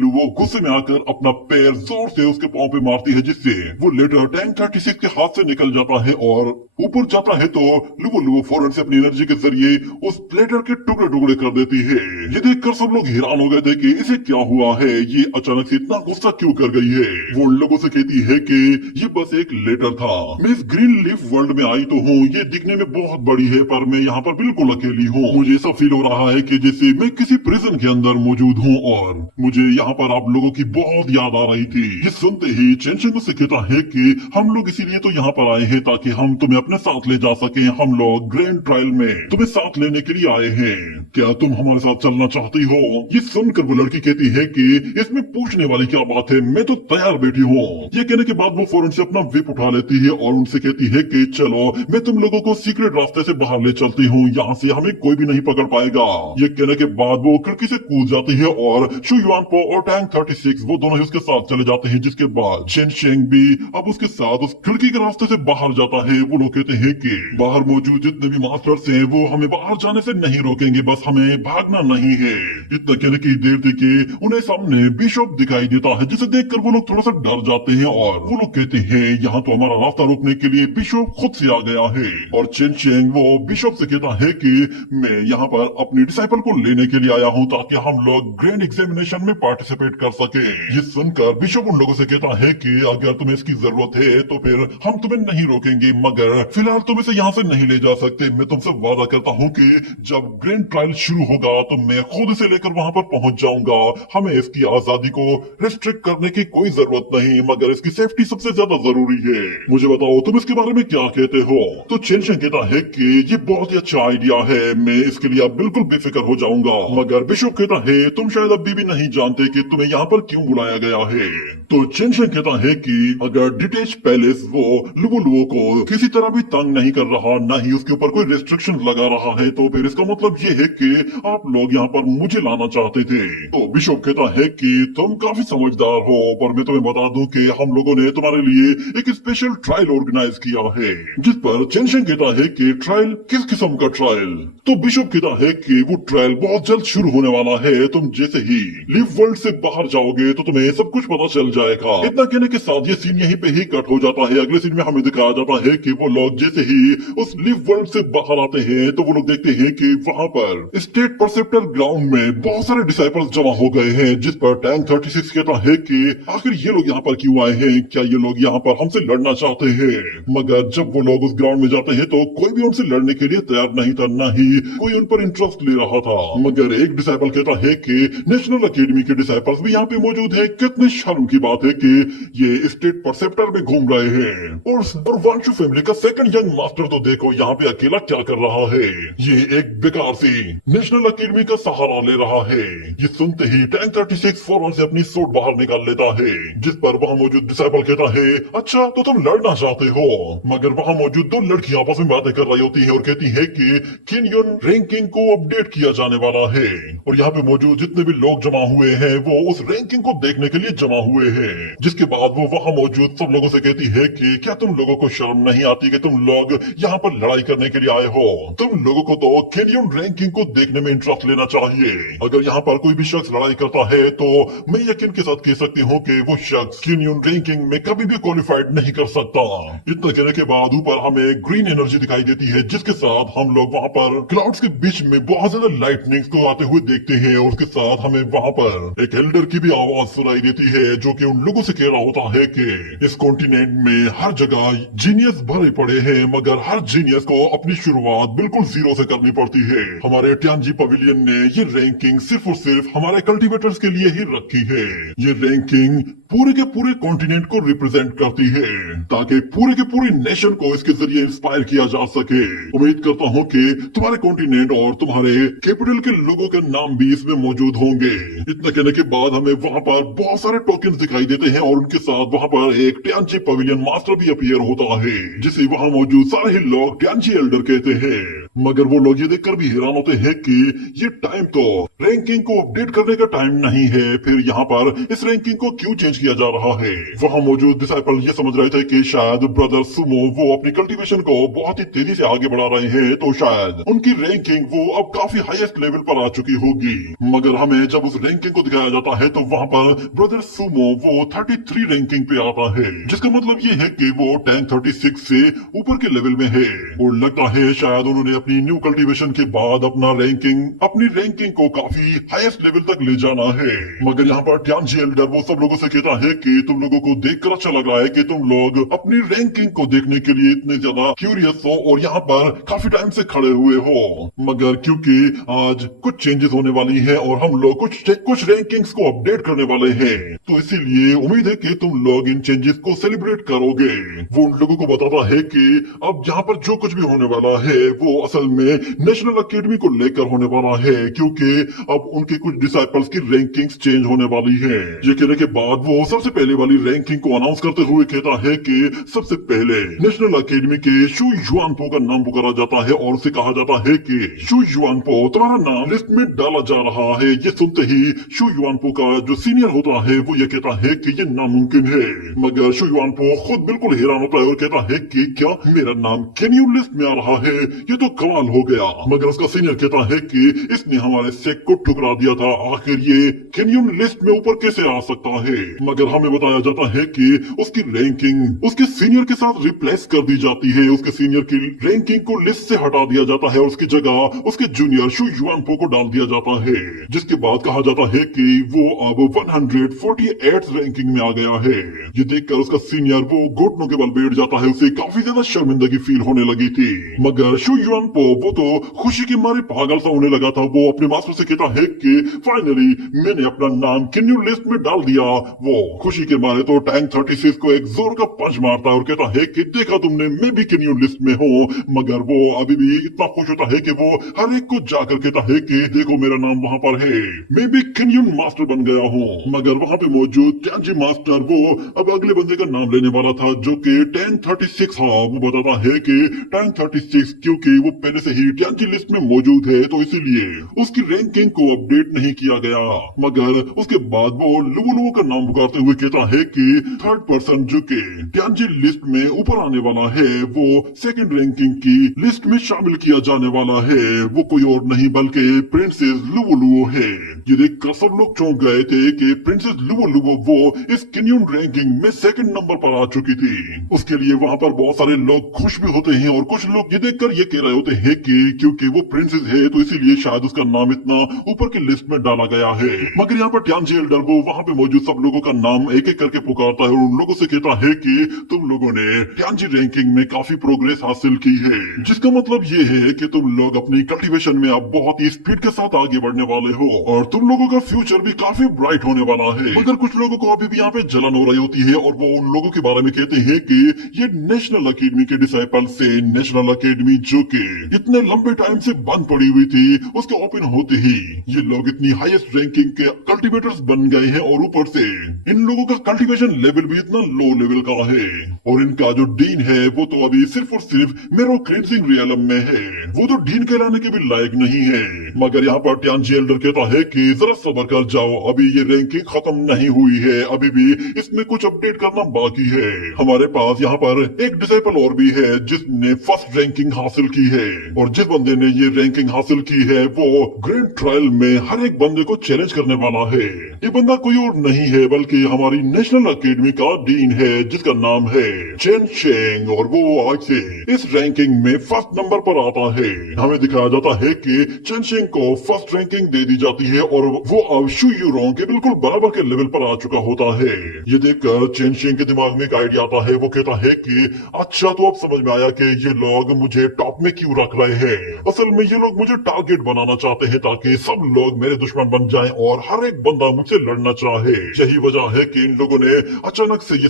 लुवो गुस्से में आकर अपना पैर जोर से उसके पांव पे मारती है, जिससे वो लेटर टैंक 36 के हाथ से निकल जाता है और ऊपर जाता है। तो लुवो फौरन से अपनी एनर्जी के जरिए उस लेटर के टुकड़े टुकड़े कर देती है। ये देखकर सब लोग हैरान हो गए थे कि इसे क्या हुआ है, ये अचानक से इतना गुस्सा क्यों कर गई है। वो उन लोगों से कहती है कि ये बस एक लेटर था, मैं इस ग्रीन लीफ वर्ल्ड में आई तो हूँ, ये दिखने में बहुत बड़ी है पर मैं यहाँ पर बिल्कुल अकेली हूँ। मुझे ऐसा फील हो रहा है कि जैसे मैं किसी प्रिजन के अंदर मौजूद हूँ और मुझे यहाँ पर आप लोगों की बहुत याद आ रही थी। ये सुनते ही चेनशेंग से कहता है कि हम लोग इसीलिए तो यहाँ पर आए हैं ताकि हम तुम्हें अपने साथ ले जा सके। हम लोग ग्रैंड ट्रायल में तुम्हें साथ लेने के लिए आए हैं, क्या तुम हमारे साथ चलना चाहती हो? ये सुनकर वो लड़की कहती है कि इसमें पूछने वाली क्या बात है, मैं तो तैयार बैठी हूँ। ये कहने के बाद वो फौरन से अपना विप उठा लेती है और उनसे कहती है कि चलो मैं तुम लोगों को सीक्रेट रास्ते से बाहर ले चलती हूँ, यहाँ से हमें कोई भी नहीं पकड़ पाएगा। ये कहने के बाद वो खिड़की से कूद जाती है और शू युआनपो और टैंक 36 वो दोनों ही उसके साथ चले जाते हैं, जिसके बाद चेनशेंग भी अब उसके साथ उस खिड़की के रास्ते से बाहर जाता है। वो लोग कहते हैं कि बाहर मौजूद जितने भी मास्टर्स हैं वो हमें बाहर जाने से नहीं रोकेंगे, बस हमें भागना नहीं है। इतना कहने की देर थी कि उन्हें सामने बिशप दिखाई देता है, जिसे देखकर वो लोग थोड़ा सा डर जाते हैं और वो लोग कहते हैं यहाँ तो हमारा रास्ता रोकने के लिए बिशप खुद से आ गया है। और चेनशेंग वो बिशप से कहता है कि मैं यहाँ पर अपनी डिसाइपल को लेने के लिए आया हूँ ताकि हम लोग ग्रैंड एग्जामिनेशन में पार्टिसिपेट कर सके। ये सुनकर बिशप उन लोगों से कहता है कि अगर तुम्हें इसकी जरूरत है तो फिर हम तुम्हें नहीं रोकेंगे, मगर फिलहाल तुम इसे यहाँ से नहीं ले जा सकते। मैं तुमसे वादा करता हूँ कि जब ग्रैंड ट्रायल शुरू होगा तो मैं खुद इसे लेकर वहां पर पहुंच जाऊंगा। हमें इसकी आजादी को रिस्ट्रिक्ट करने की कोई जरूरत नहीं, मगर इसकी सेफ्टी सबसे ज्यादा जरूरी है। मुझे बताओ तुम इसके बारे में क्या कहते हो? तो चेनशेंग कहता है कि ये बहुत ही अच्छा आइडिया है, मैं इसके लिए अब बिल्कुल बेफिक्र हो जाऊंगा। मगर बिशप कहता है तुम शायद अभी भी नहीं जानते कि तुम्हें यहाँ पर क्यों बुलाया गया है। तो चिनशेंग कहता है कि अगर डिटेच पैलेस वो लुबुलुओ को किसी तरह भी तंग नहीं कर रहा, ना ही उसके ऊपर कोई रिस्ट्रिक्शन लगा रहा है, तो फिर इसका मतलब ये है कि आप लोग यहाँ पर मुझे लाना चाहते थे। तो बिशप कहता है कि तुम काफी समझदार हो, पर मैं तुम्हें बता दूं कि हम लोगों ने तुम्हारे लिए एक स्पेशल ट्रायल ऑर्गेनाइज किया है। जिस पर चिनशेंग कहता है कि ट्रायल, किस किस्म का ट्रायल? तो बिशप कहता है कि वो ट्रायल बहुत जल्द शुरू होने वाला है, तुम जैसे ही लिव वर्ल्ड से बाहर जाओगे तो तुम्हें सब कुछ पता चल जाएगा। इतना कहने के साथ ये सीन यहीं पे ही कट हो जाता है। अगले सीन में हमें दिखाया जाता है कि वो लोग जैसे ही उस लिव वर्ल्ड से बाहर आते हैं तो वो लोग देखते हैं कि वहाँ पर स्टेट परसेप्टर ग्राउंड में बहुत सारे डिसाइपल्स जमा हो गए हैं। जिस पर टैंक 36 कहता है कि आखिर ये लोग यहाँ पर क्यों आए हैं, क्या ये लोग यहाँ पर हमसे लड़ना चाहते हैं? मगर जब वो लोग उस ग्राउंड में जाते हैं तो कोई भी उनसे लड़ने के लिए तैयार नहीं था, ना ही कोई उन पर इंटरेस्ट ले रहा था। मगर एक डिसाइपल कहता है कि नेशनल अकेडमी के डिसाइपल्स भी यहाँ पे मौजूद है। कितने शर्म की बात है कि ये स्टेट परसेप्टर में घूम रहे हैं। और वांशु फैमिली का सेकंड यंग मास्टर तो देखो यहाँ पे अकेला क्या कर रहा है। ये एक बेकार सी नेशनल अकेडमी का सहारा ले रहा है। ये सुनते ही टैंक 36 फौरन से अपनी सूट बाहर निकाल लेता है। जिस पर वहाँ मौजूद डिसाइपल कहता है अच्छा तो तुम लड़ना चाहते हो। मगर वहाँ मौजूद दो लड़कियां आपस में बातें कर रही होती हैं और कहती है कि किनयुन रैंकिंग को अपडेट किया जाने वाला है। और यहाँ पे मौजूद जितने भी लोग जमा हुए हैं वो उस रैंकिंग को देखने के लिए जमा हुए हैं। जिसके बाद वो वहाँ मौजूद सब लोगों से कहती है कि क्या तुम लोगों को शर्म नहीं आती कि तुम लोग यहाँ पर लड़ाई करने के लिए आए हो? तुम लोगों को तो किनयुन रैंकिंग को देखने में इंटरेस्ट लेना चाहिए। अगर यहाँ पर कोई भी शख्स लड़ाई करता है तो मैं यकीन के साथ कह सकती हूँ कि वो शख्स किनयुन रैंकिंग में कभी भी क्वालिफाइड नहीं कर सकता। इतना कहने के बाद ऊपर हमें ग्रीन एनर्जी दिखाई देती है, जिसके साथ हम लोग वहाँ पर क्लाउड्स के बीच में बहुत ज्यादा लाइटनिंग को आते हुए देखते हैं। और उसके साथ हमें वहाँ पर एक एल्डर की भी आवाज सुनाई देती है जो कि उन लोगों से कह रहा होता है कि इस कॉन्टिनेंट में हर जगह जीनियस भरे पड़े हैं, मगर हर जीनियस को अपनी शुरुआत बिल्कुल जीरो से करनी पड़ती है। हमारे ट्यानजी पवेलियन ने ये रैंकिंग सिर्फ और सिर्फ हमारे कल्टीवेटर्स के लिए ही रखी है। ये रैंकिंग पूरे के पूरे कॉन्टिनेंट को रिप्रेजेंट करती है ताकि पूरे के पूरे नेशन को इसके जरिए इंस्पायर किया जा सके। उम्मीद करता हूँ कि तुम्हारे कॉन्टिनेंट और तुम्हारे कैपिटल के लोगों के नाम भी इसमें मौजूद होंगे। इतना कहने के बाद हमें वहाँ पर बहुत सारे टोकन दिखाई देते हैं और उनके साथ वहाँ पर एक ट्यानजी पवेलियन मास्टर भी अपीयर होता है, जिसे वहाँ मौजूद सारे ही लोग ट्यानजी एल्डर कहते हैं। मगर वो लोग ये देखकर भी हैरान होते हैं कि ये टाइम तो रैंकिंग को अपडेट करने का टाइम नहीं है, फिर यहाँ पर इस रैंकिंग को क्यों चेंज किया जा रहा है? वहाँ मौजूद डिसाइपल ये समझ रहे थे कि शायद ब्रदर सुमो वो अपनी कल्टीवेशन को बहुत ही तेजी से आगे बढ़ा रहे हैं, तो शायद उनकी रैंकिंग वो अब काफी हाईएस्ट लेवल पर आ चुकी होगी। मगर हमें जब उस रैंकिंग को दिखाया जाता है तो वहाँ पर ब्रदर सुमो वो 33 रैंकिंग पे आता है, जिसका मतलब ये है कि वो टैंक 36 से ऊपर के लेवल में है। और लगता है शायद उन्होंने अपनी न्यू कल्टीवेशन के बाद अपनी रैंकिंग को काफी हाईएस्ट लेवल तक ले जाना है। मगर यहाँ पर ट्यानजी एल्डर वो सब लोगों से कहता है कि तुम लोगों को देखकर अच्छा लग रहा है कि तुम लोग अपनी रैंकिंग को देखने के लिए इतने ज्यादा क्यूरियस हो और यहाँ पर काफी टाइम से खड़े हुए हो। मगर क्योंकि आज कुछ चेंजेस होने वाली है और हम लोग कुछ रैंकिंग्स को अपडेट करने वाले हैं, तो इसीलिए उम्मीद है कि तुम लोग इन चेंजेस को सेलिब्रेट करोगे। वो उन लोगों को बताता है कि अब यहाँ पर जो कुछ भी होने वाला है वो असल में नेशनल अकेडमी को लेकर होने वाला है, क्योंकि अब उनके कुछ डिसाइपल्स की रैंकिंग्स चेंज होने वाली है। ये कहने के बाद वो सबसे पहले वाली रैंकिंग को अनाउंस करते हुए कहता है कि सबसे पहले नेशनल अकेडमी के शू युआनपो का नाम पुकारा जाता है और उसे कहा जाता है कि शू युआनपो तुम्हारा नाम लिस्ट में डाला जा रहा है। ये सुनते ही शू युआनपो का जो सीनियर होता है वो ये कहता है कि ये नामुमकिन है। मगर शू युआनपो खुद बिल्कुल हैरान होता है और कहता है कि क्या मेरा नाम कैनियन लिस्ट में आ रहा है? ये तो कमाल हो गया। मगर उसका सीनियर कहता है कि इसने हमारे सेक को ठुकरा दिया था, आखिर ये कैनियन लिस्ट में ऊपर कैसे आ सकता है? मगर हमें बताया जाता है कि उसकी रैंकिंग उसके सीनियर के साथ रिप्लेस कर दी जाती है। उसके सीनियर की रैंकिंग को लिस्ट से हटा दिया जाता है और उसकी जगह उसके जूनियर शू युआनपो को डाल दिया जाता है, जिसके बाद कहा जाता है कि वो अब 148 रैंकिंग में आ गया है। ये देखकर उसका सीनियर वो घुटनों के बल बैठ जाता है, उसे काफी ज्यादा शर्मिंदगी फील होने लगी थी। मगर शू युआनपो वो तो खुशी के मारे पागल सा होने लगा था। वो अपने मास्टर से कहता है कि फाइनली मैंने अपना नाम कैन्यू लिस्ट में डाल दिया। वो खुशी के मारे तो टैंक 36 को एक जोर का पंच मारता है और कहता है कि देखा तुमने, मैं भी कैन्यू लिस्ट में हूँ। मगर वो अभी भी इतना खुश होता है कि वो हर एक को जाकर कहता है कि देखो मेरा नाम वहाँ पर है, मैं भी कैन्यू मास्टर बन गया हूँ। मगर वहाँ पे मौजूद टैंजी मास्टर वो अब अगले बंदे का नाम लेने वाला था जो कि टैंक 36 था। वो बताता है कि टैंक 36 क्योंकि वो पहले से ही टैंजी लिस्ट में मौजूद है तो इसीलिए उसकी रैंकिंग को अपडेट नहीं किया गया। मगर उसके बाद वो लुवो का नाम पुकारते हुए कहता है कि थर्ड पर्सन जो कि टैंजी लिस्ट में ऊपर आने वाला है वो सेकंड रैंकिंग की लिस्ट में शामिल किया जाने वाला है, वो कोई और नहीं बल्कि प्रिंसेस लुवो है। ये देखकर सब लोग चौंक गए थे कि प्रिंसेस लुवो वो इस कैन्यन रैंकिंग में सेकंड नंबर पर आ चुकी थी। उसके लिए वहाँ पर बहुत सारे लोग खुश भी होते हैं और कुछ लोग ये देखकर ये कह रहे होते हैं कि क्योंकि वो प्रिंसेस है तो इसीलिए शायद उसका नाम इतना ऊपर की लिस्ट में डाला गया है। मगर यहाँ पर ट्यांजी एल्डर वो वहाँ पे मौजूद सब लोगों का नाम एक एक करके पुकारता है और उन लोगों से कहता है कि तुम लोगों ने ट्यांजी रैंकिंग में काफी प्रोग्रेस हासिल की है, जिसका मतलब ये है कि तुम लोग अपनी कल्टीवेशन में अब बहुत ही स्पीड के साथ आगे बढ़ने वाले हो और तुम लोगों का फ्यूचर भी काफी ब्राइट होने वाला है। मगर कुछ लोगों को अभी भी यहाँ पे जलन हो रही होती है और वो उन लोगों के बारे में कहते हैं कि ये नेशनल अकेडमी के डिसाइपल से नेशनल अकेडमी जो कि इतने लंबे टाइम से बंद पड़ी हुई थी उसके ओपन होते ही ये लोग इतनी हाईएस्ट रैंकिंग के कल्टीवेटर्स बन गए हैं और ऊपर से इन लोगों का कल्टीवेशन लेवल भी इतना लो लेवल का है और इनका जो डीन है वो तो अभी सिर्फ और सिर्फ मेरो क्लिंजिंग रियलम में है, वो तो डीन कहलाने के भी लायक नहीं है। मगर यहाँ पर ट्यांजी एल्डर कहता है कि जरा सब्र कर जाओ, अभी ये रैंकिंग खत्म नहीं हुई है, अभी भी इसमें कुछ अपडेट करना बाकी है। हमारे पास यहाँ पर एक डिसाइपल और भी है जिसने फर्स्ट रैंकिंग हासिल की है और जिस बंदे ने ये रैंकिंग हासिल की है वो ग्रैंड ट्रायल में हर एक बंदे को चैलेंज करने वाला है। ये बंदा कोई और नहीं है बल्कि हमारी नेशनल अकेडमी का डीन है जिसका नाम है चेन शेंग और वो आज से इस रैंकिंग में फर्स्ट नंबर पर आता है। हमें दिखाया जाता है कि चेन शेंग को फर्स्ट रैंकिंग दे दी जाती है और वो अब शू यूरोंग के बिल्कुल बराबर के लेवल पर आ चुका होता है। ये देखकर चेन शेंग के दिमाग में एक आइडिया आता है। वो कहता है कि अच्छा तो अब समझ में आया कि ये लोग मुझे टॉप में क्यों रख रहे हैं। असल में ये लोग मुझे टारगेट बनाना चाहते हैं ताकि सब लोग मेरे दुश्मन बन जाएं और हर एक बंदा मुझसे लड़ना चाहे। यही वजह है कि इन लोगों ने अचानक से ये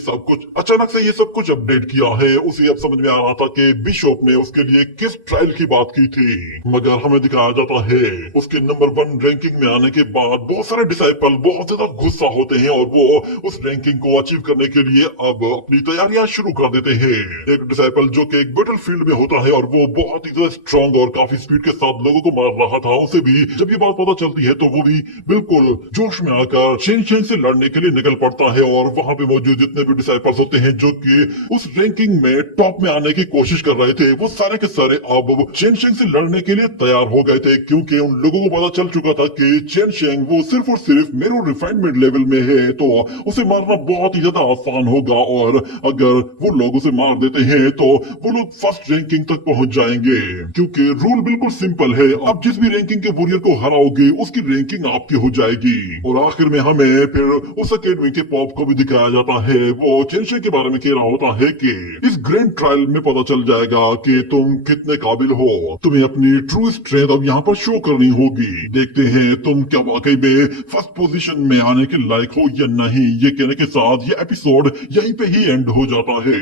सब कुछ अपडेट किया है। उसे अब समझ में आ रहा था कि बिशॉप ने उसके लिए किस ट्रायल की बात की थी। मगर हमें दिखाया जाता है उसके नंबर 1 रैंकिंग में आने के बाद बहुत सारे डिसाइपल बहुत ज्यादा गुस्सा होते हैं और वो उस रैंकिंग को अचीव करने के लिए अब अपनी तैयारियां शुरू कर देते हैं। एक डिसाइपल जो कि एक बैटल फील्ड में होता है और वो बहुत ही ज्यादा स्ट्रॉन्ग और काफी स्पीड के साथ लोगों को मार रहा था, उसे भी जब ये बात पता चलती है तो वो भी बिल्कुल जोश में आकर चेन शेंग से लड़ने के लिए निकल पड़ता है। और वहां पे मौजूद जितने भी डिसाइपल्स होते हैं जो कि उस रैंकिंग में टॉप में आने की कोशिश कर रहे थे वो सारे के सारे अब चेन शेंग से लड़ने के लिए तैयार हो गए थे, क्योंकि उन लोगों को पता चल चुका था कि चेन शेंग वो सिर्फ और सिर्फ मेरो रिफाइनमेंट लेवल में है तो उसे मारना बहुत ही ज्यादा आसान होगा और अगर वो लोग उसे मार देते हैं तो वो लोग फर्स्ट रैंकिंग तक पहुंच जाएंगे। क्योंकि रूल बिल्कुल सिंपल है, अब जिस भी रैंकिंग के वॉरियर को हराओगे उसकी रैंकिंग आपकी हो जाएगी। और आखिर में हमें फिर उस अकेडमी के पॉप को भी दिखाया जाता है। वो चेन शेंग के बारे में कह रहा होता है कि इस ग्रैंड ट्रायल में पता चल जाएगा कि तुम कितने काबिल हो, तुम्हें अपनी ट्रू स्ट्रेंथ अब यहाँ पर शो करनी होगी। देखते हैं तुम क्या वाकई में फर्स्ट पोजीशन में आने के लायक हो या नहीं। ये कहने के साथ ये एपिसोड यहीं पे ही एंड हो जाता है।